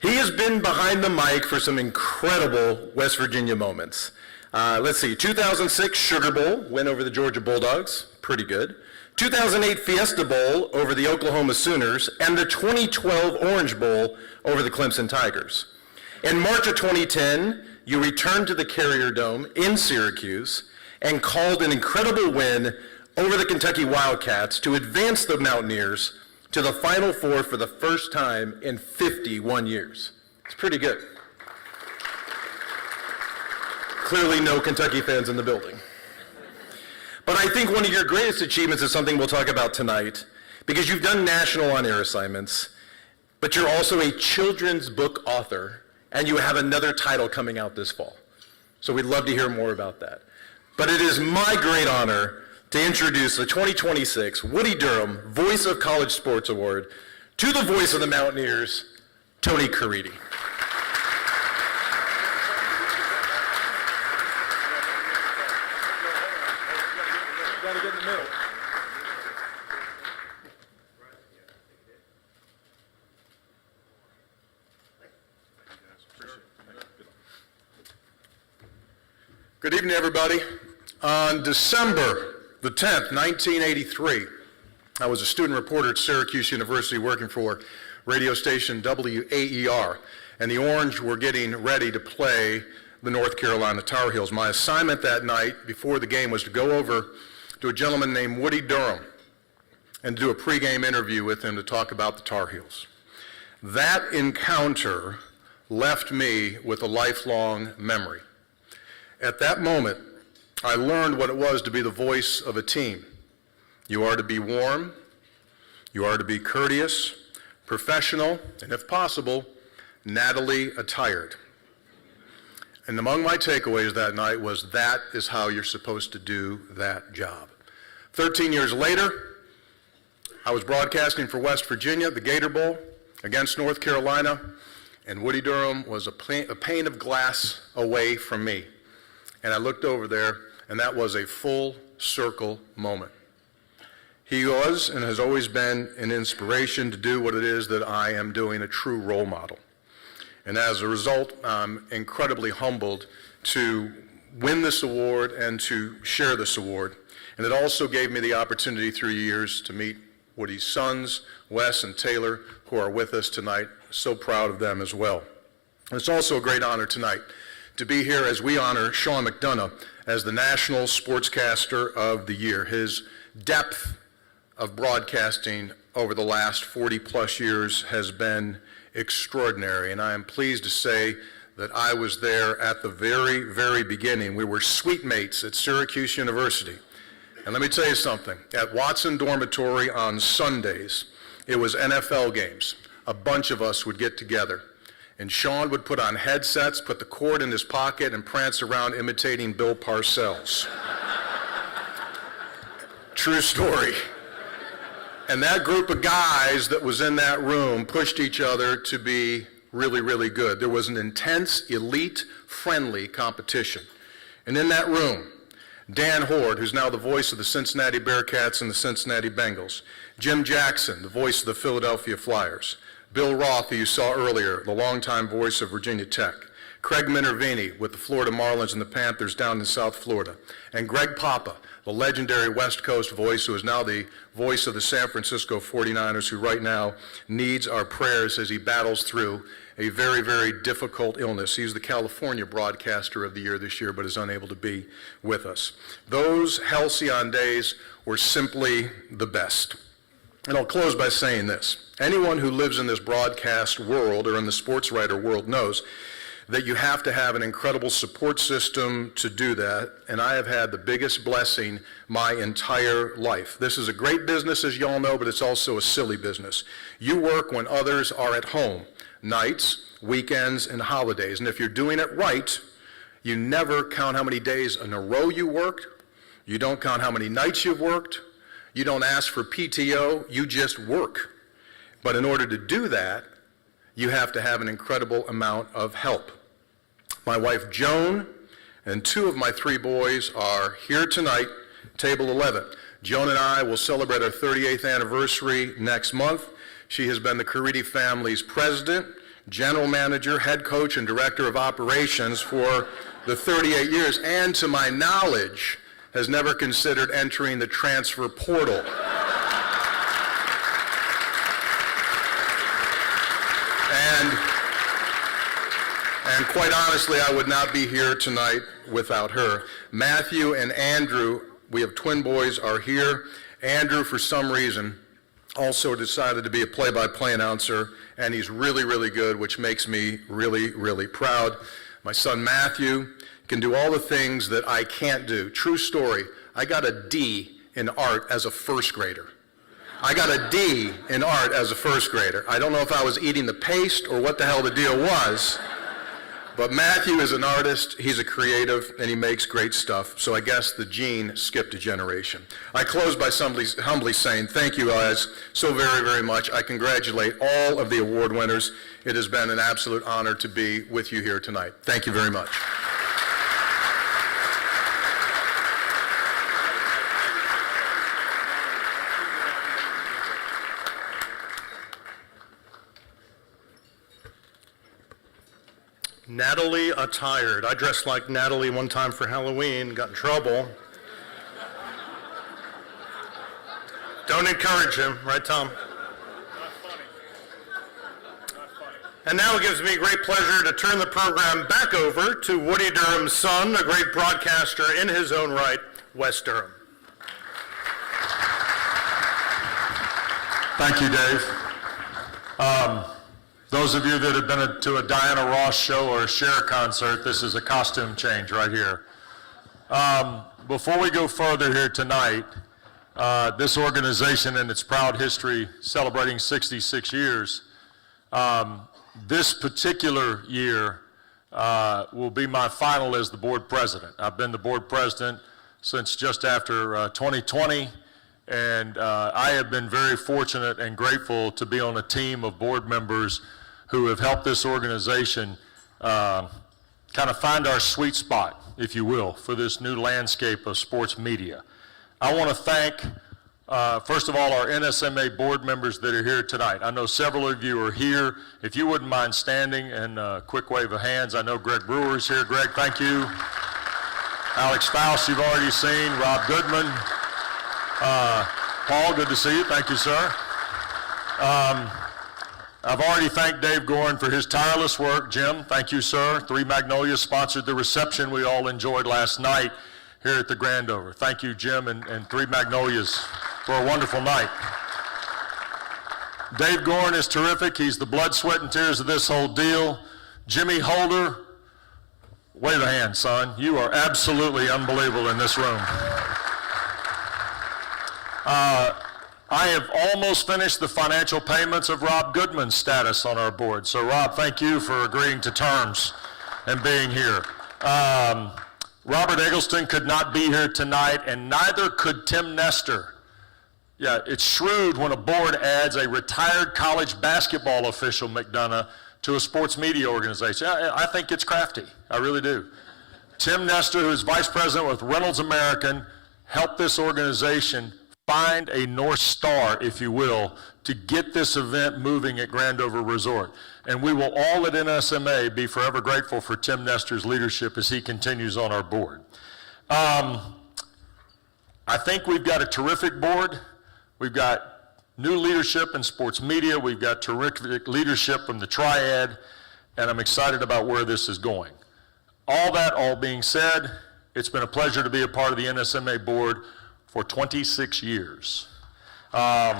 He has been behind the mic for some incredible West Virginia moments. Let's see, 2006 Sugar Bowl, win over the Georgia Bulldogs, pretty good. 2008 Fiesta Bowl over the Oklahoma Sooners, and the 2012 Orange Bowl over the Clemson Tigers. In March of 2010, you returned to the Carrier Dome in Syracuse and called an incredible win over the Kentucky Wildcats to advance the Mountaineers to the Final Four for the first time in 51 years. It's pretty good. Clearly no Kentucky fans in the building. But I think one of your greatest achievements is something we'll talk about tonight, because you've done national on-air assignments, but you're also a children's book author, and you have another title coming out this fall. So we'd love to hear more about that. But it is my great honor to introduce the 2026 Woody Durham Voice of College Sports Award to the voice of the Mountaineers, Tony Caridi. Gotta get in the middle. Good evening, everybody. On December the 10th, 1983, I was a student reporter at Syracuse University working for radio station WAER, and the Orange were getting ready to play the North Carolina Tar Heels. My assignment that night before the game was to go over to a gentleman named Woody Durham and do a pregame interview with him to talk about the Tar Heels. That encounter left me with a lifelong memory. At that moment, I learned what it was to be the voice of a team. You are to be warm, you are to be courteous, professional, and if possible, nattily attired. And among my takeaways that night was that is how you're supposed to do that job. 13 years later, I was broadcasting for West Virginia, the Gator Bowl, against North Carolina, and Woody Durham was a pane of glass away from me. And I looked over there, and that was a full circle moment. He was and has always been an inspiration to do what it is that I am doing, a true role model. And as a result, I'm incredibly humbled to win this award and to share this award. And it also gave me the opportunity through years to meet Woody's sons, Wes and Taylor, who are with us tonight. So proud of them as well. And it's also a great honor tonight to be here as we honor Sean McDonough as the National Sportscaster of the Year. His depth of broadcasting over the last 40 plus years has been extraordinary, and I am pleased to say that I was there at the very, very beginning. We were suite mates at Syracuse University. And let me tell you something, at Watson Dormitory on Sundays, it was NFL games. A bunch of us would get together, and Sean would put on headsets, put the cord in his pocket, and prance around imitating Bill Parcells. True story. And that group of guys that was in that room pushed each other to be really, really good. There was an intense, elite, friendly competition. And in that room, Dan Horde, who's now the voice of the Cincinnati Bearcats and the Cincinnati Bengals, Jim Jackson, the voice of the Philadelphia Flyers, Bill Roth, who you saw earlier, the longtime voice of Virginia Tech, Craig Minervini with the Florida Marlins and the Panthers down in South Florida, and Greg Papa, the legendary West Coast voice who is now the voice of the San Francisco 49ers, who right now needs our prayers as he battles through a very, very difficult illness. He's the California Broadcaster of the Year this year, but is unable to be with us. Those halcyon days were simply the best. And I'll close by saying this. Anyone who lives in this broadcast world or in the sportswriter world knows that you have to have an incredible support system to do that, and I have had the biggest blessing my entire life. This is a great business, as you all know, but it's also a silly business. You work when others are at home, nights, weekends, and holidays, and if you're doing it right, you never count how many days in a row you worked, you don't count how many nights you've worked, you don't ask for PTO, you just work. But in order to do that, you have to have an incredible amount of help. My wife Joan and two of my three boys are here tonight, table 11. Joan and I will celebrate our 38th anniversary next month. She has been the Caridi family's president, general manager, head coach, and director of operations for the 38 years, and to my knowledge, has never considered entering the transfer portal. And quite honestly, I would not be here tonight without her. Matthew and Andrew, we have twin boys, are here. Andrew, for some reason, also decided to be a play-by-play announcer, and he's really, really good, which makes me really, really proud. My son Matthew can do all the things that I can't do. True story, I got a D in art as a first grader. I got a D in art as a first grader. I don't know if I was eating the paste or what the hell the deal was, but Matthew is an artist, he's a creative, and he makes great stuff. So I guess the gene skipped a generation. I close by humbly saying thank you guys so very, very much. I congratulate all of the award winners. It has been an absolute honor to be with you here tonight. Thank you very much. Natalie attired. I dressed like Natalie one time for Halloween, got in trouble. Don't encourage him, right, Tom? And now it gives me great pleasure to turn the program back over to Woody Durham's son, a great broadcaster in his own right, Wes Durham. Thank you, Dave. Those of you that have been to a Diana Ross show or a Cher concert, this is a costume change right here. Before we go further here tonight, this organization and its proud history celebrating 66 years, this particular year will be my final as the board president. I've been the board president since just after 2020, And I have been very fortunate and grateful to be on a team of board members who have helped this organization kind of find our sweet spot, if you will, for this new landscape of sports media. I want to thank, first of all, our NSMA board members that are here tonight. I know several of you are here. If you wouldn't mind standing and a quick wave of hands. I know Greg Brewer's here. Greg, thank you. Alex Faust, you've already seen. Rob Goodman. Paul, good to see you. Thank you, sir. I've already thanked Dave Gorin for his tireless work. Jim, thank you, sir. Three Magnolias sponsored the reception we all enjoyed last night here at the Grandover. Thank you, Jim, and Three Magnolias for a wonderful night. Dave Gorin is terrific. He's the blood, sweat, and tears of this whole deal. Jimmy Holder, wave a hand, son. You are absolutely unbelievable in this room. I have almost finished the financial payments of Rob Goodman's status on our board. So Rob, thank you for agreeing to terms and being here. Robert Eggleston could not be here tonight, and neither could Tim Nestor. Yeah, it's shrewd when a board adds a retired college basketball official, McDonough, to a sports media organization. I think it's crafty. I really do. Tim Nestor, who is vice president with Reynolds American, helped this organization find a North Star, if you will, to get this event moving at Grandover Resort. And we will all at NSMA be forever grateful for Tim Nestor's leadership as he continues on our board. I think we've got a terrific board. We've got new leadership in sports media. We've got terrific leadership from the Triad, and I'm excited about where this is going. All being said, it's been a pleasure to be a part of the NSMA board for 26 years. But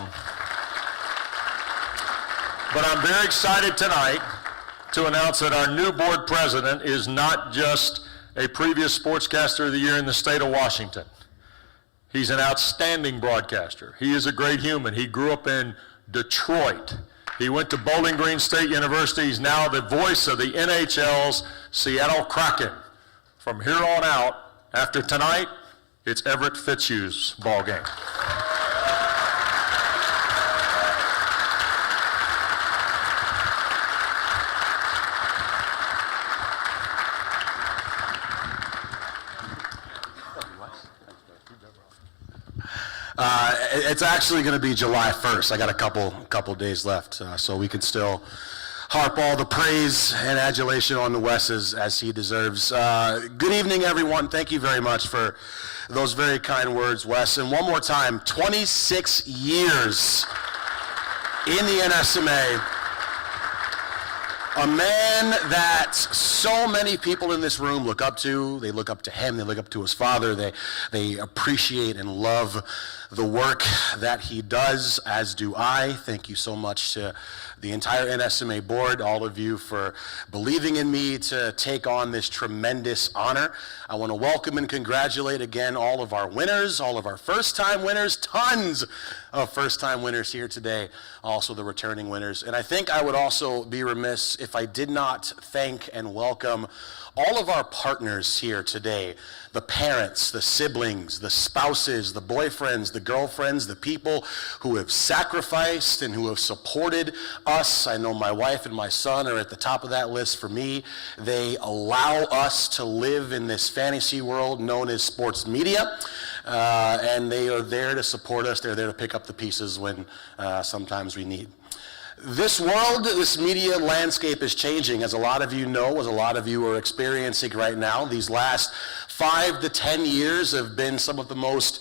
I'm very excited tonight to announce that our new board president is not just a previous Sportscaster of the Year in the state of Washington. He's an outstanding broadcaster. He is a great human. He grew up in Detroit. He went to Bowling Green State University. He's now the voice of the NHL's Seattle Kraken. From here on out, after tonight, it's Everett Fitzhugh's ball game. It's actually going to be July 1st. I got a couple days left, so we can still harp all the praise and adulation on the Wes as he deserves. Good evening, everyone. Thank you very much for those very kind words, Wes. And one more time, 26 years in the NSMA. A man that so many people in this room look up to. They look up to him. They look up to his father. They appreciate and love the work that he does, as do I. Thank you so much to the entire NSMA board, all of you, for believing in me to take on this tremendous honor. I want to welcome and congratulate again all of our winners, all of our first-time winners, tons of first-time winners here today, also the returning winners. And I think I would also be remiss if I did not thank and welcome all of our partners here today, the parents, the siblings, the spouses, the boyfriends, the girlfriends, the people who have sacrificed and who have supported us. I know my wife and my son are at the top of that list for me. They allow us to live in this fantasy world known as sports media. And they are there to support us. They're there to pick up the pieces when sometimes we need. This world, this media landscape is changing, as a lot of you know, as a lot of you are experiencing right now. These last 5 to 10 years have been some of the most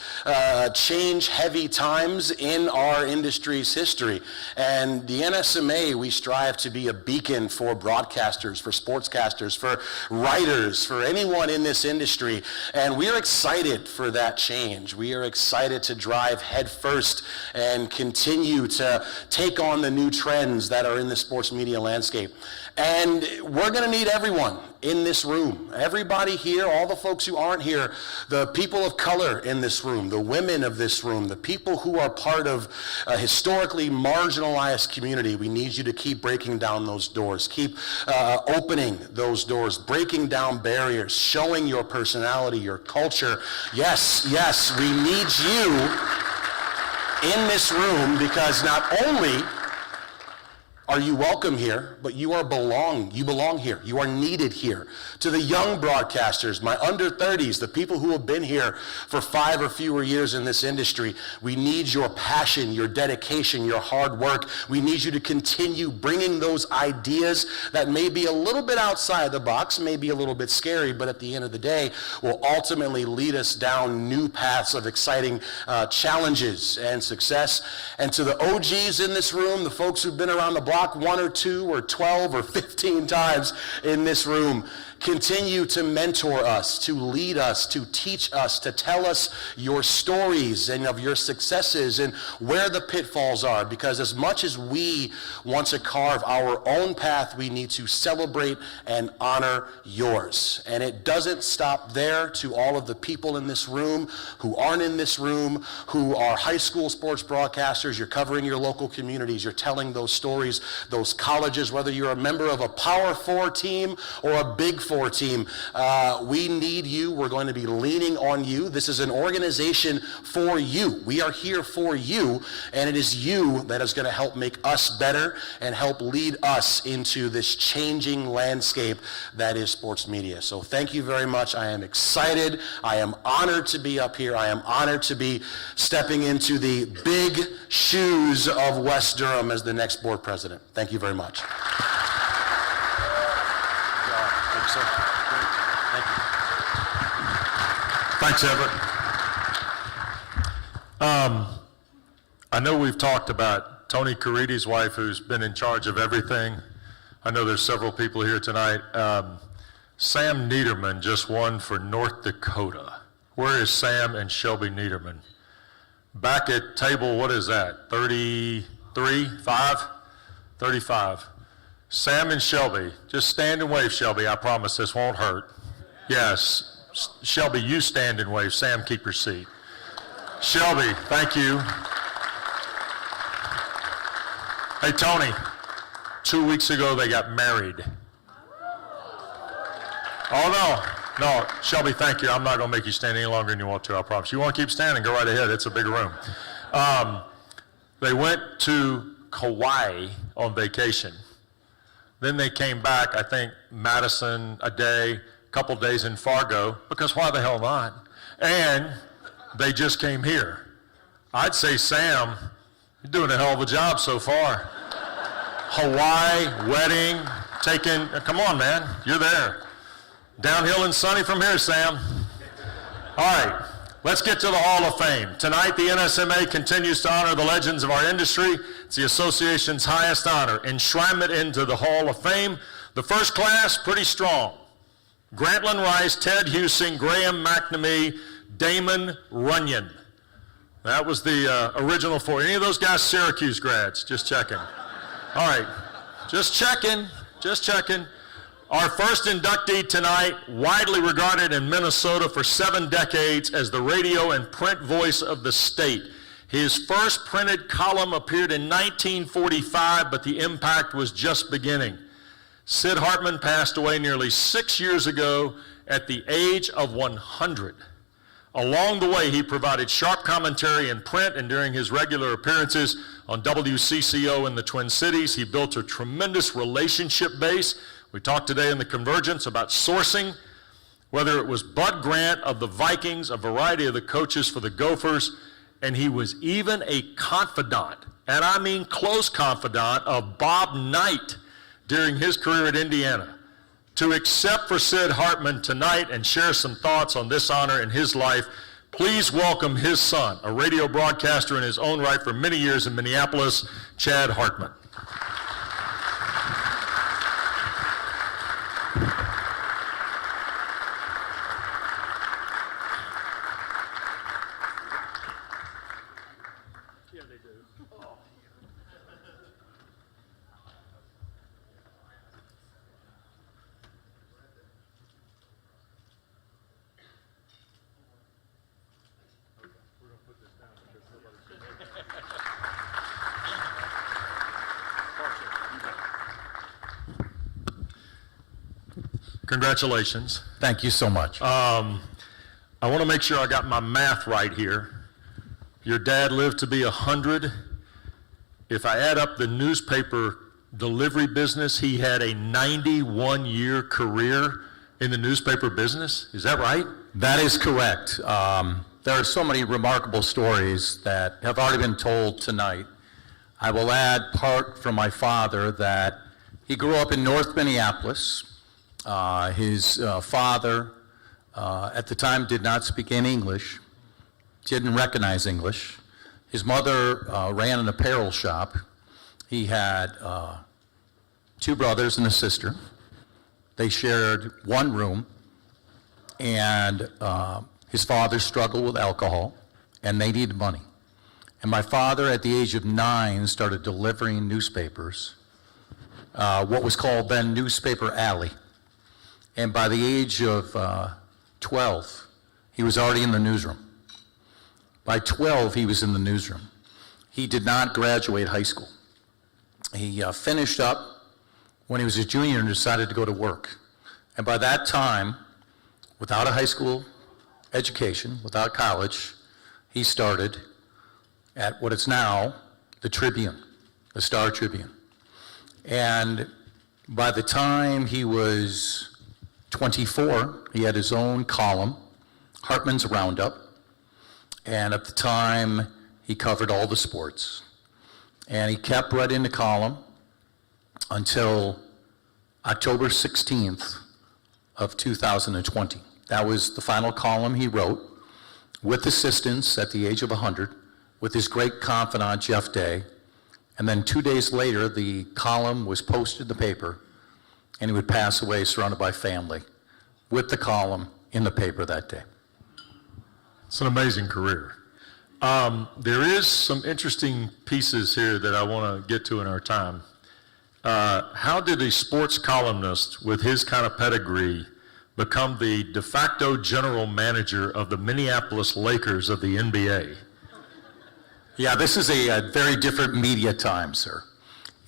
change-heavy times in our industry's history. And the NSMA, we strive to be a beacon for broadcasters, for sportscasters, for writers, for anyone in this industry. And we're excited for that change. We are excited to drive headfirst and continue to take on the new trends that are in the sports media landscape. And we're going to need everyone in this room. Everybody here, all the folks who aren't here, the people of color in this room, the women of this room, the people who are part of a historically marginalized community. We need you to keep breaking down those doors, keep opening those doors, breaking down barriers, showing your personality, your culture. Yes, we need you in this room because not only are you welcome here, but you belong here. You are needed here. To the young broadcasters, my under 30s, the people who have been here for 5 or fewer years in this industry, we need your passion, your dedication, your hard work. We need you to continue bringing those ideas that may be a little bit outside the box, may be a little bit scary, but at the end of the day will ultimately lead us down new paths of exciting challenges and success. And to the OGs in this room, the folks who've been around the block 1 or 2 or 12 or 15 times in this room, continue to mentor us, to lead us, to teach us, to tell us your stories and of your successes and where the pitfalls are, because as much as we want to carve our own path, we need to celebrate and honor yours. And it doesn't stop there. To all of the people in this room who aren't in this room, who are high school sports broadcasters, you're covering your local communities, you're telling those stories, those colleges, whether you're a member of a Power 4 team or a Big 4 team, we need you. We're going to be leaning on you. This is an organization for you. We are here for you, and it is you that is going to help make us better and help lead us into this changing landscape that is sports media. So thank you very much. I am excited. I am honored to be up here. I am honored to be stepping into the big shoes of Wes Durham as the next board president. Thank you very much. Thanks, Everett. I know we've talked about Tony Caridi's wife, who's been in charge of everything. I know there's several people here tonight. Sam Niederman just won for North Dakota. Where is Sam and Shelby Niederman? Back at table, what is that, 33, 5? 35. Sam and Shelby, just stand and wave, Shelby. I promise this won't hurt. Yes. Shelby, you stand and wave. Sam, keep your seat. Shelby, thank you. Hey, Tony, 2 weeks ago they got married. Oh, no, Shelby, thank you. I'm not going to make you stand any longer than you want to, I promise. You want to keep standing, go right ahead. It's a big room. They went to Kauai on vacation. Then they came back, I think, Madison a day, couple days in Fargo, because why the hell not? And they just came here. I'd say, Sam, you're doing a hell of a job so far. Hawaii, wedding, come on, man, you're there. Downhill and sunny from here, Sam. All right, let's get to the Hall of Fame. Tonight, the NSMA continues to honor the legends of our industry. It's the association's highest honor, enshrinement into the Hall of Fame. The first class, pretty strong. Grantland Rice, Ted Husing, Graham McNamee, Damon Runyon. That was the original four. Any of those guys Syracuse grads? Just checking. All right, just checking. Our first inductee tonight, widely regarded in Minnesota for 7 decades as the radio and print voice of the state. His first printed column appeared in 1945, but the impact was just beginning. Sid Hartman passed away nearly 6 years ago at the age of 100. Along the way, he provided sharp commentary in print, and during his regular appearances on WCCO in the Twin Cities, he built a tremendous relationship base. We talked today in the Convergence about sourcing, whether it was Bud Grant of the Vikings, a variety of the coaches for the Gophers, and he was even a confidant, and I mean close confidant, of Bob Knight during his career at Indiana. To accept for Sid Hartman tonight and share some thoughts on this honor in his life, please welcome his son, a radio broadcaster in his own right for many years in Minneapolis, Chad Hartman. Congratulations. Thank you so much. I want to make sure I got my math right here. Your dad lived to be 100. If I add up the newspaper delivery business, he had a 91-year career in the newspaper business. Is that right? That is correct. There are so many remarkable stories that have already been told tonight. I will add part from my father that he grew up in North Minneapolis. His father at the time did not speak any English, didn't recognize English. His mother ran an apparel shop. He had 2 brothers and a sister. They shared one room, and his father struggled with alcohol, and they needed money. And my father, at the age of 9, started delivering newspapers, what was called then Newspaper Alley. And by the age of 12, he was already in the newsroom. By 12, he was in the newsroom. He did not graduate high school. He finished up when he was a junior and decided to go to work. And by that time, without a high school education, without college, he started at what is now the Tribune, the Star Tribune. And by the time he was 24, he had his own column, Hartman's Roundup, and at the time, he covered all the sports. And he kept writing the column until October 16th of 2020. That was the final column he wrote, with assistance at the age of 100, with his great confidant, Jeff Day. And then 2 days later, the column was posted in the paper, and he would pass away surrounded by family with the column in the paper that day. It's an amazing career. There is some interesting pieces here that I want to get to in our time. How did a sports columnist with his kind of pedigree become the de facto general manager of the Minneapolis Lakers of the NBA? Yeah, this is a very different media time, sir.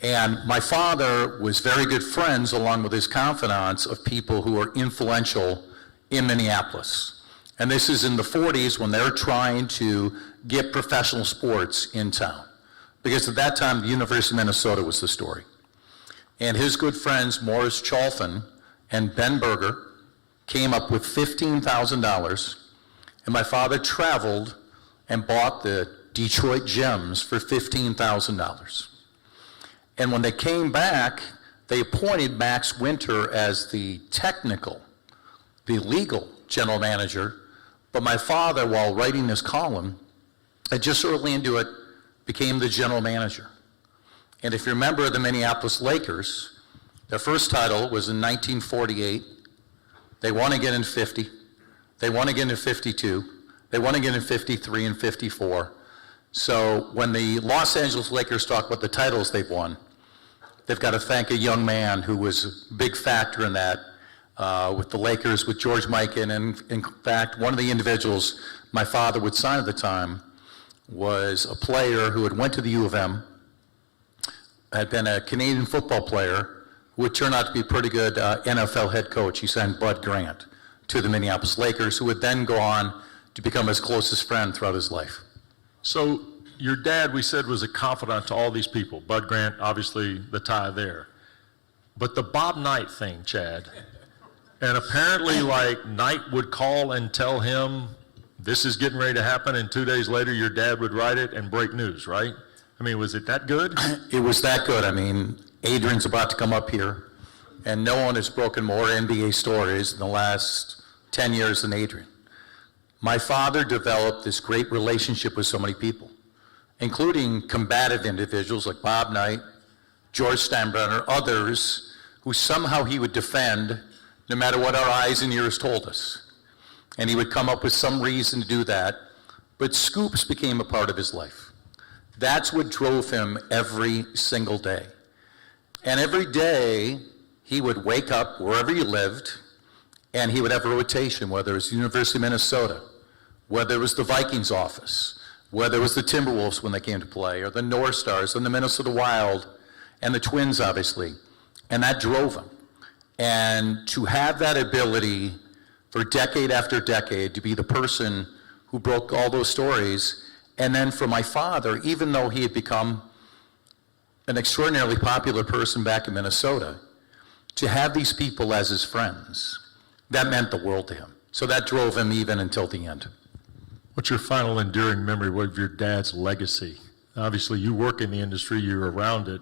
And my father was very good friends, along with his confidants, of people who were influential in Minneapolis. And this is in the 40s when they're trying to get professional sports in town. Because at that time, the University of Minnesota was the story. And his good friends, Morris Chalfin and Ben Berger, came up with $15,000. And my father traveled and bought the Detroit Gems for $15,000. And when they came back, they appointed Max Winter as the technical, the legal general manager. But my father, while writing this column, just early into it, became the general manager. And if you remember the Minneapolis Lakers, their first title was in 1948. They won again in 50. They won again in 52. They won again in 53 and 54. So when the Los Angeles Lakers talk about the titles they've won, they've got to thank a young man who was a big factor in that with the Lakers, with George Mikan. And in fact, one of the individuals my father would sign at the time was a player who had went to the U of M, had been a Canadian football player, who would turn out to be a pretty good NFL head coach. He signed Bud Grant to the Minneapolis Lakers, who would then go on to become his closest friend throughout his life. So your dad, we said, was a confidant to all these people. Bud Grant, obviously the tie there. But the Bob Knight thing, Chad, and apparently like Knight would call and tell him this is getting ready to happen, and 2 days later your dad would write it and break news, right? I mean, was it that good? It was that good. I mean, Adrian's about to come up here, and no one has broken more NBA stories in the last 10 years than Adrian. My father developed this great relationship with so many people, including combative individuals like Bob Knight, George Steinbrenner, others who somehow he would defend no matter what our eyes and ears told us. And he would come up with some reason to do that, but scoops became a part of his life. That's what drove him every single day. And every day, he would wake up wherever he lived, and he would have a rotation, whether it was the University of Minnesota, whether it was the Vikings office, whether it was the Timberwolves when they came to play, or the North Stars, and the Minnesota Wild, and the Twins, obviously. And that drove him. And to have that ability for decade after decade to be the person who broke all those stories And then for my father, even though he had become an extraordinarily popular person back in Minnesota, to have these people as his friends, that meant the world to him. So that drove him even until the end. What's your final enduring memory of your dad's legacy? Obviously, you work in the industry, you're around it.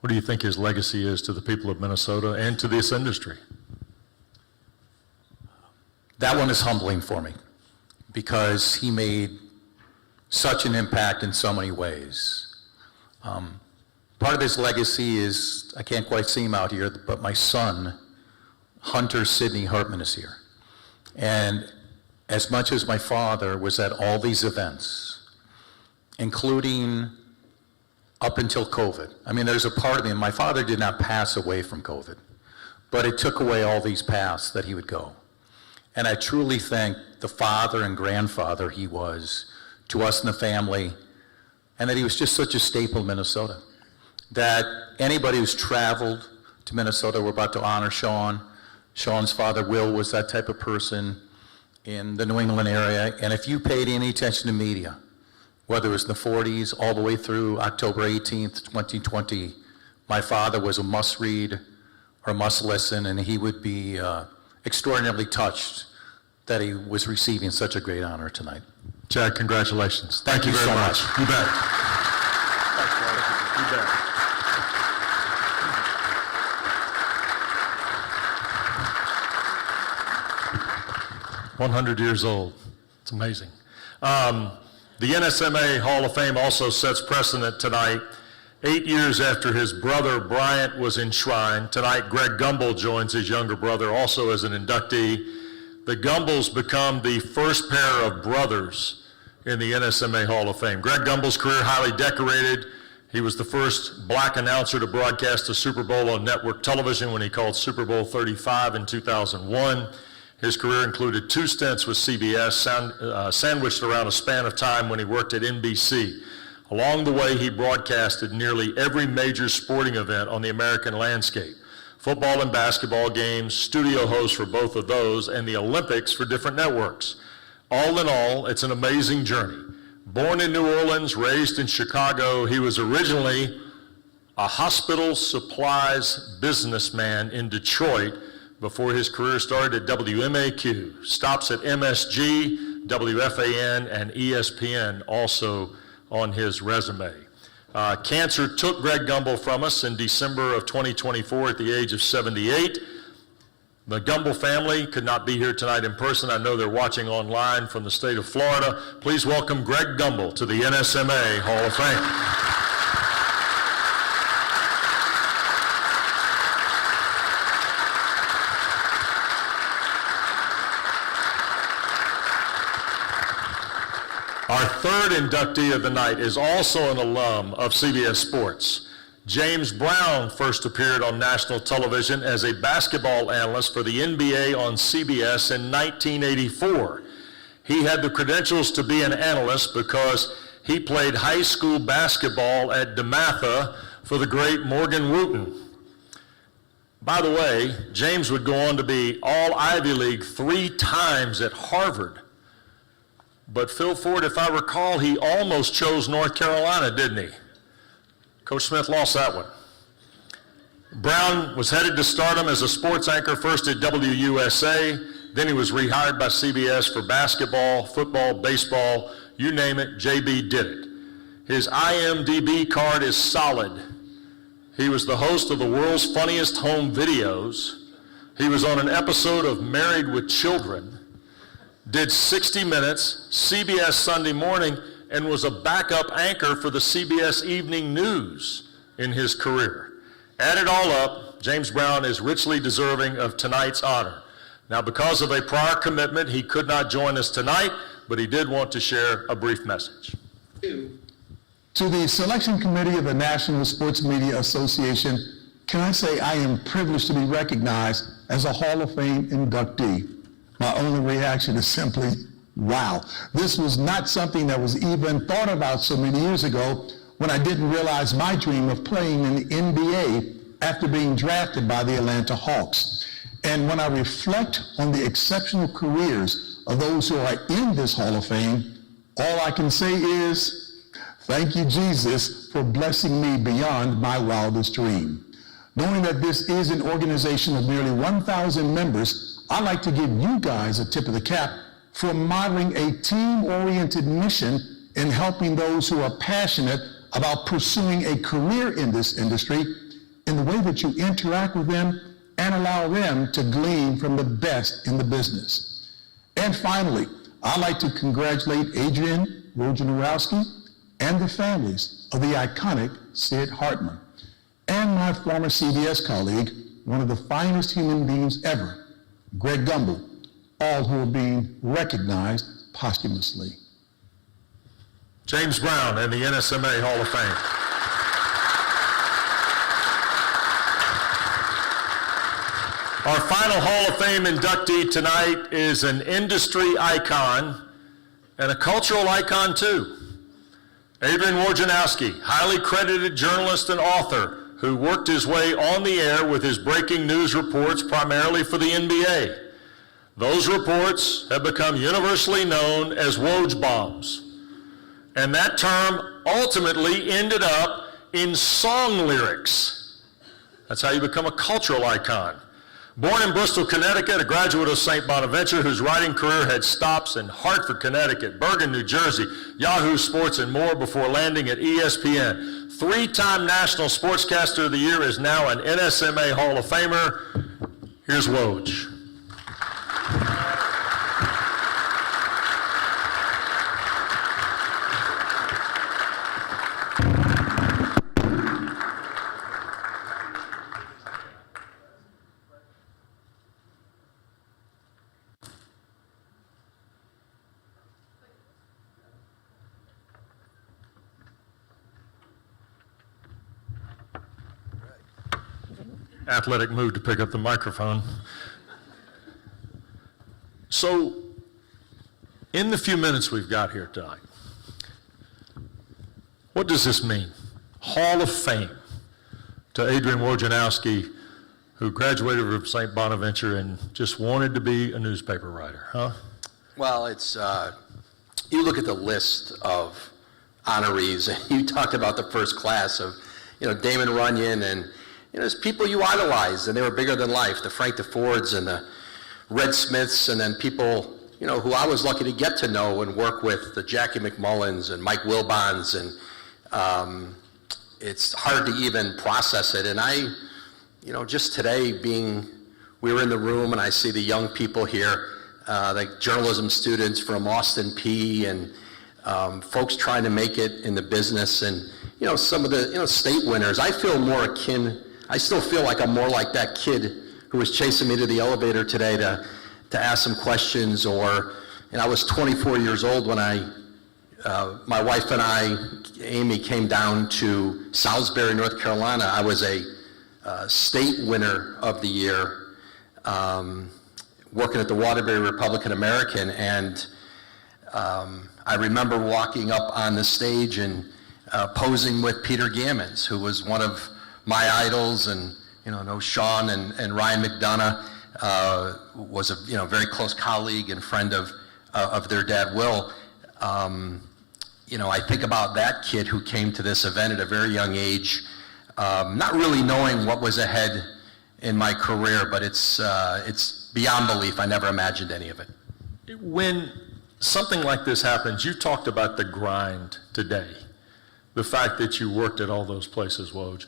What do you think his legacy is to the people of Minnesota and to this industry? That one is humbling for me because he made such an impact in so many ways. Part of his legacy is, I can't quite see him out here, but my son, Hunter Sidney Hartman, is here. And as much as my father was at all these events, including up until COVID. I mean, there's a part of me, and my father did not pass away from COVID, but it took away all these paths that he would go. And I truly think the father and grandfather he was to us in the family, and that he was just such a staple in Minnesota, that anybody who's traveled to Minnesota, we're about to honor Sean. Sean's father, Will, was that type of person in the New England area, and if you paid any attention to media, whether it was in the 40s all the way through October 18th, 2020, my father was a must-read or must-listen, and he would be extraordinarily touched that he was receiving such a great honor tonight. Chad, congratulations. Thank you very so much. much. You bet. You bet. 100 years old. It's amazing. The NSMA Hall of Fame also sets precedent tonight. 8 years after his brother Bryant was enshrined, tonight Greg Gumbel joins his younger brother also as an inductee. The Gumbels become the first pair of brothers in the NSMA Hall of Fame. Greg Gumbel's career highly decorated. He was the first black announcer to broadcast a Super Bowl on network television when he called Super Bowl 35 in 2001. His career included 2 stints with CBS, sandwiched around a span of time when he worked at NBC. Along the way, he broadcasted nearly every major sporting event on the American landscape. Football and basketball games, studio host for both of those, and the Olympics for different networks. All in all, it's an amazing journey. Born in New Orleans, raised in Chicago, he was originally a hospital supplies businessman in Detroit before his career started at WMAQ. Stops at MSG, WFAN, and ESPN also on his resume. Cancer took Greg Gumbel from us in December of 2024 at the age of 78. The Gumbel family could not be here tonight in person. I know they're watching online from the state of Florida. Please welcome Greg Gumbel to the NSMA Hall of Fame. Our third inductee of the night is also an alum of CBS Sports. James Brown first appeared on national television as a basketball analyst for the NBA on CBS in 1984. He had the credentials to be an analyst because he played high school basketball at DeMatha for the great Morgan Wooten. By the way, James would go on to be all Ivy League 3 times at Harvard. But Phil Ford, if I recall, he almost chose North Carolina, didn't he? Coach Smith lost that one. Brown was headed to stardom as a sports anchor, first at WUSA, then he was rehired by CBS for basketball, football, baseball, you name it, JB did it. His IMDb card is solid. He was the host of the world's funniest home videos. He was on an episode of Married with Children, did 60 Minutes, CBS Sunday Morning, and was a backup anchor for the CBS Evening News in his career. Add it all up, James Brown is richly deserving of tonight's honor. Now, because of a prior commitment, he could not join us tonight, but he did want to share a brief message. To the Selection Committee of the National Sports Media Association, can I say I am privileged to be recognized as a Hall of Fame inductee. My only reaction is simply, wow. This was not something that was even thought about so many years ago when I didn't realize my dream of playing in the NBA after being drafted by the Atlanta Hawks. And when I reflect on the exceptional careers of those who are in this Hall of Fame, All I can say is, thank you, Jesus, for blessing me beyond my wildest dream. Knowing that this is an organization of nearly 1,000 members, I'd like to give you guys a tip of the cap for modeling a team-oriented mission in helping those who are passionate about pursuing a career in this industry in the way that you interact with them and allow them to glean from the best in the business. And finally, I'd like to congratulate Adrian, Wojnarowski, and the families of the iconic Sid Hartman, and my former CBS colleague, one of the finest human beings ever, Greg Gumbel, all who are being recognized posthumously. James Brown and the NSMA Hall of Fame. Our final Hall of Fame inductee tonight is an industry icon and a cultural icon too. Adrian Wojnarowski, highly credited journalist and author who worked his way on the air with his breaking news reports primarily for the NBA. Those reports have become universally known as Woj bombs. And that term ultimately ended up in song lyrics. That's how you become a cultural icon. Born in Bristol, Connecticut, a graduate of St. Bonaventure whose writing career had stops in Hartford, Connecticut, Bergen, New Jersey, Yahoo Sports, and more before landing at ESPN. Three-time National Sportscaster of the Year, is now an NSMA Hall of Famer. Here's Woj. Athletic move to pick up the microphone. So, in the few minutes we've got here tonight, what does this mean? Hall of Fame to Adrian Wojnarowski, who graduated from St. Bonaventure and just wanted to be a newspaper writer, huh? Well, it's, you look at the list of honorees, and you talked about the first class of, Damon Runyon, and, there's people you idolized, and they were bigger than life, the Frank DeFords and the Red Smiths, and then people, who I was lucky to get to know and work with, the Jackie McMullins and Mike Wilbons, and it's hard to even process it. And I, just today we were in the room, and I see the young people here, like journalism students from Austin P, and folks trying to make it in the business, and some of the state winners. I still feel like I'm more like that kid who was chasing me to the elevator today to ask some questions, and I was 24 years old when my wife and I, Amy, came down to Salisbury, North Carolina. I was a state winner of the year, working at the Waterbury Republican American, and I remember walking up on the stage and posing with Peter Gammons, who was one of my idols, and know Sean and Ryan McDonough was a very close colleague and friend of their dad Will. I think about that kid who came to this event at a very young age, not really knowing what was ahead in my career, but it's beyond belief. I never imagined any of it. When something like this happens, you talked about the grind today, the fact that you worked at all those places, Woj.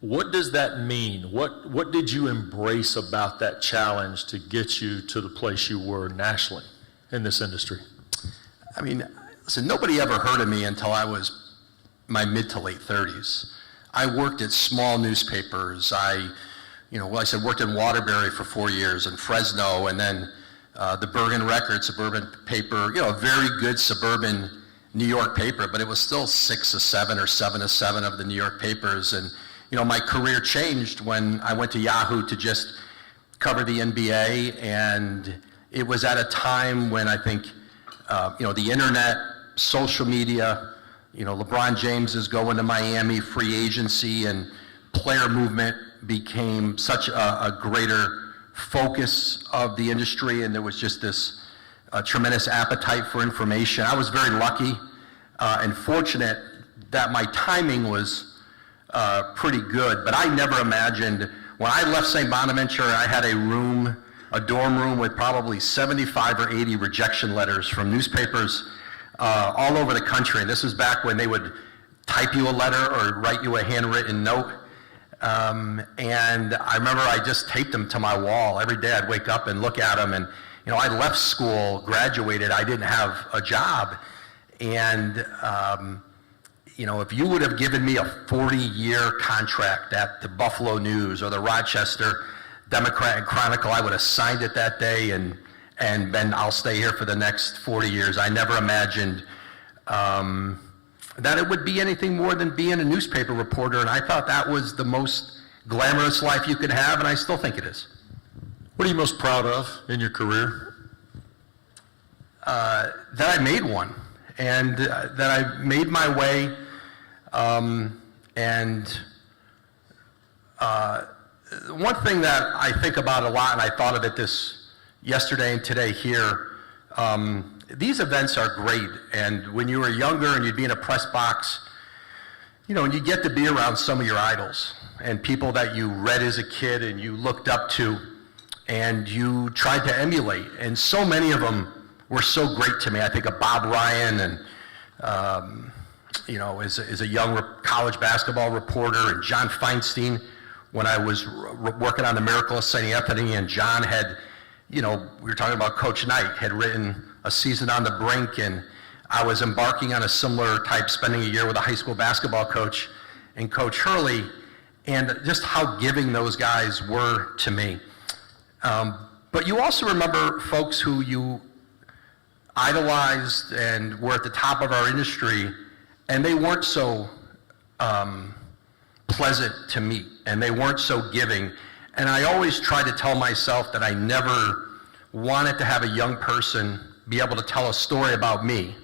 What does that mean? What did you embrace about that challenge to get you to the place you were nationally in this industry? I mean, listen, nobody ever heard of me until I was my mid to late 30s. I worked at small newspapers. I worked in Waterbury for 4 years, in Fresno, and then the Bergen Record suburban paper, a very good suburban New York paper, but it was still 6 of 7 or 7 of 7 of the New York papers. And my career changed when I went to Yahoo to just cover the NBA, and it was at a time when I think, the internet, social media, LeBron James is going to Miami, free agency, and player movement became such a greater focus of the industry, and there was just this a tremendous appetite for information. I was very lucky and fortunate that my timing was pretty good, but I never imagined, when I left St. Bonaventure, I had a dorm room with probably 75 or 80 rejection letters from newspapers all over the country. And this was back when they would type you a letter or write you a handwritten note. And I remember I just taped them to my wall. Every day I'd wake up and look at them. And, you know, I left school, graduated, I didn't have a job. And, you know, if you would have given me a 40-year contract at the Buffalo News or the Rochester Democrat and Chronicle, I would have signed it that day and then I'll stay here for the next 40 years. I never imagined that it would be anything more than being a newspaper reporter, and I thought that was the most glamorous life you could have, and I still think it is. What are you most proud of in your career? That I made one, and that I made my way, one thing that I think about a lot, and I thought of it this yesterday and today here, these events are great, and when you were younger and you'd be in a press box, you know, and you get to be around some of your idols and people that you read as a kid and you looked up to and you tried to emulate, and so many of them were so great to me. I think of Bob Ryan and, you know, as a young college basketball reporter, and John Feinstein when I was working on the Miracle of St. Anthony, and John had, you know, we were talking about Coach Knight, had written A Season on the Brink, and I was embarking on a similar type, spending a year with a high school basketball coach and Coach Hurley, and just how giving those guys were to me. But you also remember folks who you idolized and were at the top of our industry, and they weren't so pleasant to meet, and they weren't so giving. And I always tried to tell myself that I never wanted to have a young person be able to tell a story about me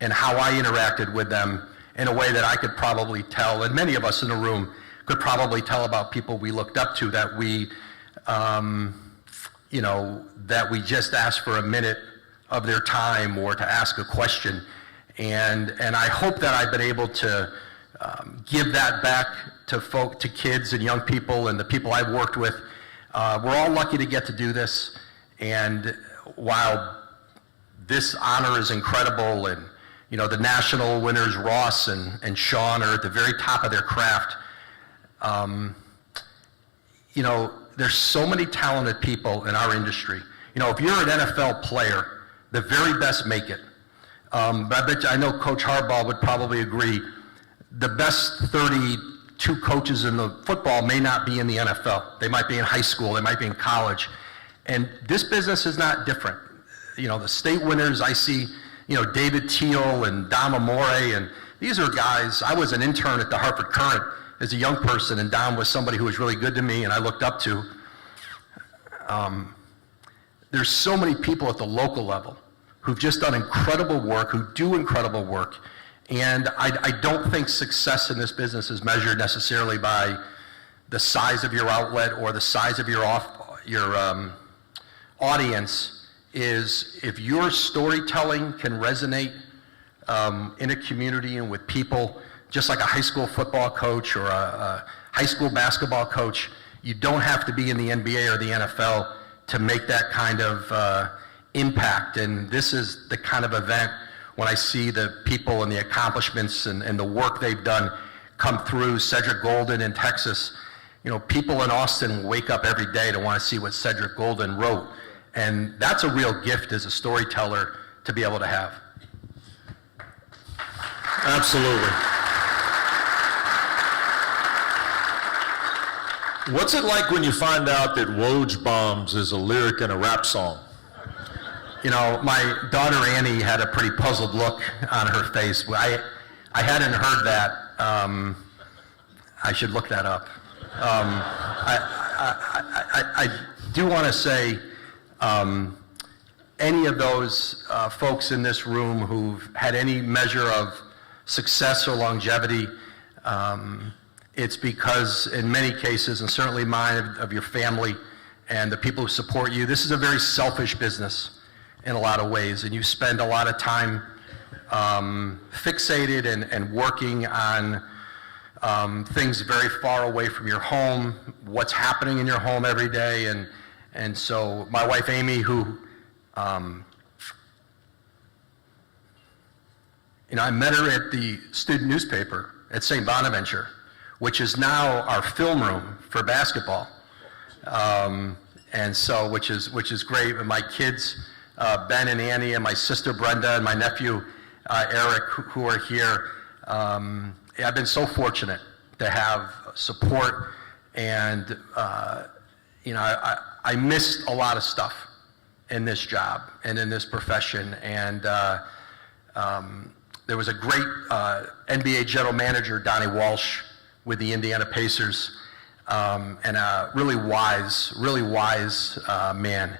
and how I interacted with them in a way that I could probably tell, and many of us in the room could probably tell about people we looked up to, that we, you know, that we just asked for a minute of their time or to ask a question. And I hope that I've been able to give that back to kids and young people and the people I've worked with. We're all lucky to get to do this, and while this honor is incredible, and you know, the national winners Ross and Sean are at the very top of their craft, you know, there's so many talented people in our industry. You know, if you're an NFL player, the very best make it. But I bet you, I know Coach Harbaugh would probably agree, the best 32 coaches in the football may not be in the NFL. They might be in high school, they might be in college. And this business is not different. You know, the state winners, I see, you know, David Teal and Dom Amore, and these are guys. I was an intern at the Hartford Courant as a young person, and Dom was somebody who was really good to me and I looked up to. There's so many people at the local level who've just done incredible work, who do incredible work. And I don't think success in this business is measured necessarily by the size of your outlet or the size of your audience. Is if your storytelling can resonate in a community and with people, just like a high school football coach or a high school basketball coach, you don't have to be in the NBA or the NFL to make that kind of impact. And this is the kind of event, when I see the people and the accomplishments and the work they've done come through. Cedric Golden in Texas, you know, people in Austin wake up every day to want to see what Cedric Golden wrote. And that's a real gift as a storyteller to be able to have. Absolutely. What's it like when you find out that Woj Bombs is a lyric in a rap song? You know, my daughter Annie had a pretty puzzled look on her face. I hadn't heard that. I should look that up. I do want to say, any of those folks in this room who've had any measure of success or longevity, it's because in many cases, and certainly mine, of your family and the people who support you. This is a very selfish business. in a lot of ways, and you spend a lot of time fixated and working on things very far away from your home, what's happening in your home every day, and so my wife Amy, who I met her at the student newspaper at St. Bonaventure, which is now our film room for basketball, and so which is great. And my kids, Ben and Annie, and my sister Brenda, and my nephew Eric, who are here. I've been so fortunate to have support, and I missed a lot of stuff in this job and in this profession, and there was a great NBA general manager, Donnie Walsh, with the Indiana Pacers, and a really wise man.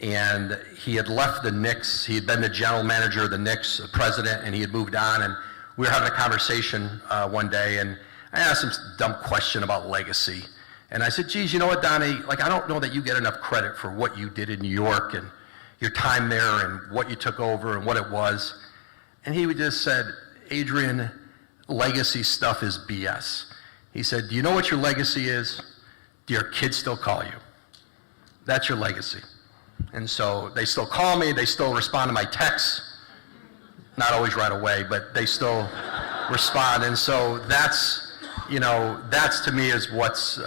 And he had left the Knicks. He had been the general manager of the Knicks, the president, and he had moved on. And we were having a conversation one day, and I asked him a dumb question about legacy. And I said, geez, you know what, Donnie, like, I don't know that you get enough credit for what you did in New York and your time there and what you took over and what it was. And he just said, Adrian, legacy stuff is BS. He said, do you know what your legacy is? Do your kids still call you? That's your legacy. And so they still call me, they still respond to my texts. Not always right away, but they still respond. And so that's to me is what's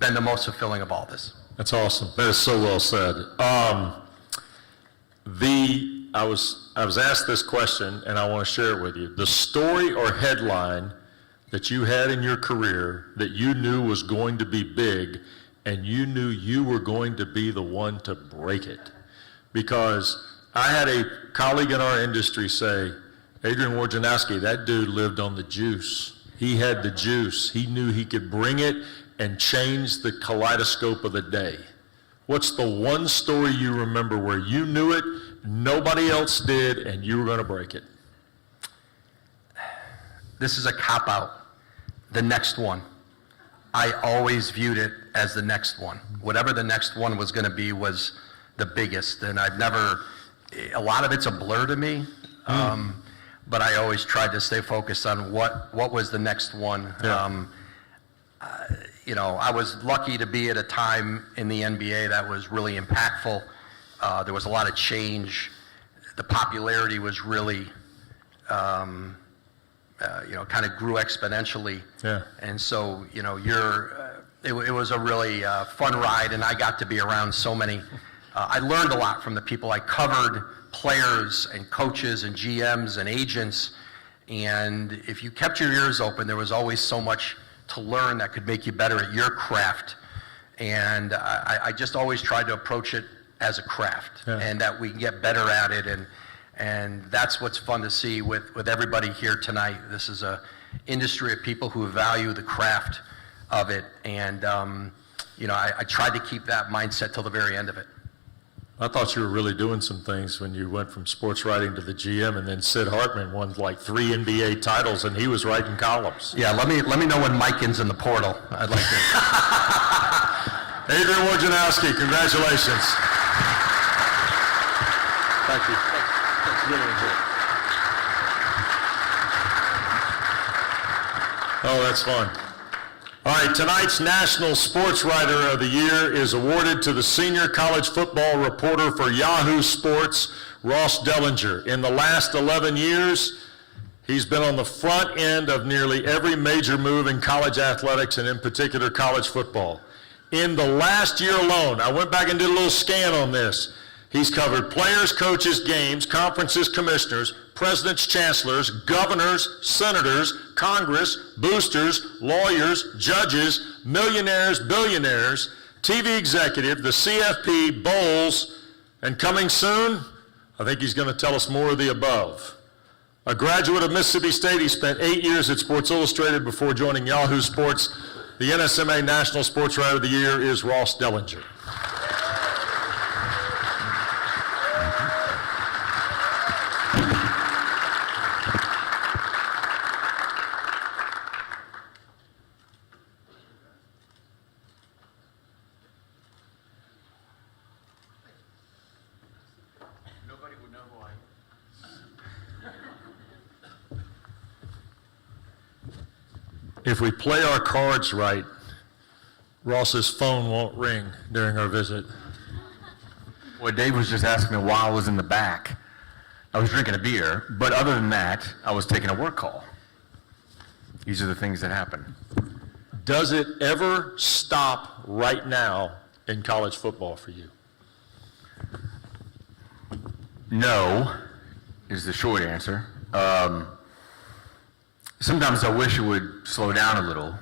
been the most fulfilling of all this. That's awesome. That is so well said. I was asked this question, and I want to share it with you. The story or headline that you had in your career that you knew was going to be big, and you knew you were going to be the one to break it. Because I had a colleague in our industry say, Adrian Wojnarowski, that dude lived on the juice. He had the juice. He knew he could bring it and change the kaleidoscope of the day. What's the one story you remember where you knew it, nobody else did, and you were going to break it? This is a cop-out. The next one. I always viewed it as the next one. Whatever the next one was going to be was the biggest, and a lot of it's a blur to me, but I always tried to stay focused on what was the next one. Yeah. I was lucky to be at a time in the NBA that was really impactful. There was a lot of change. The popularity was really, kind of grew exponentially. Yeah. And so, it was a really fun ride, and I got to be around so many. I learned a lot from the people I covered, players and coaches and GMs and agents. And if you kept your ears open, there was always so much to learn that could make you better at your craft. And I just always tried to approach it as a craft, and that we can get better at it. And that's what's fun to see with everybody here tonight. This is a industry of people who value the craft of it. And, I tried to keep that mindset till the very end of it. I thought you were really doing some things when you went from sports writing to the GM, and then Sid Hartman won like 3 NBA titles, and he was writing columns. Yeah, let me know when Mike is in the portal. I'd like to. Adrian Wojnarowski, congratulations. Thank you. Thanks. Really enjoyed it. Oh, that's fun. All right, tonight's National Sportswriter of the Year is awarded to the senior college football reporter for Yahoo Sports, Ross Dellenger. In the last 11 years, he's been on the front end of nearly every major move in college athletics, and in particular college football. In the last year alone, I went back and did a little scan on this. He's covered players, coaches, games, conferences, commissioners, presidents, chancellors, governors, senators, Congress, boosters, lawyers, judges, millionaires, billionaires, TV executive, the CFP, bowls, and coming soon, I think he's going to tell us more of the above. A graduate of Mississippi State, he spent 8 years at Sports Illustrated before joining Yahoo Sports. The NSMA National Sportswriter of the Year is Ross Dellenger. if we play our cards right, Ross's phone won't ring during our visit. Well, Dave was just asking me while I was in the back. I was drinking a beer, but other than that, I was taking a work call. These are the things that happen. Does it ever stop right now in college football for you? No, is the short answer. Sometimes I wish it would slow down a little,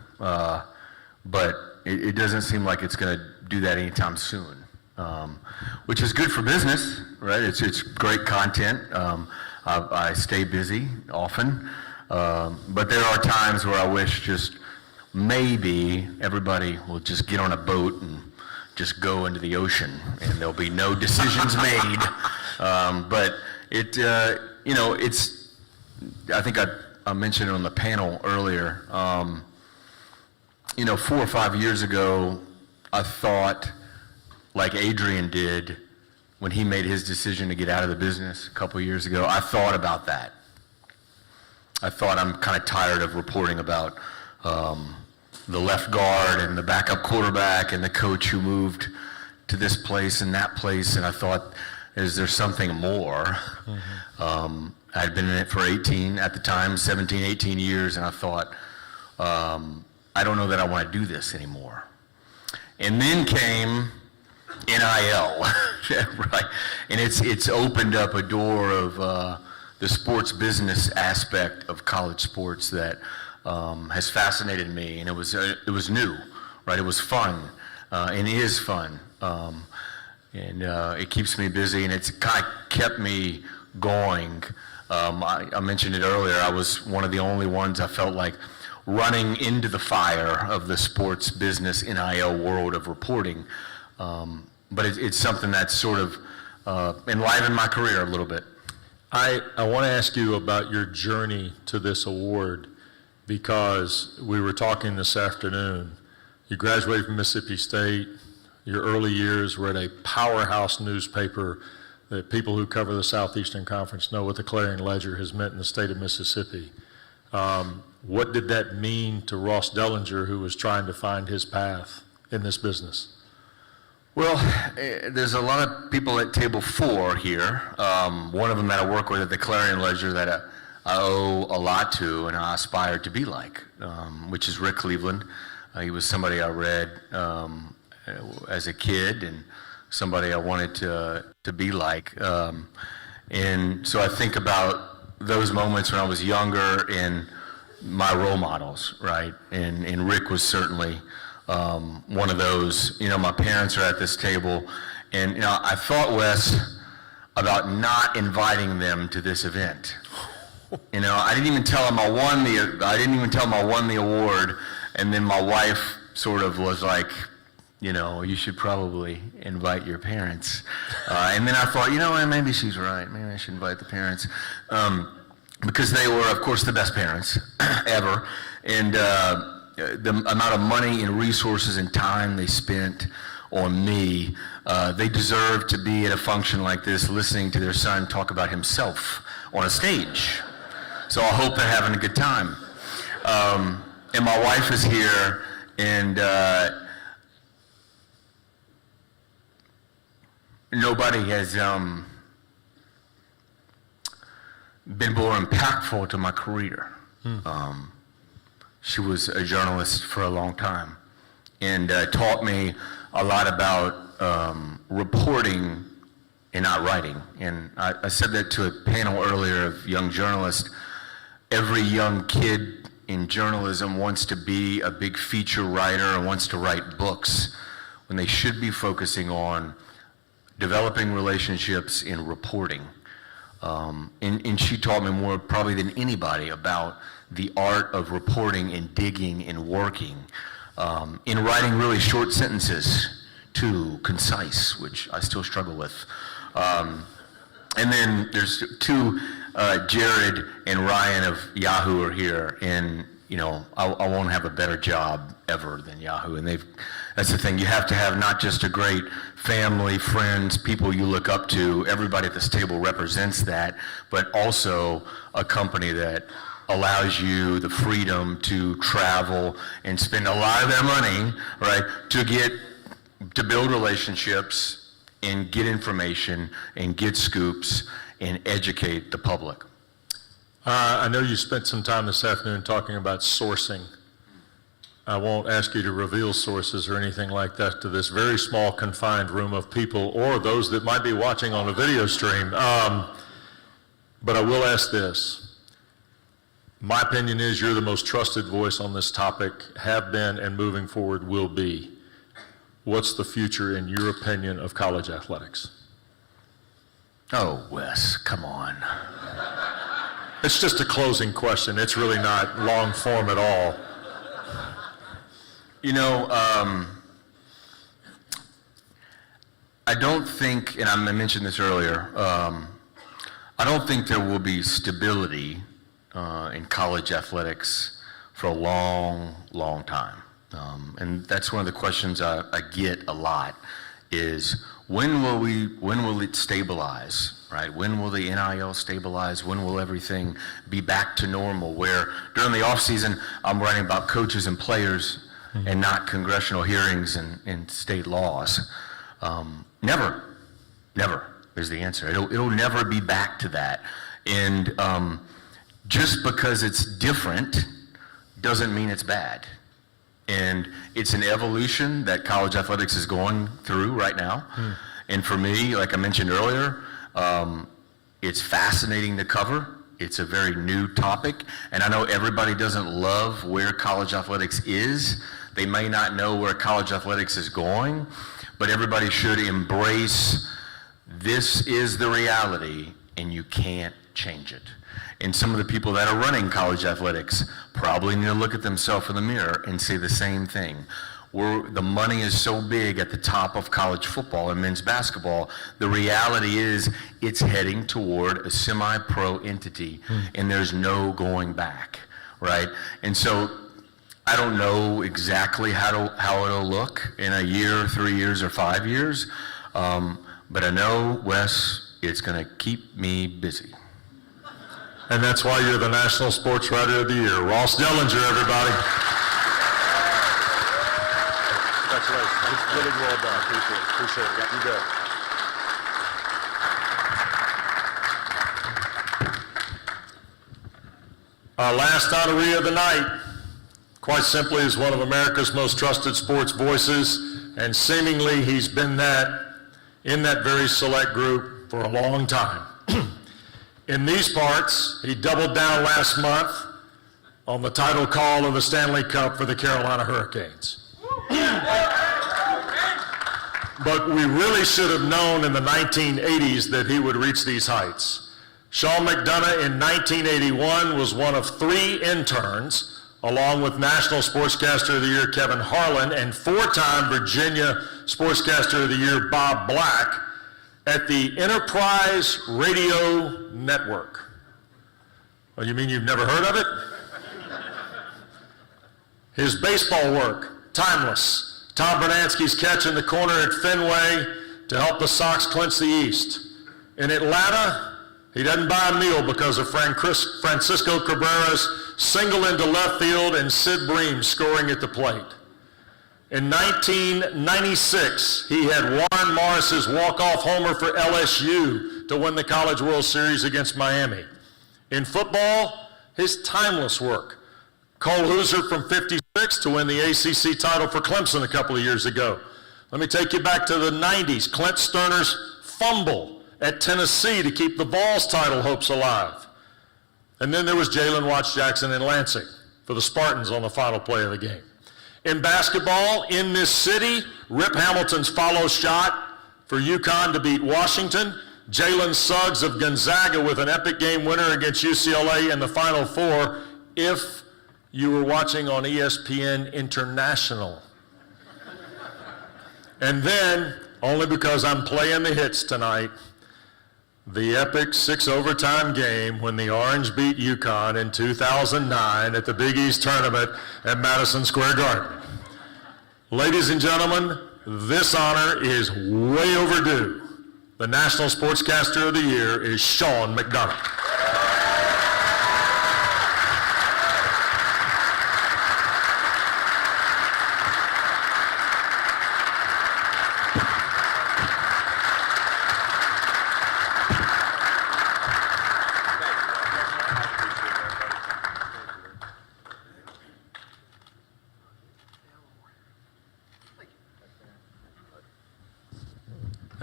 but it doesn't seem like it's going to do that anytime soon, which is good for business, right? It's great content. I stay busy often, but there are times where I wish just maybe everybody will just get on a boat and just go into the ocean, and there'll be no decisions made. But it, it's. I think I mentioned it on the panel earlier. 4 or 5 years ago, I thought, like Adrian did when he made his decision to get out of the business a couple years ago, I thought about that. I thought, I'm kind of tired of reporting about the left guard and the backup quarterback and the coach who moved to this place and that place, and I thought, is there something more? I'd been in it for 18 years, and I thought, I don't know that I want to do this anymore. And then came NIL, right? And it's opened up a door of the sports business aspect of college sports that has fascinated me, and it was new, right? It was fun, and is fun, and it keeps me busy, and it's kind of kept me going. I mentioned it earlier. I was one of the only ones I felt like running into the fire of the sports business NIL world of reporting, but it's something that's sort of enlivened my career a little bit. I want to ask you about your journey to this award, because we were talking this afternoon. You graduated from Mississippi State. Your early years were at a powerhouse newspaper that people who cover the Southeastern Conference know what the Clarion Ledger has meant in the state of Mississippi. What did that mean to Ross Dellenger, who was trying to find his path in this business? Well, there's a lot of people at table 4 here. One of them that I work with at the Clarion Ledger that I owe a lot to and I aspire to be like, which is Rick Cleveland. He was somebody I read as a kid and somebody I wanted to be like. And so I think about those moments when I was younger and my role models, right? And Rick was certainly one of those. My parents are at this table, and I thought, Wes, about not inviting them to this event. I didn't even tell them I won the award, and then my wife sort of was like, you should probably invite your parents. And then I thought, maybe she's right. Maybe I should invite the parents. Because they were, of course, the best parents ever. And the amount of money and resources and time they spent on me, they deserve to be at a function like this listening to their son talk about himself on a stage. So I hope they're having a good time. And my wife is here, and nobody has been more impactful to my career. She was a journalist for a long time and taught me a lot about reporting and not writing. And I said that to a panel earlier of young journalists. Every young kid in journalism wants to be a big feature writer and wants to write books when they should be focusing on developing relationships in reporting. And she taught me more probably than anybody about the art of reporting and digging and working, in writing really short sentences, too concise, which I still struggle with. And then there's 2, Jared and Ryan of Yahoo are here, and I won't have a better job ever than Yahoo. And that's the thing, you have to have not just a great family, friends, people you look up to. Everybody at this table represents that, but also a company that allows you the freedom to travel and spend a lot of their money, right, to build relationships and get information and get scoops and educate the public. I know you spent some time this afternoon talking about sourcing. I won't ask you to reveal sources or anything like that to this very small confined room of people or those that might be watching on a video stream. But I will ask this. My opinion is you're the most trusted voice on this topic, have been and moving forward will be. What's the future, in your opinion, of college athletics? Oh, Wes, come on. It's just a closing question. It's really not long form at all. You know, I don't think, and I mentioned this earlier, I don't think there will be stability in college athletics for a long, long time. And that's one of the questions I get a lot is when will it stabilize, right? When will the NIL stabilize? When will everything be back to normal? Where during the off season, I'm writing about coaches and players and not congressional hearings and state laws. Never is the answer. It'll never be back to that. And just because it's different doesn't mean it's bad. And it's an evolution that college athletics is going through right now. And for me, like I mentioned earlier, it's fascinating to cover. It's a very new topic. And I know everybody doesn't love where college athletics is. They may not know where college athletics is going, but everybody should embrace this is the reality and you can't change it. And some of the people that are running college athletics probably need to look at themselves in the mirror and say the same thing. The money is so big at the top of college football and men's basketball, the reality is it's heading toward a semi-pro entity and there's no going back, right? And so I don't know exactly how it'll look in a year, 3 years, or 5 years, but I know, Wes, it's going to keep me busy. And that's why you're the National Sportswriter of the Year. Ross Dellenger, everybody. Congratulations. It's really well done. Appreciate it. Yeah, you bet. Our last honoree of the night, quite simply, is one of America's most trusted sports voices, and seemingly he's been in that very select group for a long time. In these parts, he doubled down last month on the title call of the Stanley Cup for the Carolina Hurricanes. But we really should have known in the 1980s that he would reach these heights. Sean McDonough in 1981 was one of 3 interns, along with National Sportscaster of the Year Kevin Harlan and 4-time Virginia Sportscaster of the Year Bob Black, at the Enterprise Radio Network. Well, you mean you've never heard of it? His baseball work, timeless. Tom Bernansky's catch in the corner at Fenway to help the Sox clinch the East. In Atlanta, he doesn't buy a meal because of Francisco Cabrera's single into left field and Sid Bream scoring at the plate. In 1996, he had Warren Morris's walk-off homer for LSU to win the College World Series against Miami. In football, his timeless work. Cole Hooser from 56 to win the ACC title for Clemson a couple of years ago. Let me take you back to the 90s. Clint Sterner's fumble at Tennessee to keep the Vols title hopes alive. And then there was Jalen Watts-Jackson in Lansing for the Spartans on the final play of the game. In basketball, in this city, Rip Hamilton's follow shot for UConn to beat Washington. Jalen Suggs of Gonzaga with an epic game winner against UCLA in the Final Four, if you were watching on ESPN International. And then, only because I'm playing the hits tonight, the epic 6 overtime game when the Orange beat UConn in 2009 at the Big East Tournament at Madison Square Garden. Ladies and gentlemen, this honor is way overdue. The National Sportscaster of the Year is Sean McDonough.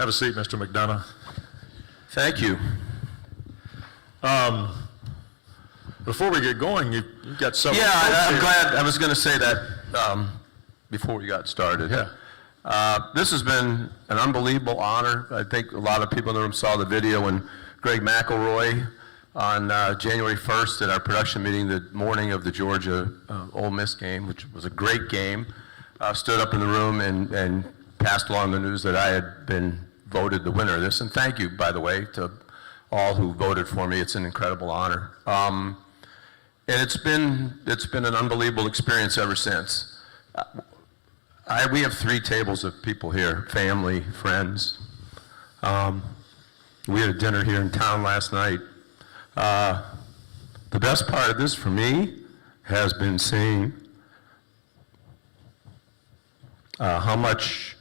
Have a seat, Mr. McDonough. Thank you. Before we get going, you've got several. Yeah, I'm here. glad. I was going to say that before we got started. Yeah. This has been an unbelievable honor. I think a lot of people in the room saw the video when Greg McElroy on January 1st at our production meeting the morning of the Georgia Ole Miss game, which was a great game, stood up in the room and passed along the news that I had been voted the winner of this. And thank you, by the way, to all who voted for me. It's an incredible honor. And it's been an unbelievable experience ever since. We have 3 tables of people here, family, friends. We had a dinner here in town last night. The best part of this for me has been seeing how much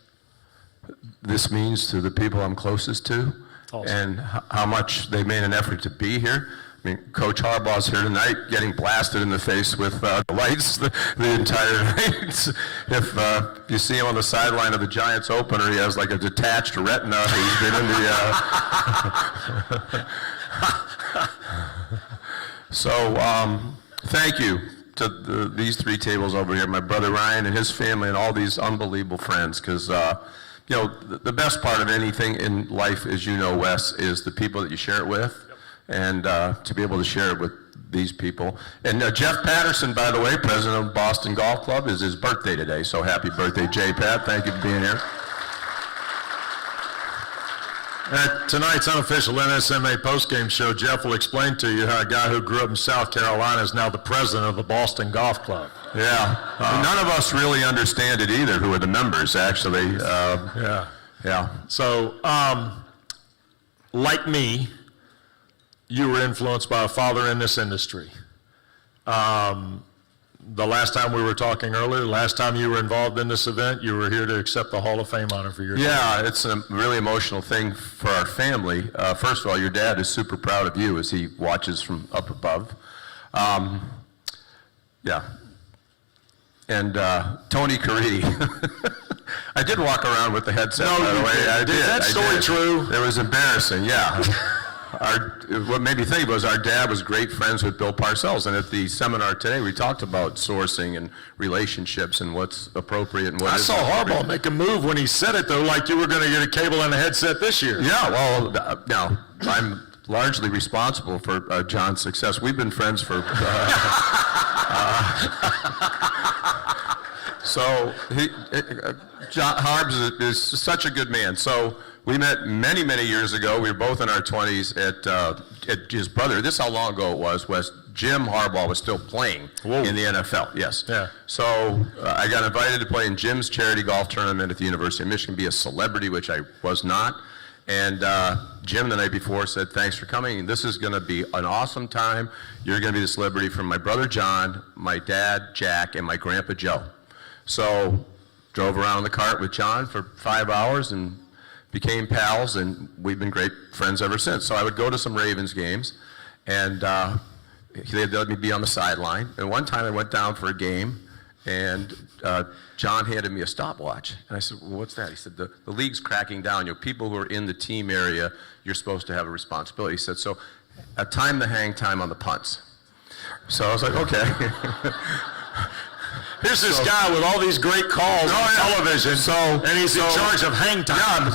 this means to the people I'm closest to, and how much they made an effort to be here. I mean, Coach Harbaugh's here tonight getting blasted in the face with the lights the entire night. If you see him on the sideline of the Giants opener, he has like a detached retina. He's been in the... So, thank you to these 3 tables over here, my brother Ryan and his family and all these unbelievable friends, because you know, the best part of anything in life, as you know, Wes, is the people that you share it with, and to be able to share it with these people. And Jeff Patterson, by the way, president of Boston Golf Club, is his birthday today, so happy birthday, J. Pat. Thank you for being here. At tonight's unofficial NSMA postgame show, Jeff will explain to you how a guy who grew up in South Carolina is now the president of the Boston Golf Club. Yeah, none of us really understand it either, who are the members, actually. Yeah. So, like me, you were influenced by a father in this industry. The last time we were talking earlier, last time you were involved in this event, you were here to accept the Hall of Fame honor for your dad. Yeah, it's a really emotional thing for our family. First of all, your dad is super proud of you as he watches from up above. Yeah. And Tony Caridi. I did walk around with the headset, by the way. I did. Is that story true? It was embarrassing, yeah. What made me think was our dad was great friends with Bill Parcells, and at the seminar today we talked about sourcing and relationships and what's appropriate and what isn't. I saw Harbaugh make a move when he said it, though, like you were going to get a cable and a headset this year. Yeah, well, now, I'm largely responsible for John's success. We've been friends for... So John Harbs is such a good man. So we met many, many years ago. We were both in our 20s at his brother. This is how long ago it was Jim Harbaugh was still playing in the NFL. Yes. Yeah. So I got invited to play in Jim's charity golf tournament at the University of Michigan, be a celebrity, which I was not. And Jim the night before said, thanks for coming. This is going to be an awesome time. You're going to be the celebrity from my brother John, my dad Jack, and my grandpa Joe. So drove around in the cart with John for 5 hours and became pals, and we've been great friends ever since. So I would go to some Ravens games, and they'd let me be on the sideline. And one time I went down for a game, and John handed me a stopwatch. And I said, well, what's that? He said, the league's cracking down. You know, people who are in the team area, you're supposed to have a responsibility. He said, so time the hang time on the punts. So I was like, okay. Here's this guy with all these great calls on television, and he's in charge of hang time.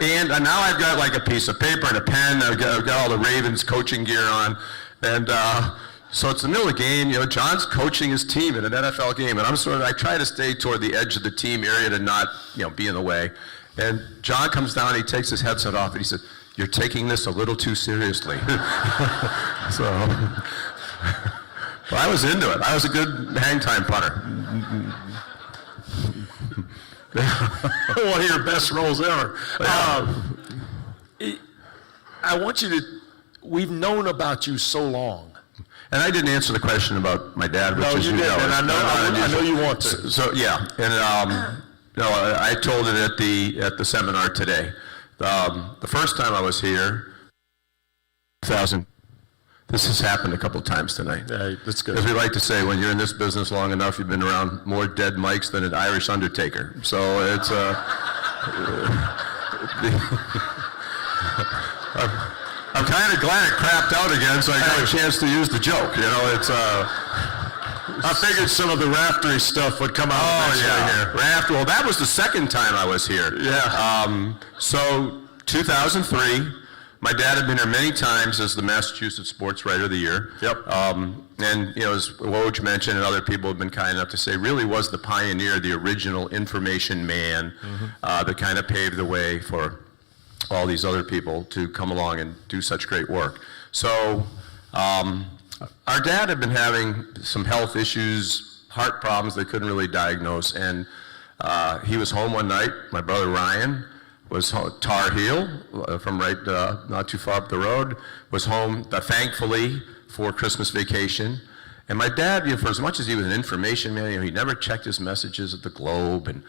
Yeah, and now I've got like a piece of paper and a pen. I've got all the Ravens coaching gear on, and so it's the middle of the game. You know, John's coaching his team in an NFL game, and I try to stay toward the edge of the team area to not, be in the way. And John comes down, he takes his headset off, and he said, "You're taking this a little too seriously." So. Well, I was into it. I was a good hang time punter. One of your best roles ever. I want you to, we've known about you so long. And I didn't answer the question about my dad, which is, you didn't, and I know you want to. So yeah, and I told it at the seminar today. The first time I was here, 2000. This has happened a couple of times tonight. Yeah, that's good. As we like to say, when you're in this business long enough, you've been around more dead mics than an Irish undertaker. So it's I'm kind of glad it crapped out again, so I got a chance to use the joke. You know, it's I figured some of the Raftery stuff would come out eventually here. Raft. Well, that was the second time I was here. Yeah. So 2003, my dad had been here many times as the Massachusetts Sportswriter of the Year. Yep. And, you know, as Woj mentioned and other people have been kind enough to say, really was the pioneer, the original information man that kind of paved the way for all these other people to come along and do such great work. So our dad had been having some health issues, heart problems they couldn't really diagnose, and he was home one night. My brother Ryan was Tar Heel from right not too far up the road, was home thankfully for Christmas vacation. And my dad, you know, for as much as he was an information man, you know, he never checked his messages at the Globe, and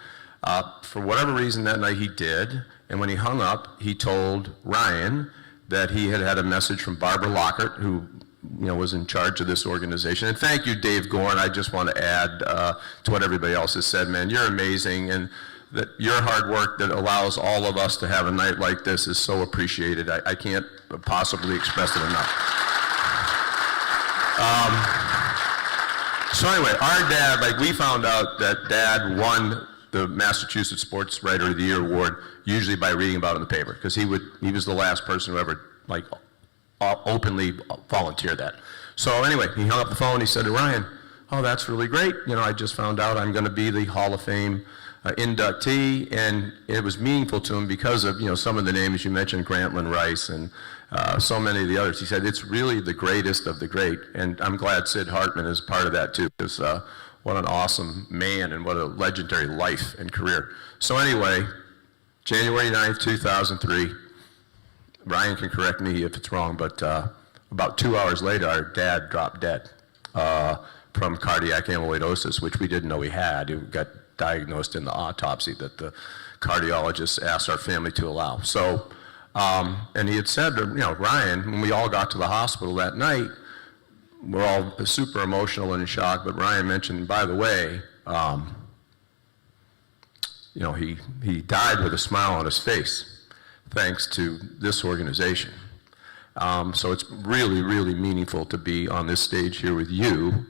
for whatever reason that night he did. And when he hung up, he told Ryan that he had had a message from Barbara Lockhart, who, you know, was in charge of this organization. And thank you, Dave Gorn. I just want to add to what everybody else has said, man. You're amazing, and that your hard work that allows all of us to have a night like this is so appreciated. I can't possibly express it enough. So anyway, our dad, like, we found out that Dad won the Massachusetts Sportswriter of the Year award usually by reading about it in the paper, because he was the last person who ever, like, openly volunteered that. So anyway, he hung up the phone. He said to Ryan, "Oh, that's really great. You know, I just found out I'm going to be the Hall of Fame inductee," and it was meaningful to him because of, you know, some of the names you mentioned, Grantland Rice and so many of the others. He said it's really the greatest of the great, and I'm glad Sid Hartman is part of that too, because what an awesome man and what a legendary life and career. So anyway, January 9th, 2003, Ryan can correct me if it's wrong, but about 2 hours later, our dad dropped dead from cardiac amyloidosis, which we didn't know he had. He got diagnosed in the autopsy that the cardiologist asked our family to allow. So, and he had said to, you know, Ryan, when we all got to the hospital that night, we're all super emotional and in shock, but Ryan mentioned, by the way, you know, he died with a smile on his face, thanks to this organization. So it's really, really meaningful to be on this stage here with you,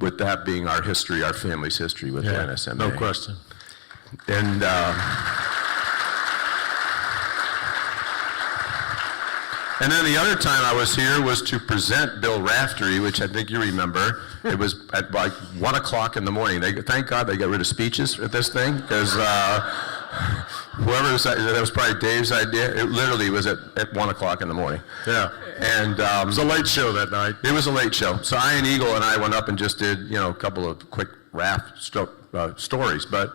with that being our history, our family's history with the NSMA. No question. And then the other time I was here was to present Bill Raftery, which I think you remember. It was at like 1 o'clock in the morning. Thank God they got rid of speeches at this thing, because whoever was, that was probably Dave's idea. It literally was at 1 o'clock in the morning. Yeah. And it was a late show that night. It was a late show. So Ian Eagle and I went up and just did, you know, a couple of quick stories. But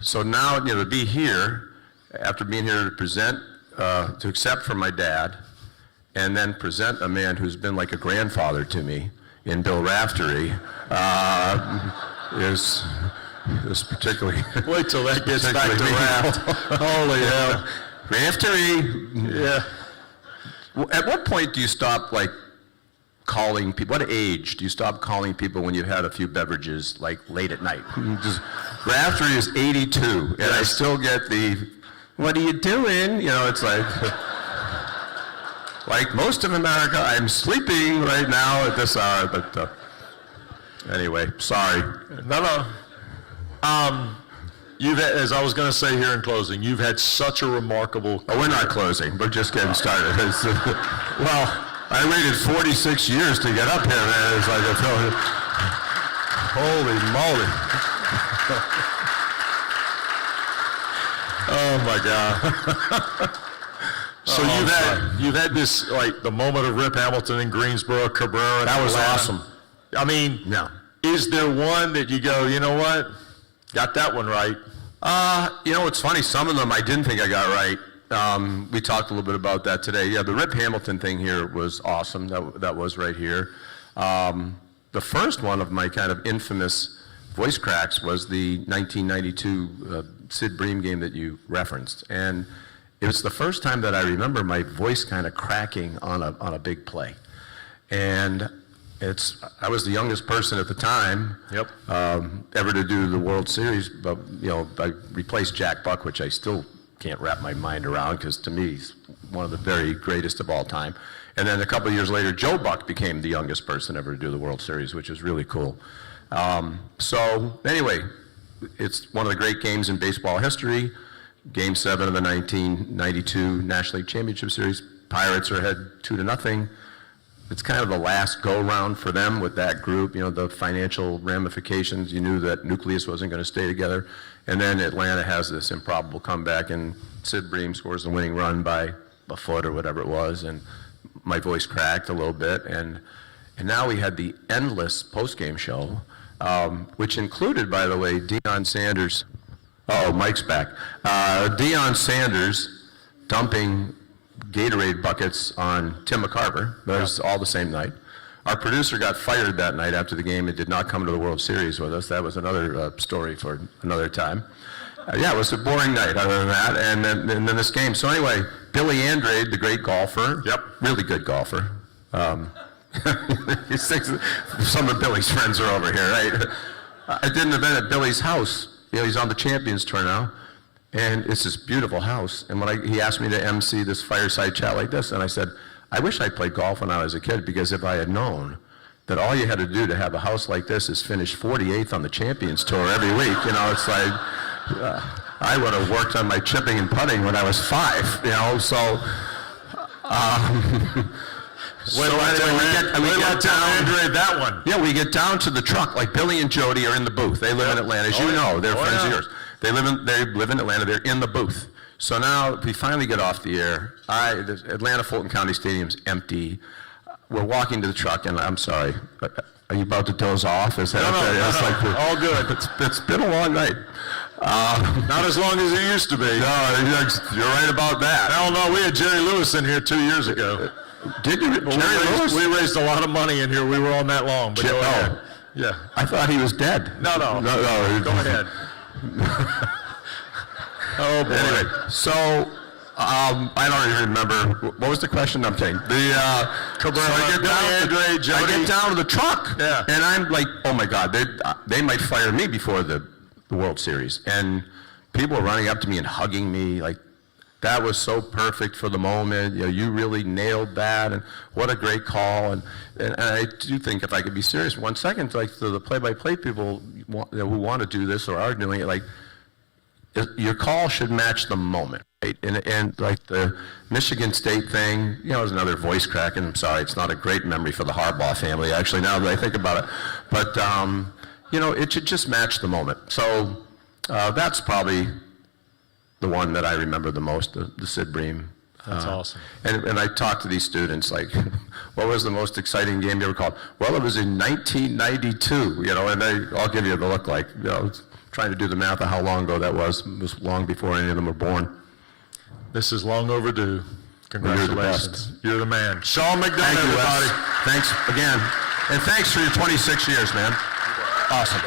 so now, you know, to be here, after being here to present, to accept from my dad, and then present a man who's been like a grandfather to me in Bill Raftery, is particularly... Wait till that gets back to Raft. Holy hell. Raftery. Yeah. At what point do you stop, like, calling people? What age do you stop calling people when you've had a few beverages, like, late at night? Raftery is 82, and I still get the, "What are you doing?" You know, it's like... Like most of America, I'm sleeping right now at this hour, but anyway, sorry. No. You've had, as I was going to say here in closing, you've had such a remarkable... Oh, we're not closing. We're just getting started. Well, I waited 46 years to get up here, man. It's like I feel... Holy moly. Oh, my God. So you've had this, like, the moment of Rip Hamilton in Greensboro, Cabrera. That was awesome. I mean, yeah. Is there one that you go, you know what, got that one right? You know, it's funny. Some of them I didn't think I got right. We talked a little bit about that today. Yeah, the Rip Hamilton thing here was awesome. That was right here. The first one of my kind of infamous voice cracks was the 1992 Sid Bream game that you referenced. And it was the first time that I remember my voice kind of cracking on a big play. And I was the youngest person at the time. Yep. Ever to do the World Series, but, you know, I replaced Jack Buck, which I still can't wrap my mind around, because to me, he's one of the very greatest of all time. And then a couple of years later, Joe Buck became the youngest person ever to do the World Series, which is really cool. So anyway, it's one of the great games in baseball history. Game 7 of the 1992 National League Championship Series. Pirates are ahead 2-0. It's kind of the last go-round for them with that group. You know, the financial ramifications. You knew that Nucleus wasn't going to stay together. And then Atlanta has this improbable comeback, and Sid Bream scores the winning run by a foot or whatever it was, and my voice cracked a little bit. And now we had the endless post-game show, which included, by the way, Deion Sanders. Oh, Mike's back. Deion Sanders dumping Gatorade buckets on Tim McCarver. That was all the same night. Our producer got fired that night after the game and did not come to the World Series with us. That was another story for another time. Yeah, it was a boring night other than that, and then this game. So anyway, Billy Andrade, the great golfer. Yep. Really good golfer. Some of Billy's friends are over here, right? I did an event at Billy's house. You know, he's on the Champions Tour now. And it's this beautiful house. And when he asked me to MC this fireside chat like this, and I said, I wish I played golf when I was a kid, because if I had known that all you had to do to have a house like this is finish 48th on the Champions Tour every week, you know, it's like, I would have worked on my chipping and putting when I was 5, you know, so. We get down that one. Yeah, we get down to the truck. Like Billy and Jody are in the booth. They live in Atlanta, as you know. They're friends of yours. They live in Atlanta. They're in the booth. So now we finally get off the air. The Atlanta Fulton County Stadium's empty. We're walking to the truck, and I'm sorry. Are you about to doze off? Is that no, all good. It's been a long night. Not as long as it used to be. No, you're right about that. Hell no, we had Jerry Lewis in here 2 years ago. Did you? Jerry Lewis? We raised a lot of money in here. We were on that long. But go ahead. Yeah. I thought he was dead. No. Go ahead. Oh boy. Anyway, so I don't even remember what was the question. I'm saying I get down to the truck, and I'm like, oh my God, they might fire me before the World Series, and people were running up to me and hugging me like. That was so perfect for the moment. You know, you really nailed that, and what a great call. And I do think, if I could be serious for 1 second, like the play-by-play people who want to do this or are doing it, like your call should match the moment, right? And like the Michigan State thing, you know, is another voice crack. And I'm sorry, it's not a great memory for the Harbaugh family, actually, now that I think about it. But you know, it should just match the moment. So that's probably the one that I remember the most, the Sid Bream. That's awesome. And I talked to these students, like, what was the most exciting game you ever called? Well, it was in 1992, you know, and I'll give you the look like, you know, trying to do the math of how long ago that was. It was long before any of them were born. This is long overdue. Congratulations. You're the man. Sean McDonough, Thank you, everybody. Thanks again. And thanks for your 26 years, man. Awesome.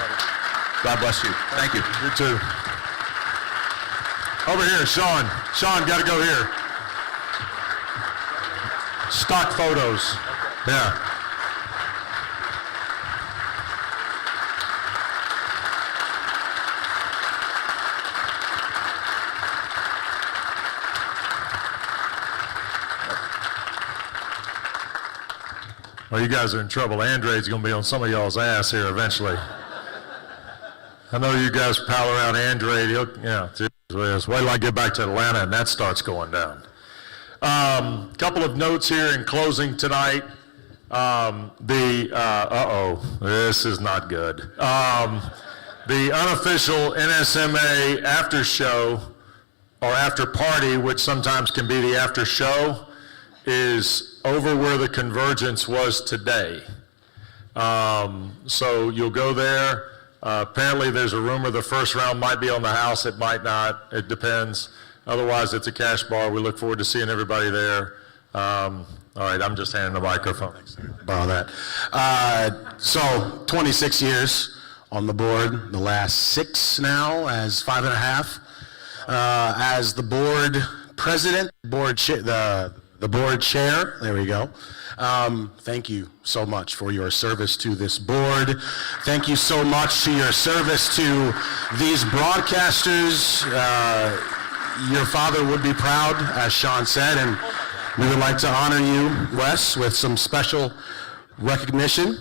God bless you. Thank you. You too. Over here, Sean. Sean, got to go here. Stock photos. Yeah. Well, you guys are in trouble. Andre's going to be on some of y'all's ass here eventually. I know you guys pal around Andre. Wait till I get back to Atlanta and that starts going down. Couple of notes here in closing tonight. This is not good. The unofficial NSMA after show or after party, which sometimes can be the after show, is over where the Convergence was today. So you'll go there. Apparently there's a rumor the first round might be on the house. It might not. It depends. Otherwise, it's a cash bar. We look forward to seeing everybody there. All right, I'm just handing the microphone. Borrow that. So 26 years on the board, the last 6 now as 5.5. As the board president, the the board chair, there we go. Thank you so much for your service to this board. Thank you so much to your service to these broadcasters. Your father would be proud, as Sean said, and we would like to honor you, Wes, with some special recognition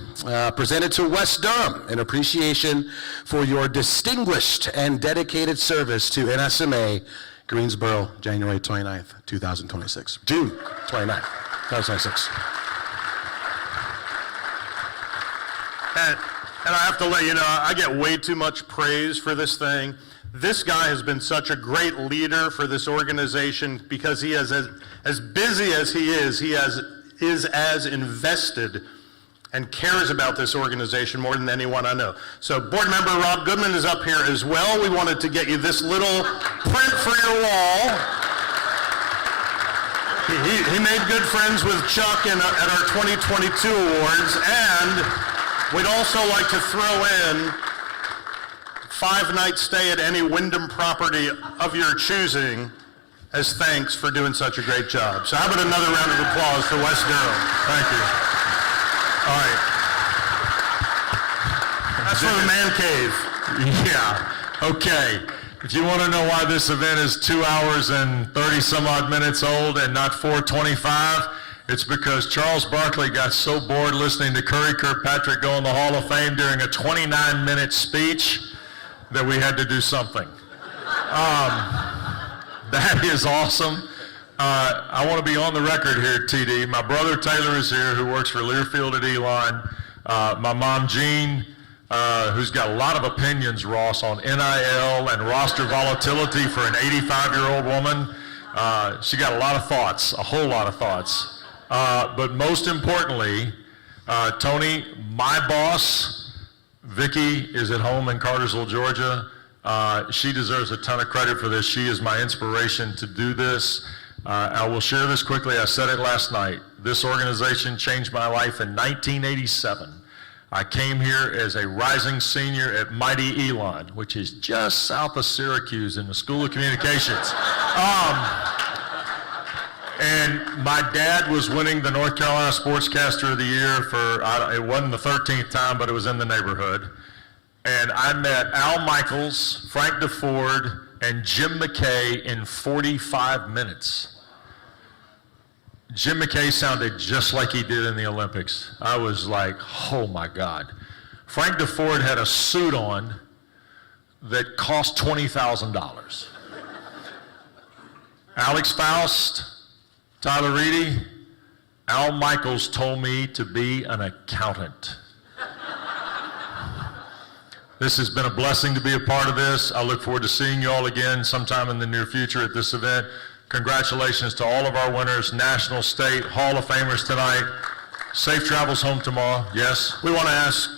presented to Wes Durham in appreciation for your distinguished and dedicated service to NSMA Greensboro, January 29th, 2026. June 29th, 2026. And I have to let you know, I get way too much praise for this thing. This guy has been such a great leader for this organization because he is as busy as he is as invested and cares about this organization more than anyone I know. So board member Rob Goodman is up here as well. We wanted to get you this little print for your wall. He made good friends with Chuck at our 2022 awards, and we'd also like to throw in 5-night stay at any Wyndham property of your choosing as thanks for doing such a great job. So how about another round of applause for Wes Durham? Thank you. All right. That's for the man cave. Yeah, okay. If you want to know why this event is 2 hours and 30 some odd minutes old and not 4:25, it's because Charles Barkley got so bored listening to Curry Kirkpatrick go in the Hall of Fame during a 29-minute speech that we had to do something. That is awesome. I want to be on the record here, TD. My brother Taylor is here, who works for Learfield at Elon. My mom Jean, who's got a lot of opinions, Ross, on NIL and roster volatility for an 85-year-old woman. She got a lot of thoughts, a whole lot of thoughts. But most importantly, Tony, my boss, Vicky, is at home in Cartersville, Georgia. She deserves a ton of credit for this. She is my inspiration to do this. I will share this quickly. I said it last night. This organization changed my life in 1987. I came here as a rising senior at Mighty Elon, which is just south of Syracuse in the School of Communications. And my dad was winning the North Carolina Sportscaster of the Year for, it wasn't the 13th time, but it was in the neighborhood. And I met Al Michaels, Frank DeFord, and Jim McKay in 45 minutes. Jim McKay sounded just like he did in the Olympics. I was like, oh my God. Frank DeFord had a suit on that cost $20,000. Alex Faust, Tyler Reedy, Al Michaels told me to be an accountant. This has been a blessing to be a part of this. I look forward to seeing you all again sometime in the near future at this event. Congratulations to all of our winners, national, state, Hall of Famers tonight. Safe travels home tomorrow. Yes? We want to ask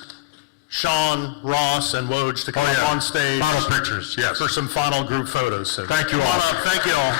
Sean, Ross, and Woj to come up on stage. Final pictures, yes. For some final group photos. So thank you all. Come on up. Thank you all.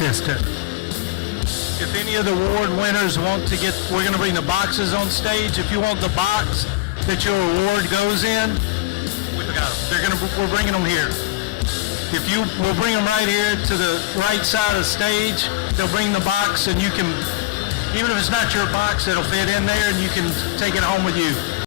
assistant. If any of the award winners want to get, we're going to bring the boxes on stage. If you want the box that your award goes in, we're bringing them here. We'll bring them right here to the right side of the stage. They'll bring the box, and you can, even if it's not your box, it'll fit in there, and you can take it home with you.